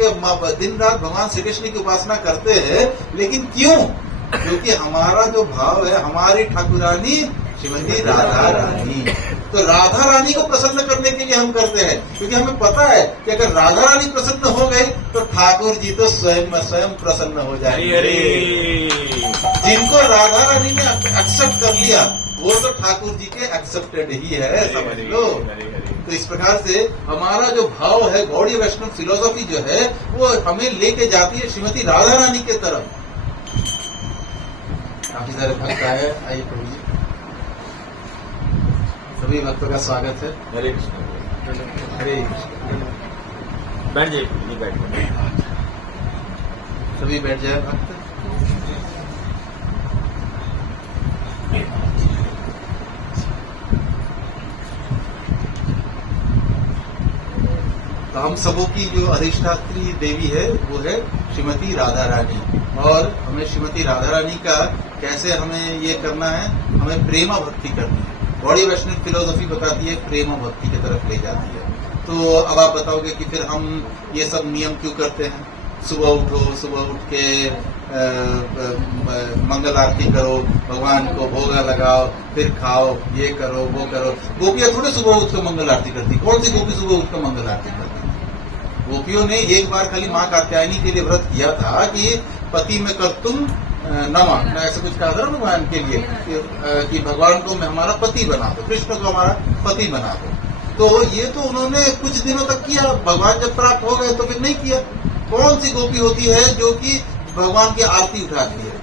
दिन रात भगवान श्री कृष्ण की उपासना करते हैं, लेकिन क्यों? क्योंकि हमारा जो भाव है, हमारी ठाकुरानी श्रीमती राधा रानी, तो राधा रानी को प्रसन्न करने के लिए हम करते हैं, क्योंकि हमें पता है कि अगर राधा रानी प्रसन्न हो गई तो ठाकुर जी तो स्वयं प्रसन्न हो जाएंगे। जिनको राधा रानी ने एक्सेप्ट कर लिया वो तो ठाकुर जी के एक्सेप्टेड ही है, समझ लो। तो इस प्रकार से हमारा जो भाव है, गौड़ीय वैष्णव फिलोसॉफी जो है, वो हमें लेके जाती है श्रीमती राधा रानी के तरफ। काफी सारे भक्त आए, आइए प्रभु जी, सभी भक्तों का स्वागत है। हरे कृष्ण। हरे कृष्ण। बैठ जाइए, बैठ जाइए। सभी बैठ जाए भक्त। तो हम सबों की जो अधिष्ठात्री देवी है वो है श्रीमती राधा रानी, और हमें श्रीमती राधा रानी का कैसे हमें ये करना है, हमें प्रेमा भक्ति करनी है। गौड़ीय वैष्णव फिलोसॉफी बताती है प्रेमा भक्ति की तरफ ले जाती है। तो अब आप बताओगे कि फिर हम ये सब नियम क्यों करते हैं? सुबह उठो, सुबह उठ के मंगल आरती करो, भगवान को भोगा लगाओ, फिर खाओ, ये करो वो करो। गोपियां थोड़े सुबह उठ कर मंगल आरती करती। कौन सी गोपी सुबह उठ कर मंगल आरती करती? गोपियों ने एक बार खाली माँ कात्यायनी के लिए व्रत किया था कि पति में कर तुम नमः, ऐसा कुछ कहा था भगवान के लिए कि भगवान को हमारा पति बना दो, कृष्ण को हमारा पति बना दो। तो ये तो उन्होंने कुछ दिनों तक किया, भगवान जब प्राप्त हो गए तो फिर नहीं किया। कौन सी गोपी होती है जो कि भगवान की आरती उठाती है?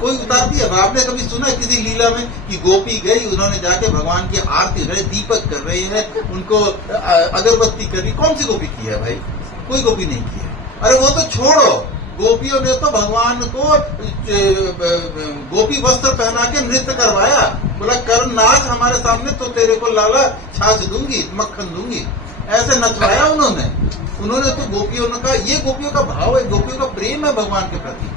कोई उतारती है? आपने कभी सुना है किसी लीला में कि गोपी गई, उन्होंने जाके भगवान की आरती उठाई, दीपक कर रही है, उनको अगरबत्ती कर रही? कौन सी गोपी की है भाई? कोई गोपी नहीं की है। अरे वो तो छोड़ो, गोपियों ने तो भगवान को गोपी वस्त्र पहना के नृत्य करवाया। बोला कर नाच हमारे सामने तो तेरे को लाला छाछ दूंगी, मक्खन दूंगी, ऐसे नचवाया उन्होंने। उन्होंने तो गोपियों का, ये गोपियों का भाव है, गोपियों का प्रेम है भगवान के प्रति।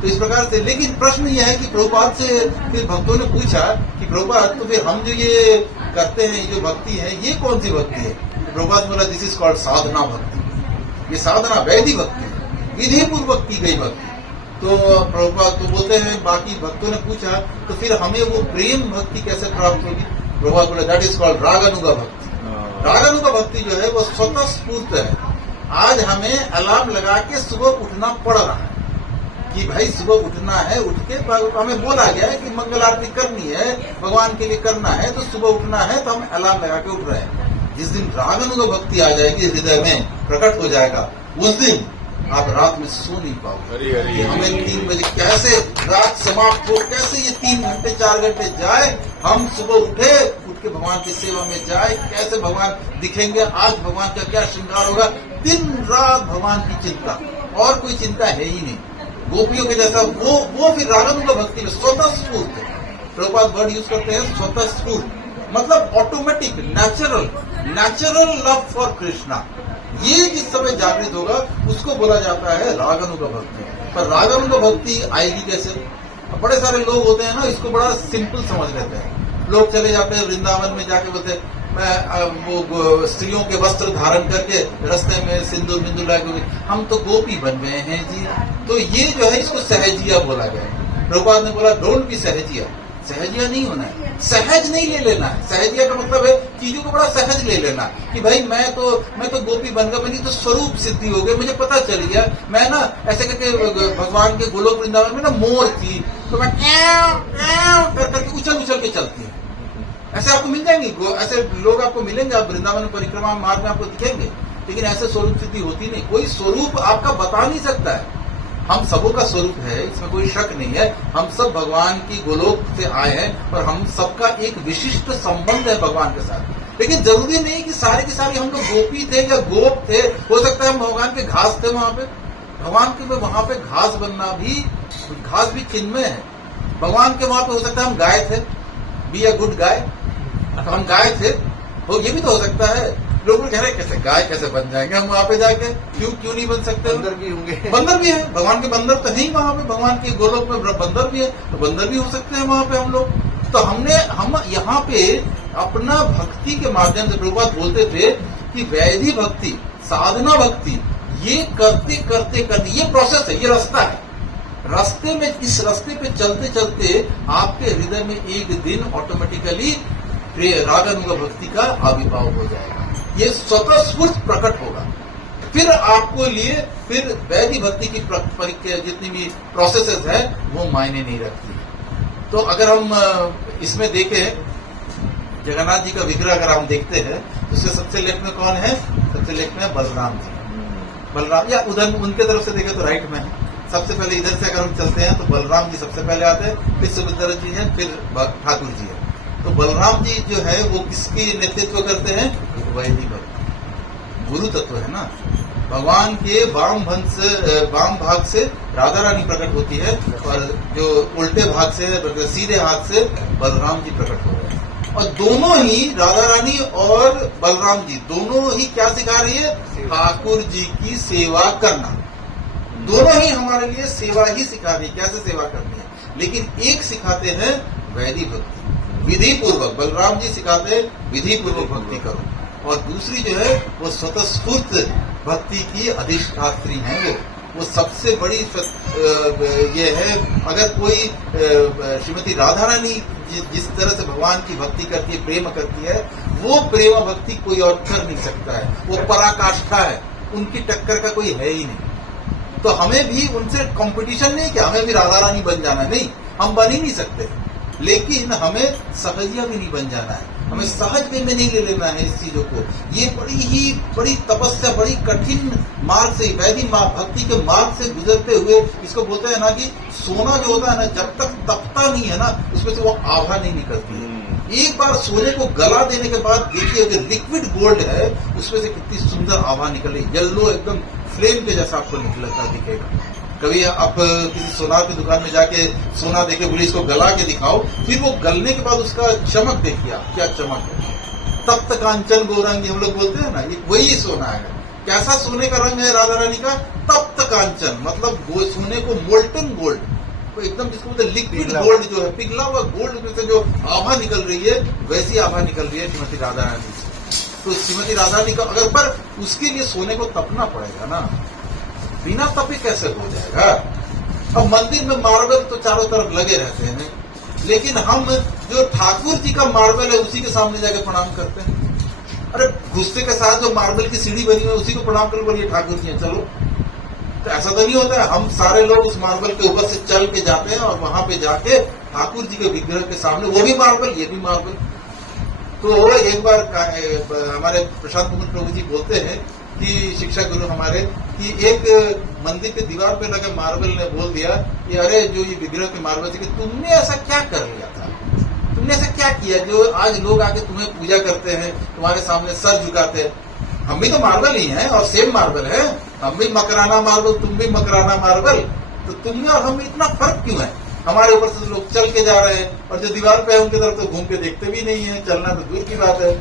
तो इस प्रकार से, लेकिन प्रश्न यह है कि प्रभुपाद से फिर भक्तों ने पूछा कि प्रभुपाद तो फिर हम जो ये करते हैं, जो भक्ति है, ये कौन सी भक्ति है? तो प्रभुपाद बोला दिस इज कॉल्ड साधना भक्ति। ये साधना वैदिक भक्ति है, विधि पूर्वक की गई भक्ति। तो प्रभुपाद तो बोलते हैं, बाकी भक्तों ने पूछा तो फिर हमें वो प्रेम भक्ति कैसे प्राप्त होगी? प्रभुपाद बोले दैट इज कॉल्ड रागानुगा भक्ति। रागानुगा भक्ति जो है वो स्वतः स्फूर्त है। आज हमें अलार्म लगा के सुबह उठना पड़ रहा है कि भाई सुबह उठना है, उठ के हमें बोला गया है कि मंगल आरती करनी है, भगवान के लिए करना है, तो सुबह उठना है, तो हम अलार्म लगा के उठ रहे हैं। जिस दिन रागानुगा भक्ति आ जाएगी, हृदय में प्रकट हो जाएगा, उस दिन आप रात में सो नहीं पाओगे। हमें 3 बजे कैसे रात समाप्त हो, कैसे ये 3 घंटे 4 घंटे जाए, हम सुबह उठे, उठ के भगवान की सेवा में जाए, कैसे भगवान दिखेंगे, आज भगवान का क्या श्रृंगार होगा, दिन रात भगवान की चिंता, और कोई चिंता है ही नहीं। गोपियों के जैसा वो फिर रागानुगा भक्ति में स्वतः स्फूर्त, प्रभुपाद वर्ड यूज करते हैं स्वतः स्फूर्त, मतलब automatic natural love for Krishna. ये जिस समय जागृत होगा उसको बोला जाता है रागानुगा भक्ति। पर रागानुगा भक्ति आएगी कैसे? बड़े सारे लोग होते हैं ना, इसको बड़ा सिंपल समझ लेते हैं। लोग चले जाते हैं वृंदावन में, जाके बोलते हैं मैं वो स्त्रियों के वस्त्र धारण करके रास्ते में सिंदूर बिंदूर लाके हम तो गोपी बन गए हैं जी। तो ये जो है इसको सहजिया बोला गया है। प्रभुपाद ने बोला डोंट बी सहजिया, सहजिया नहीं होना है, सहज नहीं ले लेना है। सहजिया का मतलब है चीजों को बड़ा सहज ले लेना कि भाई मैं तो गोपी बन गया, मेरी तो स्वरूप सिद्धि हो गई, मुझे पता चल गया। मैं ना ऐसे करके भगवान के गोलोक वृंदावन में ना मोर थी, तो मैं करके उछल के चलती हूँ। ऐसे आपको मिल जाएंगे, ऐसे लोग आपको मिलेंगे, आप वृंदावन परिक्रमा मार्ग में आपको दिखेंगे, लेकिन ऐसे स्वरूप सिद्धि होती नहीं। कोई स्वरूप आपका बता नहीं सकता है। हम सबों का स्वरूप है, इसमें कोई शक नहीं है। हम सब भगवान की गोलोक से आए हैं और हम सबका एक विशिष्ट संबंध है भगवान के साथ। लेकिन जरूरी नहीं कि सारे के सारे हम लोग गोपी थे या गोप थे। हो सकता है हम भगवान के घास थे वहां पे, भगवान के वहां पे घास बनना भी, घास भी चिन्मय है। भगवान के वहां पे हो सकता है हम गाय थे, बी अ गुड गाय, हम गाय थे। तो ये भी तो हो सकता है। लोग कह रहे कैसे गाय कैसे बन जाएंगे हम वहां पे जाके, क्यों नहीं बन सकते? बंदर भी होंगे, बंदर भी है, भगवान के बंदर तो है ही वहां पे, भगवान के गोलोक में बंदर भी है, तो बंदर भी हो सकते हैं वहां पे हम लोग। तो हम यहाँ पे अपना भक्ति के माध्यम से, प्रभुपाद बोलते थे कि वैधि भक्ति, साधना भक्ति, ये करते करते करते ये प्रोसेस है, ये रास्ता है। रास्ते में, इस रास्ते पे चलते चलते आपके हृदय में एक दिन ऑटोमेटिकली रागानुगा भक्ति का आविर्भाव हो जाएगा। ये स्वतः स्फूर्त प्रकट होगा। फिर आपको लिए फिर वैधि भक्ति की जितनी भी प्रोसेसेस है वो मायने नहीं रखती। तो अगर हम इसमें देखें, जगन्नाथ जी का विग्रह अगर हम देखते हैं तो उसके सबसे लेफ्ट में कौन है? सबसे लेफ्ट में बलराम जी। बलराम, या उधर उनके तरफ से देखें तो राइट में है। सबसे पहले इधर से अगर हम चलते हैं तो बलराम जी सबसे पहले आते हैं, फिर सुभद्रा जी हैं, फिर ठाकुर जी है। तो बलराम जी जो है वो किसकी नेतृत्व करते हैं? वैदिक भक्त, गुरु तत्व है ना। भगवान के वाम भाग से राधा रानी प्रकट होती है और जो उल्टे भाग से, सीधे हाथ से बलराम जी प्रकट हो रहे हैं। और दोनों ही, राधा रानी और बलराम जी दोनों ही क्या सिखा रही है? ठाकुर जी की सेवा करना। दोनों ही हमारे लिए सेवा ही सिखा रही है, कैसे सेवा करनी है। लेकिन एक सिखाते हैं वैदिक भक्ति, विधि पूर्वक। बलराम जी सिखाते हैं विधि पूर्वक भक्ति करो, और दूसरी जो है वो स्वतःस्फूर्त भक्ति की अधिष्ठात्री है। वो सबसे बड़ी ये है। अगर कोई श्रीमती राधा रानी जिस तरह से भगवान की भक्ति करती है, प्रेम करती है, वो प्रेम भक्ति कोई और कर नहीं सकता है। वो पराकाष्ठा है, उनकी टक्कर का कोई है ही नहीं। तो हमें भी उनसे कंपटीशन नहीं कि हमें भी राधा रानी बन जाना, नहीं, हम बन ही नहीं सकते। लेकिन हमें सहजिया भी नहीं बन जाना है, हमें सहज वे में नहीं ले लेना है इस चीजों को। ये बड़ी तपस्या, बड़ी कठिन मार्ग से, वैदिक भक्ति के मार्ग से गुजरते हुए, इसको बोलते हैं ना कि सोना जो होता है ना, जब तक तपता नहीं है ना, उसमें से वो आभा नहीं निकलती है। एक बार सोने को गला देने के बाद देखिए, अगर लिक्विड गोल्ड है उसमें से कितनी सुंदर आभा निकले, येलो एकदम फ्लेम के जैसा आपको निकलता दिखेगा। कभी आप किसी सोनार की दुकान में जाके सोना देखे, बोले इसको गला के दिखाओ, फिर वो गलने के बाद उसका चमक देखिए आप, क्या चमक है। तप्त कांचन गौरंगी हम लोग बोलते हैं ना, ये वही सोना है। कैसा सोने का रंग है राधा रानी का? तप्त कांचन, मतलब वो सोने को मोल्टन गोल्ड, तो एकदम जिसको बोलते हैं लिक्विड गोल्ड, जो है पिघला हुआ गोल्ड में से जो आभा निकल रही है, वैसी आभा निकल रही है श्रीमती राधा रानी से। तो श्रीमती राधा रानी का अगर, पर उसके लिए सोने को तपना पड़ेगा ना, बिना तपे कैसे हो जाएगा? अब मंदिर में मार्बल तो चारों तरफ लगे रहते हैं, लेकिन हम जो ठाकुर जी का मार्बल है उसी के सामने जाके प्रणाम करते हैं। अरे गुस्से के साथ जो मार्बल की सीढ़ी बनी हुई है उसी को प्रणाम कर बोलिए ठाकुर जी हैं, चलो। तो ऐसा तो नहीं होता है। हम सारे लोग उस मार्बल के ऊपर से चल के जाते हैं और वहां पे जाके ठाकुर जी के विग्रह के सामने, वो भी मार्बल, ये भी मार्बल। तो एक बार हमारे प्रशांत मुकुंद प्रभु जी बोलते हैं कि शिक्षा गुरु हमारे, कि एक मंदिर के दीवार पे लगे मार्बल ने बोल दिया कि अरे जो ये विग्रह के मार्बल थे, कि तुमने ऐसा क्या कर लिया था, तुमने ऐसा क्या किया जो आज लोग आके तुम्हें पूजा करते हैं, तुम्हारे सामने सर झुकाते हैं। हम भी तो मार्बल ही हैं और सेम मार्बल है, हम भी मकराना मार्बल, तुम भी मकराना मार्बल। तो तुम में और हम में इतना फर्क क्यों है? हमारे ऊपर से लोग चल के जा रहे हैं और जो दीवार पे है उनकी तरफ तो घूम के देखते भी नहीं है, चलना तो दूर की बात है।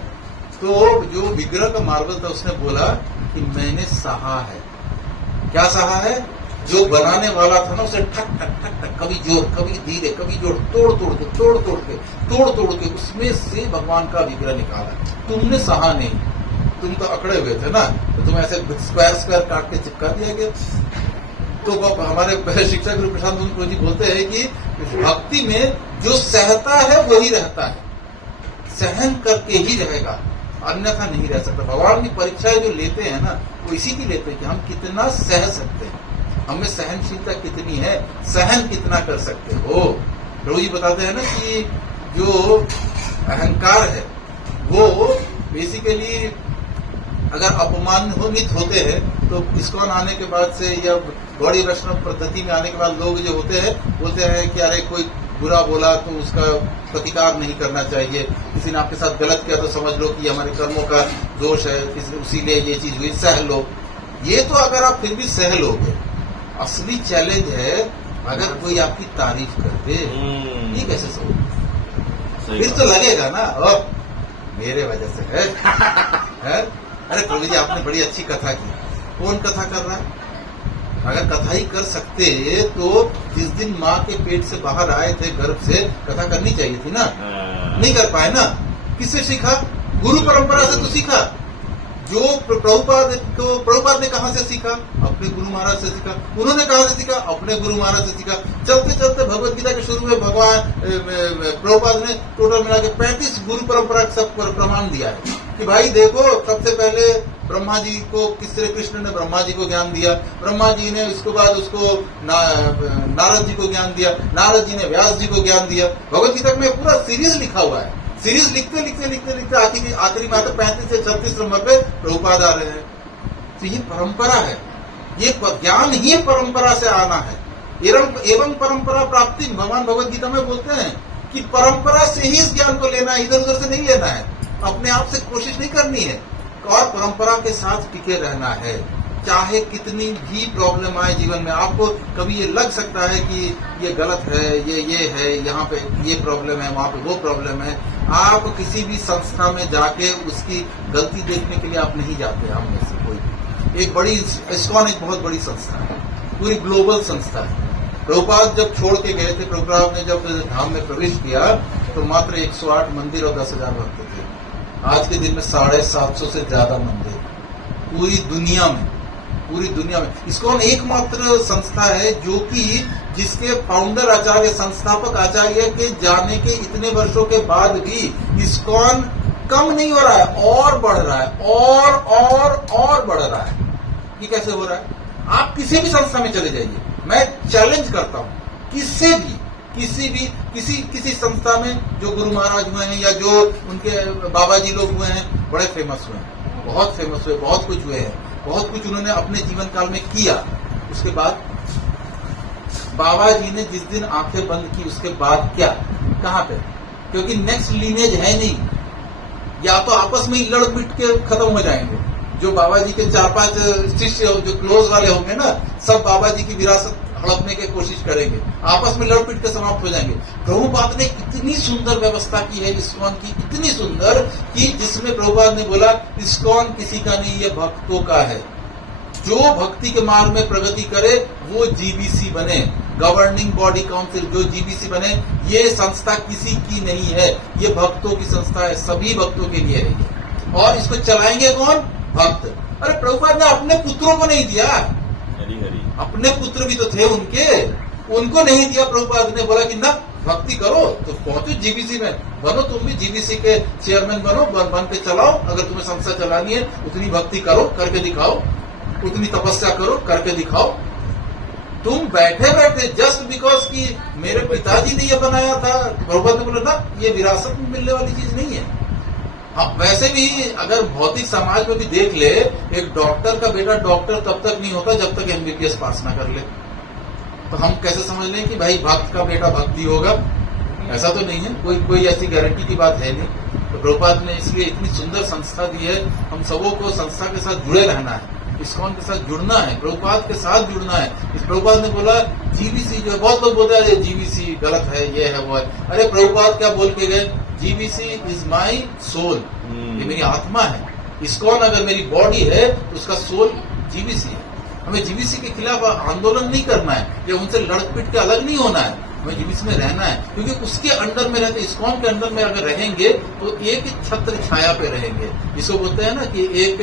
तो जो विग्रह का मार्बल था उसने बोला कि मैंने सहा है। क्या सहा है? जो बनाने वाला था ना उसे ठक ठक ठक ठक, कभी जोर कभी धीरे कभी जोर, तोड़ तोड़ के उसमें से भगवान का विग्रह निकाला। तुमने सहा नहीं, तुम तो अकड़े हुए थे ना, तो तुम ऐसे स्क्वायर काट के चिपका दिया गया। तो हमारे पहले शिक्षक गुरु प्रशांत मुनि जी बोलते हैं कि भक्ति में जो सहता है वही रहता है, सहन करके ही रहेगा, अन्यथा नहीं रह सकता। भगवान की परीक्षाएं जो लेते हैं ना वो इसी की लेते हैं कि हम कितना सह सकते हैं, हमें सहनशीलता कितनी है, सहन कितना कर सकते हो। प्रभु जी बताते हैं ना कि जो अहंकार है वो बेसिकली अगर अपमानित होते हैं तो इस्कॉन आने के बाद से या गौड़ी वैष्णव पद्धति में आने के बाद लोग जो होते हैं बोलते हैं कि अरे कोई बुरा बोला तो उसका प्रतिकार नहीं करना चाहिए, किसी ने आपके साथ गलत किया तो समझ लो कि हमारे कर्मों का दोष है, उसीलिए ये चीज हुई, सह लो। ये तो अगर आप फिर भी सह लोगे, असली चैलेंज है अगर कोई आपकी तारीफ कर दे, ये कैसे सह? फिर तो लगेगा ना और मेरे वजह से है? अरे प्रभु जी आपने बड़ी अच्छी कथा की। कौन कथा कर रहा है? अगर कथा ही कर सकते तो जिस दिन माँ के पेट से बाहर आए थे गर्भ से, कथा करनी चाहिए थी ना, नहीं कर पाए ना। किससे सीखा? गुरु परंपरा से तो सीखा। जो प्रभुपाद ने कहां से सीखा? अपने गुरु महाराज से सीखा। उन्होंने कहां से सीखा? अपने गुरु महाराज से सीखा। चलते चलते भगवत गीता के शुरू में भगवान प्रभुपाद ने टोटल मिला के 35 गुरु परंपरा सब प्रमाण दिया है कि भाई देखो, सबसे पहले ब्रह्मा जी को श्री कृष्ण ने ब्रह्मा जी को ज्ञान दिया, ब्रह्मा जी ने उसके बाद उसको नारद जी को ज्ञान दिया, नारद जी ने व्यास जी को ज्ञान दिया। भगवत गीता में पूरा सीरीज लिखा हुआ है। सीरीज लिखते आखिरी में आते 35 से 36 नंबर पे प्रभुपाद आ रहे हैं। तो ये परंपरा है, ये ज्ञान ही परंपरा से आना है। एवं परंपरा प्राप्ति भगवान भगवत गीता में बोलते हैं कि परंपरा से ही इस ज्ञान को लेना है, इधर उधर से नहीं लेना है, अपने आप से कोशिश नहीं करनी है और परंपरा के साथ टिके रहना है। चाहे कितनी भी प्रॉब्लम आए जीवन में, आपको कभी ये लग सकता है कि ये गलत है, ये है, यहाँ पे ये प्रॉब्लम है, वहां पे वो प्रॉब्लम है। आप किसी भी संस्था में जाके उसकी गलती देखने के लिए आप नहीं जाते। हम में से कोई भी एक बड़ी इस्कॉन एक बहुत बड़ी संस्था है, पूरी ग्लोबल संस्था है। प्रभुपाद जब छोड़ के गए थे, प्रभुपाद ने जब धाम में प्रवेश किया तो मात्र 108 मंदिर और 10,000 भक्त थे। आज के दिन में 750 से ज्यादा मंदिर पूरी दुनिया में। इस्कॉन एकमात्र संस्था है जो कि जिसके फाउंडर आचार्य, संस्थापक आचार्य के जाने के इतने वर्षों के बाद भी इस्कॉन कम नहीं हो रहा है और बढ़ रहा है और बढ़ रहा है। ये कैसे हो रहा है? आप किसी भी संस्था में चले जाइए, मैं चैलेंज करता हूं, किसी संस्था में जो गुरु महाराज हुए हैं या जो उनके बाबा जी लोग हुए हैं, बड़े फेमस हुए हैं, बहुत फेमस हुए, बहुत कुछ हुए हैं, बहुत कुछ उन्होंने अपने जीवन काल में किया। उसके बाद बाबा जी ने जिस दिन आंखें बंद की उसके बाद क्या, कहां पे? क्योंकि नेक्स्ट लीनेज है नहीं, या तो आपस में ही लड़ पिट के खत्म हो जाएंगे। जो बाबा जी के 4-5 शिष्य जो क्लोज वाले होंगे ना, सब बाबा जी की विरासत हड़पने की कोशिश करेंगे, आपस में लड़ पिट के समाप्त हो जाएंगे। प्रभुपाद ने इतनी सुंदर व्यवस्था की है इस्कॉन की, इतनी सुंदर कि जिसमें प्रभुपाद ने बोला इस्कॉन किसी का नहीं, ये भक्तों का है। जो भक्ति के मार्ग में प्रगति करे वो जीबीसी बने, गवर्निंग बॉडी काउंसिल, जो जीबीसी बने। ये संस्था किसी की नहीं है, ये भक्तों की संस्था है, सभी भक्तों के लिए है ये। और इसको चलाएंगे कौन? भक्त। अरे प्रभुपाद ने अपने पुत्रों को नहीं दिया, अपने पुत्र भी तो थे उनको नहीं दिया। प्रभुपाद ने बोला कि ना भक्ति करो तो पहुंचो जीबीसी में, बनो, तुम भी जीबीसी के चेयरमैन बनो, बन के चलाओ। अगर तुम्हें संस्था चलानी है उतनी भक्ति करो, करके दिखाओ, उतनी तपस्या करो, करके दिखाओ। तुम बैठे जस्ट बिकॉज कि मेरे पिताजी ने ये बनाया था, प्रभुपाद ने बोला ना ये विरासत में मिलने वाली चीज नहीं है। हाँ, वैसे भी अगर भौतिक समाज में भी देख ले, एक डॉक्टर का बेटा डॉक्टर तब तक नहीं होता जब तक एमबीबीएस पास ना कर ले। तो हम कैसे समझ लें कि भाई भक्त का बेटा भक्ति होगा? ऐसा तो नहीं है, कोई ऐसी गारंटी की बात है नहीं। तो प्रभुपाद ने इसलिए इतनी सुंदर संस्था दी है। हम सबों को संस्था के साथ जुड़े रहना है, इस्कॉन के साथ जुड़ना है, प्रभुपाद के साथ जुड़ना है। प्रभुपाद ने बोला जीबीसी जो है, बहुत लोग बोलते हैं अरे जीबीसी गलत है, ये है वो है। अरे प्रभुपाद क्या बोल के गए, जीबीसी इज माई सोल, ये मेरी आत्मा है। इस्कॉन अगर मेरी बॉडी है तो उसका सोल जीबीसी है। हमें जीबीसी के खिलाफ आंदोलन नहीं करना है या उनसे लड़ पिट के अलग नहीं होना है, हमें जीबीसी में रहना है, क्योंकि उसके अंडर में रहते, इस्कॉन के अंडर में अगर रहेंगे तो एक छत्र छाया पे रहेंगे, जिसको बोलते हैं ना कि एक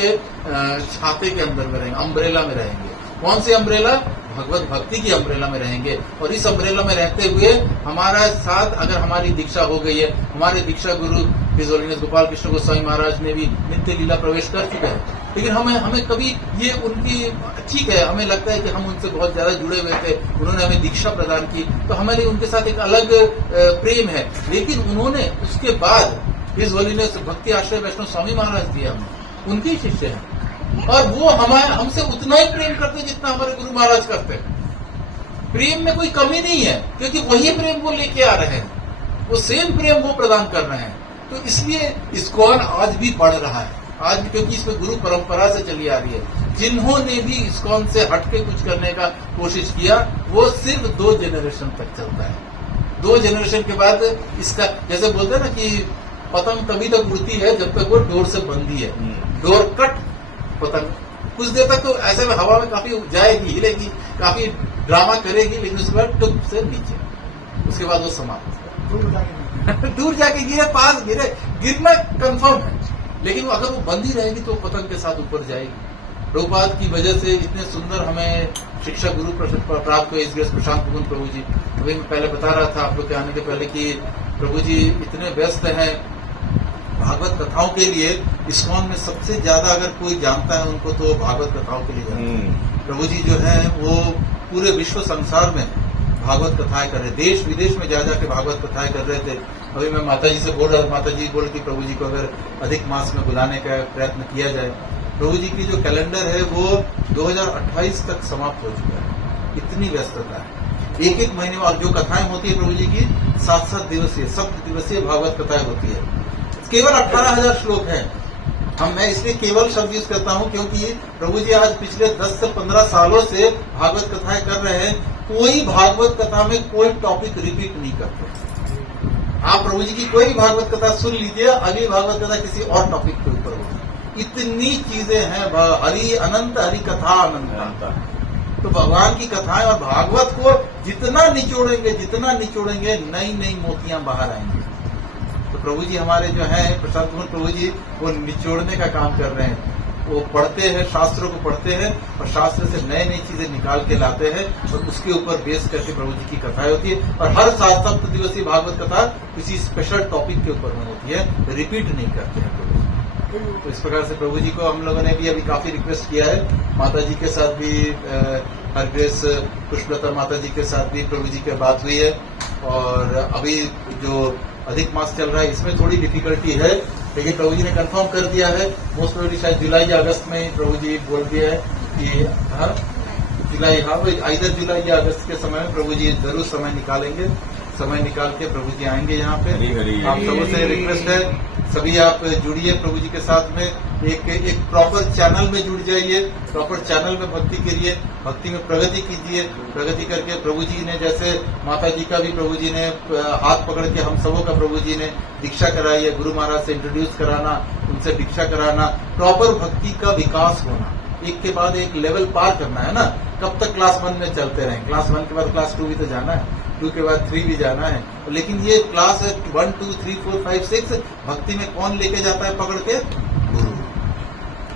छाते के अंदर में रहेंगे, अम्ब्रेला में रहेंगे। कौन सी अम्ब्रेला? भगवत भक्ति की अम्ब्रेला में रहेंगे। और इस अम्ब्रेला में रहते हुए हमारा साथ अगर हमारी दीक्षा हो गई है, हमारे दीक्षा गुरु हिज होलीनेस गोपाल कृष्ण गोस्वामी महाराज ने भी नित्य लीला प्रवेश कर चुके हैं, लेकिन हमें कभी ये उनकी, ठीक है हमें लगता है कि हम उनसे बहुत ज्यादा जुड़े हुए थे, उन्होंने हमें दीक्षा प्रदान की तो हमारे उनके साथ एक अलग प्रेम है, लेकिन उन्होंने उसके बाद हिज होलीनेस भक्ति आश्रय वैष्णव स्वामी महाराज दिया, हम उनके शिष्य हैं और वो हमसे उतना ही प्रेम करते जितना हमारे गुरु महाराज करते हैं। प्रेम में कोई कमी नहीं है, क्योंकि वही प्रेम वो लेके आ रहे हैं, वो सेम प्रेम वो प्रदान कर रहे हैं। तो इसलिए इस्कॉन आज भी बढ़ रहा है, आज भी, क्योंकि इसमें गुरु परंपरा से चली आ रही है। जिन्होंने भी इस्कॉन से हटके कुछ करने का कोशिश किया वो सिर्फ 2 जनरेशन तक चलता है। 2 जनरेशन के बाद इसका, जैसे बोलते हैं ना कि पतंग तभी तक उड़ती है जब तक वो डोर से बंधी है, डोर कट पतंग कुछ देर तक तो ऐसे में हवा में काफी जाएगी, हिलेगी, काफी ड्रामा करेगी, लेकिन उसके बाद टुप से नीचे, उसके बाद वो समाप्त दूर जाके गिरे, पास गिरे, गिरना कंफर्म है, लेकिन अगर वो बंदी रहेगी तो पतंग के साथ ऊपर जाएगी। प्रभुपाद की वजह से इतने सुंदर हमें शिक्षा गुरु प्राप्त हुए इस प्रशांत मुकुंद प्रभु जी। अभी मैं पहले बता रहा था आप लोग के आने के पहले कि प्रभु जी इतने व्यस्त हैं भागवत कथाओं के लिए। इस्कॉन में सबसे ज्यादा अगर कोई जानता है उनको तो भागवत कथाओं के लिए जानता है। प्रभु जी जो है वो पूरे विश्व संसार में भागवत कथाएं कर रहे, देश विदेश में जा जाके भागवत कथाएं कर रहे थे। अभी मैं माता जी से बोल रहा, माता जी बोल कि प्रभु जी को अगर अधिक मास में बुलाने का प्रयत्न किया जाए। प्रभु जी की जो कैलेंडर है वो 2028 तक समाप्त हो चुका है, इतनी व्यस्तता है। एक महीने में जो कथाएं होती है प्रभु जी की 7-7 दिवसीय, 7 दिवसीय भागवत कथाएं होती है। केवल 18,000 श्लोक हैं। मैं इसलिए केवल शब्द यूज करता हूं क्योंकि प्रभु जी आज पिछले 10 से 15 सालों से भागवत कथाएं कर रहे हैं। कोई भागवत कथा में कोई टॉपिक रिपीट नहीं करते। आप प्रभु जी की कोई भी भागवत कथा सुन लीजिए, अगली भागवत कथा किसी और टॉपिक के ऊपर होगी। इतनी चीजें हैं, हरि अनंत, हरि कथा अनंत। तो भगवान की कथाएं और भागवत को जितना निचोड़ेंगे नई नई मोतियां बाहर आएंगी। तो प्रभु जी हमारे जो हैं प्रशांत मुकुंद प्रभु जी वो निचोड़ने का काम कर रहे हैं। वो पढ़ते हैं, शास्त्रों को पढ़ते हैं और शास्त्र से नई नई चीजें निकाल के लाते हैं और उसके ऊपर बेस करके प्रभु जी की कथाएं होती है। और हर 7 दिवसीय भागवत कथा किसी स्पेशल टॉपिक के ऊपर में होती है, रिपीट नहीं करते हैं प्रभु जी। तो इस प्रकार से प्रभु जी को हम लोगों ने भी अभी काफी रिक्वेस्ट किया है। माता जी के साथ भी हरग्रेस पुष्पलता माता जी के साथ भी प्रभु जी की बात हुई है। और अभी जो अधिक मास चल रहा है इसमें थोड़ी डिफिकल्टी है, लेकिन प्रभु जी ने कंफर्म कर दिया है मोस्ट प्रोबेबली शायद जुलाई या अगस्त में प्रभु जी बोल दिया है कि जुलाई, इधर जुलाई या अगस्त के समय में प्रभु जी जरूर समय निकालेंगे। समय निकाल के प्रभु जी आएंगे यहाँ पे। आप सबों से रिक्वेस्ट है, सभी आप जुड़िए प्रभु जी के साथ में, एक प्रॉपर चैनल में जुड़ जाइए, प्रॉपर चैनल में भक्ति करिए, भक्ति में प्रगति कीजिए। प्रगति करके प्रभु जी ने, जैसे माता जी का भी प्रभु जी ने हाथ पकड़ के हम सबों का प्रभु जी ने दीक्षा कराई है, गुरु महाराज से इंट्रोड्यूस कराना, उनसे दीक्षा कराना, प्रॉपर भक्ति का विकास होना, एक के बाद एक लेवल पार करना है ना। कब तक क्लास 1 में चलते रहें, क्लास 1 के बाद क्लास 2 भी तो जाना है, 2 के बाद 3 भी जाना है। लेकिन ये क्लास है 1, 2, 3, 4, 5, 6 भक्ति में कौन लेके जाता है पकड़ के?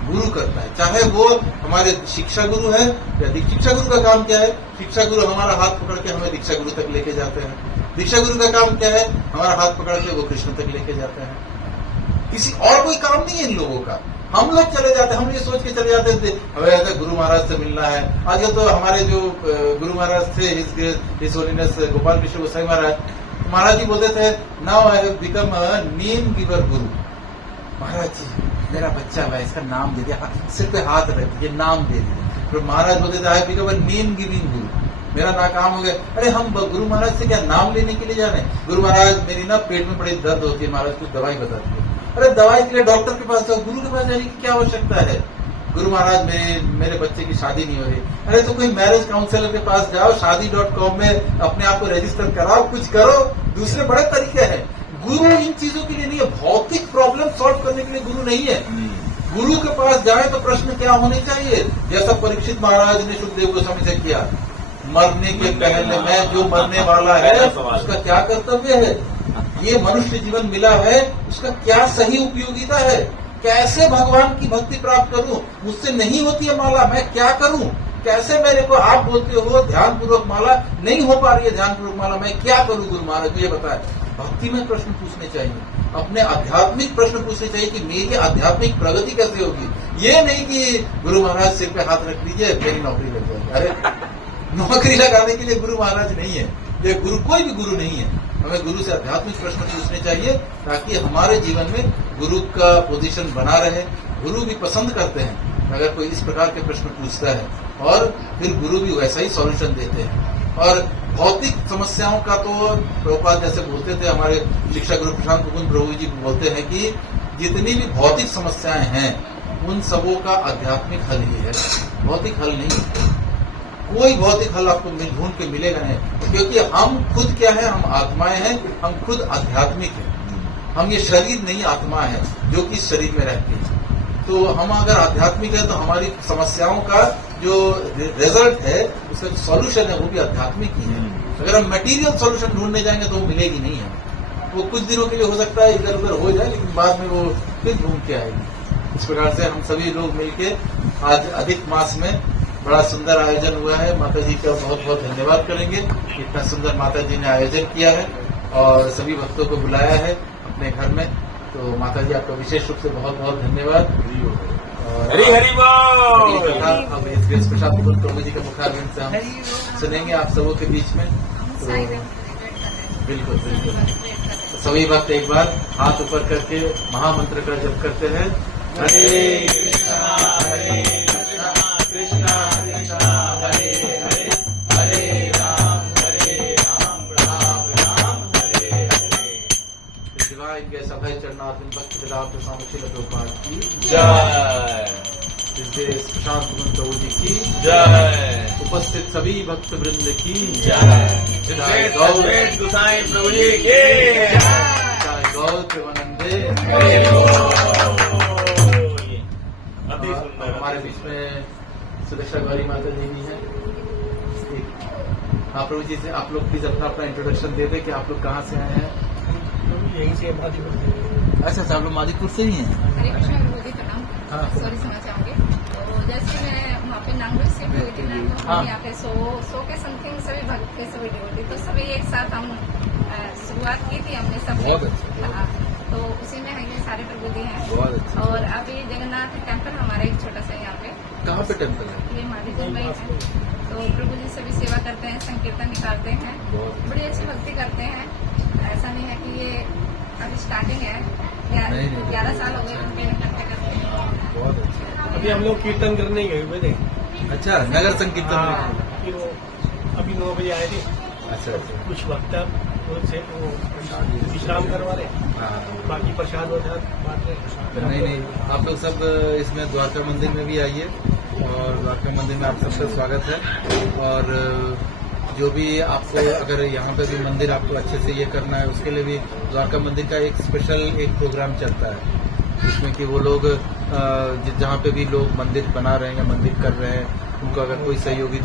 गुरु करता है। चाहे वो हमारे शिक्षा गुरु है या दीक्षा गुरु का काम क्या है? शिक्षा गुरु हमारा हाथ पकड़ के हमें दीक्षा गुरु तक लेके जाते हैं। दीक्षा गुरु का काम क्या है? हमारा हाथ पकड़ के वो कृष्ण तक लेके जाते हैं। किसी और कोई काम नहीं है इन लोगों का। हम लोग चले जाते हैं, हम ये सोच के चले जाते थे हमें ऐसा गुरु महाराज से मिलना है। आजकल तो हमारे जो गुरु महाराज थे हिज होलीनेस गोपाल कृष्ण गोसाई महाराज जी बोलते थे, now I have become a name giver गुरु। महाराज जी मेरा बच्चा है, इसका नाम दे दिया, सिर पे हाथ रख दिए, नाम दे दिया। फिर महाराज बोलते थे I have become a name giving गुरु, मेरा ना काम हो गया। अरे हम गुरु महाराज से क्या नाम लेने के लिए जा रहे हैं? गुरु महाराज मेरी ना पेट में बड़ी दर्द होती है, महाराज कुछ दवाई बता दीजिए। अरे दवाई के लिए डॉक्टर के पास जाओ, गुरु के पास जाने की क्या आवश्यकता है? गुरु महाराज मेरे बच्चे की शादी नहीं हो रही। अरे तो कोई मैरिज काउंसलर के पास जाओ, शादी.com में अपने आप को रजिस्टर कराओ, कुछ करो, दूसरे बड़े तरीके हैं। गुरु इन चीजों के लिए नहीं है, भौतिक प्रॉब्लम सॉल्व करने के लिए गुरु नहीं है। गुरु के पास जाए तो प्रश्न क्या होने चाहिए, जैसा परीक्षित महाराज ने सुखदेव गोस्वामी से किया, मरने के पहले मैं जो मरने वाला है उसका क्या कर्तव्य है, ये मनुष्य जीवन मिला है उसका क्या सही उपयोगिता है, कैसे भगवान की भक्ति प्राप्त करूं, मुझसे नहीं होती है माला, मैं क्या करूं, कैसे मेरे को, आप बोलते हो ध्यान पूर्वक माला नहीं हो पा रही है, ध्यान पूर्वक माला मैं क्या करूं, गुरु महाराज ये बताए। भक्ति में प्रश्न पूछने चाहिए, अपने आध्यात्मिक प्रश्न पूछने चाहिए कि मेरी आध्यात्मिक प्रगति कैसे होगी। ये नहीं कि गुरु महाराज सिर पे हाथ रख लीजिए मेरी नौकरी लग जाएगी। अरे नौकरी लगाने के लिए गुरु महाराज नहीं है, ये गुरु कोई भी गुरु नहीं है। हमें गुरु से आध्यात्मिक प्रश्न पूछने चाहिए ताकि हमारे जीवन में गुरु का पोजीशन बना रहे। गुरु भी पसंद करते हैं अगर कोई इस प्रकार के प्रश्न पूछता है, और फिर गुरु भी वैसा ही सॉल्यूशन देते हैं। और भौतिक समस्याओं का तो प्रभुपाद जैसे बोलते थे, हमारे शिक्षा गुरु प्रशांत मुकुंद प्रभु जी बोलते हैं कि जितनी भी भौतिक समस्याएं हैं उन सबों का आध्यात्मिक हल ही है, भौतिक हल नहीं। कोई भौतिक हल आपको ढूंढ के मिलेगा नहीं, क्योंकि हम खुद क्या है, हम आत्माएं हैं, हम खुद आध्यात्मिक हैं। हम ये शरीर नहीं आत्मा है जो कि शरीर में रहती है। तो हम अगर आध्यात्मिक है तो हमारी समस्याओं का जो रिजल्ट है, उसका जो सॉल्यूशन है वो भी आध्यात्मिक ही है। अगर हम मटेरियल सॉल्यूशन ढूंढने जाएंगे तो वो मिलेगी नहीं है, वो कुछ दिनों के लिए हो सकता है इधर उधर हो जाए, लेकिन बाद में वो फिर घूम के आएगी। इस प्रकार से हम सभी लोग मिलके आज अधिक मास में बड़ा सुंदर आयोजन हुआ है। माता जी का बहुत बहुत धन्यवाद करेंगे, इतना सुंदर माता जी ने आयोजन किया है और सभी भक्तों को बुलाया है अपने घर में। तो माता जी आपका विशेष रूप से बहुत बहुत धन्यवाद। हरि हरि बोल। कथा अब एस प्रसाद मुकुंद प्रभु जी का मुखारविंद से हम सुनेंगे आप सबों के बीच में। तो बिल्कुल बिल्कुल सभी भक्त एक बार हाथ ऊपर करके महामंत्र का जप करते हैं, हरे कृष्णा कृष्णा कृष्णा हरे हरे, हरे राम राम हरे हरे। शिवाय के सभय चरणार्थ भक्त विदात सामुचिल प्रभुपाद की जय, प्रशांत मुकुंद प्रभु जी की जय, उपस्थित सभी भक्त वृंद की जय, जय गोसाई प्रभु जी की जय, गौ प्रेमानंदे। हमारे बीच में सुदक्षा गौरी माता जी भी है। हाँ प्रभु जी से आप लोग प्लीज अपना अपना इंट्रोडक्शन दे दें कि आप लोग कहाँ से आए हैं। यहीं से मादीपुर। अच्छा आप लोग मादीपुर से ही हैं। हरे कृष्ण प्रभु जी प्रणाम। हाँ। सॉरी समझ चाहूंगे। तो जैसे मैं वहाँ पे नांगलोर से हुई थी ना, तो हाँ। हम यहाँ पे 100 के समथिंग सभी भक्त के सभी डिवोटी, तो सभी एक साथ हम शुरुआत की थी हमने सब। बहुत अच्छा। हाँ, तो उसी में ये सारे प्रभु जी हैं। बहुत अच्छा। और अभी जगन्नाथ टेम्पल हमारा एक छोटा सा यहाँ पे, कहाँ पे टेम्पल है? ये मादीपुर में ही है। तो प्रभु जी सभी सेवा करते हैं, संकीर्तन निकालते हैं, बड़ी अच्छी भक्ति करते हैं। ऐसा नहीं है कि ये अभी स्टार्टिंग है, 11 साल हो गए उनके करते करते। बहुत अच्छा। अभी हम लोग कीर्तन करने गए हुए थे। अच्छा नगर संकीर्तन हाँ, में। फिर वो अभी 9 बजे आए थे। अच्छा अच्छा। कुछ वक्त से वो विश्राम करवा रहे, हाँ बाकी प्रसाद वसाद बांट रहे। नहीं नहीं, आप लोग सब इसमें द्वारका मंदिर में भी आइए, और द्वारका मंदिर में आप सबका स्वागत है। और जो भी आपको अगर यहाँ पे भी मंदिर आपको अच्छे से ये करना है, उसके लिए भी द्वारका मंदिर का एक स्पेशल एक प्रोग्राम चलता है, जिसमें कि वो लोग जहाँ पे भी लोग मंदिर बना रहे हैं या मंदिर कर रहे हैं, उनको अगर कोई सहयोगिता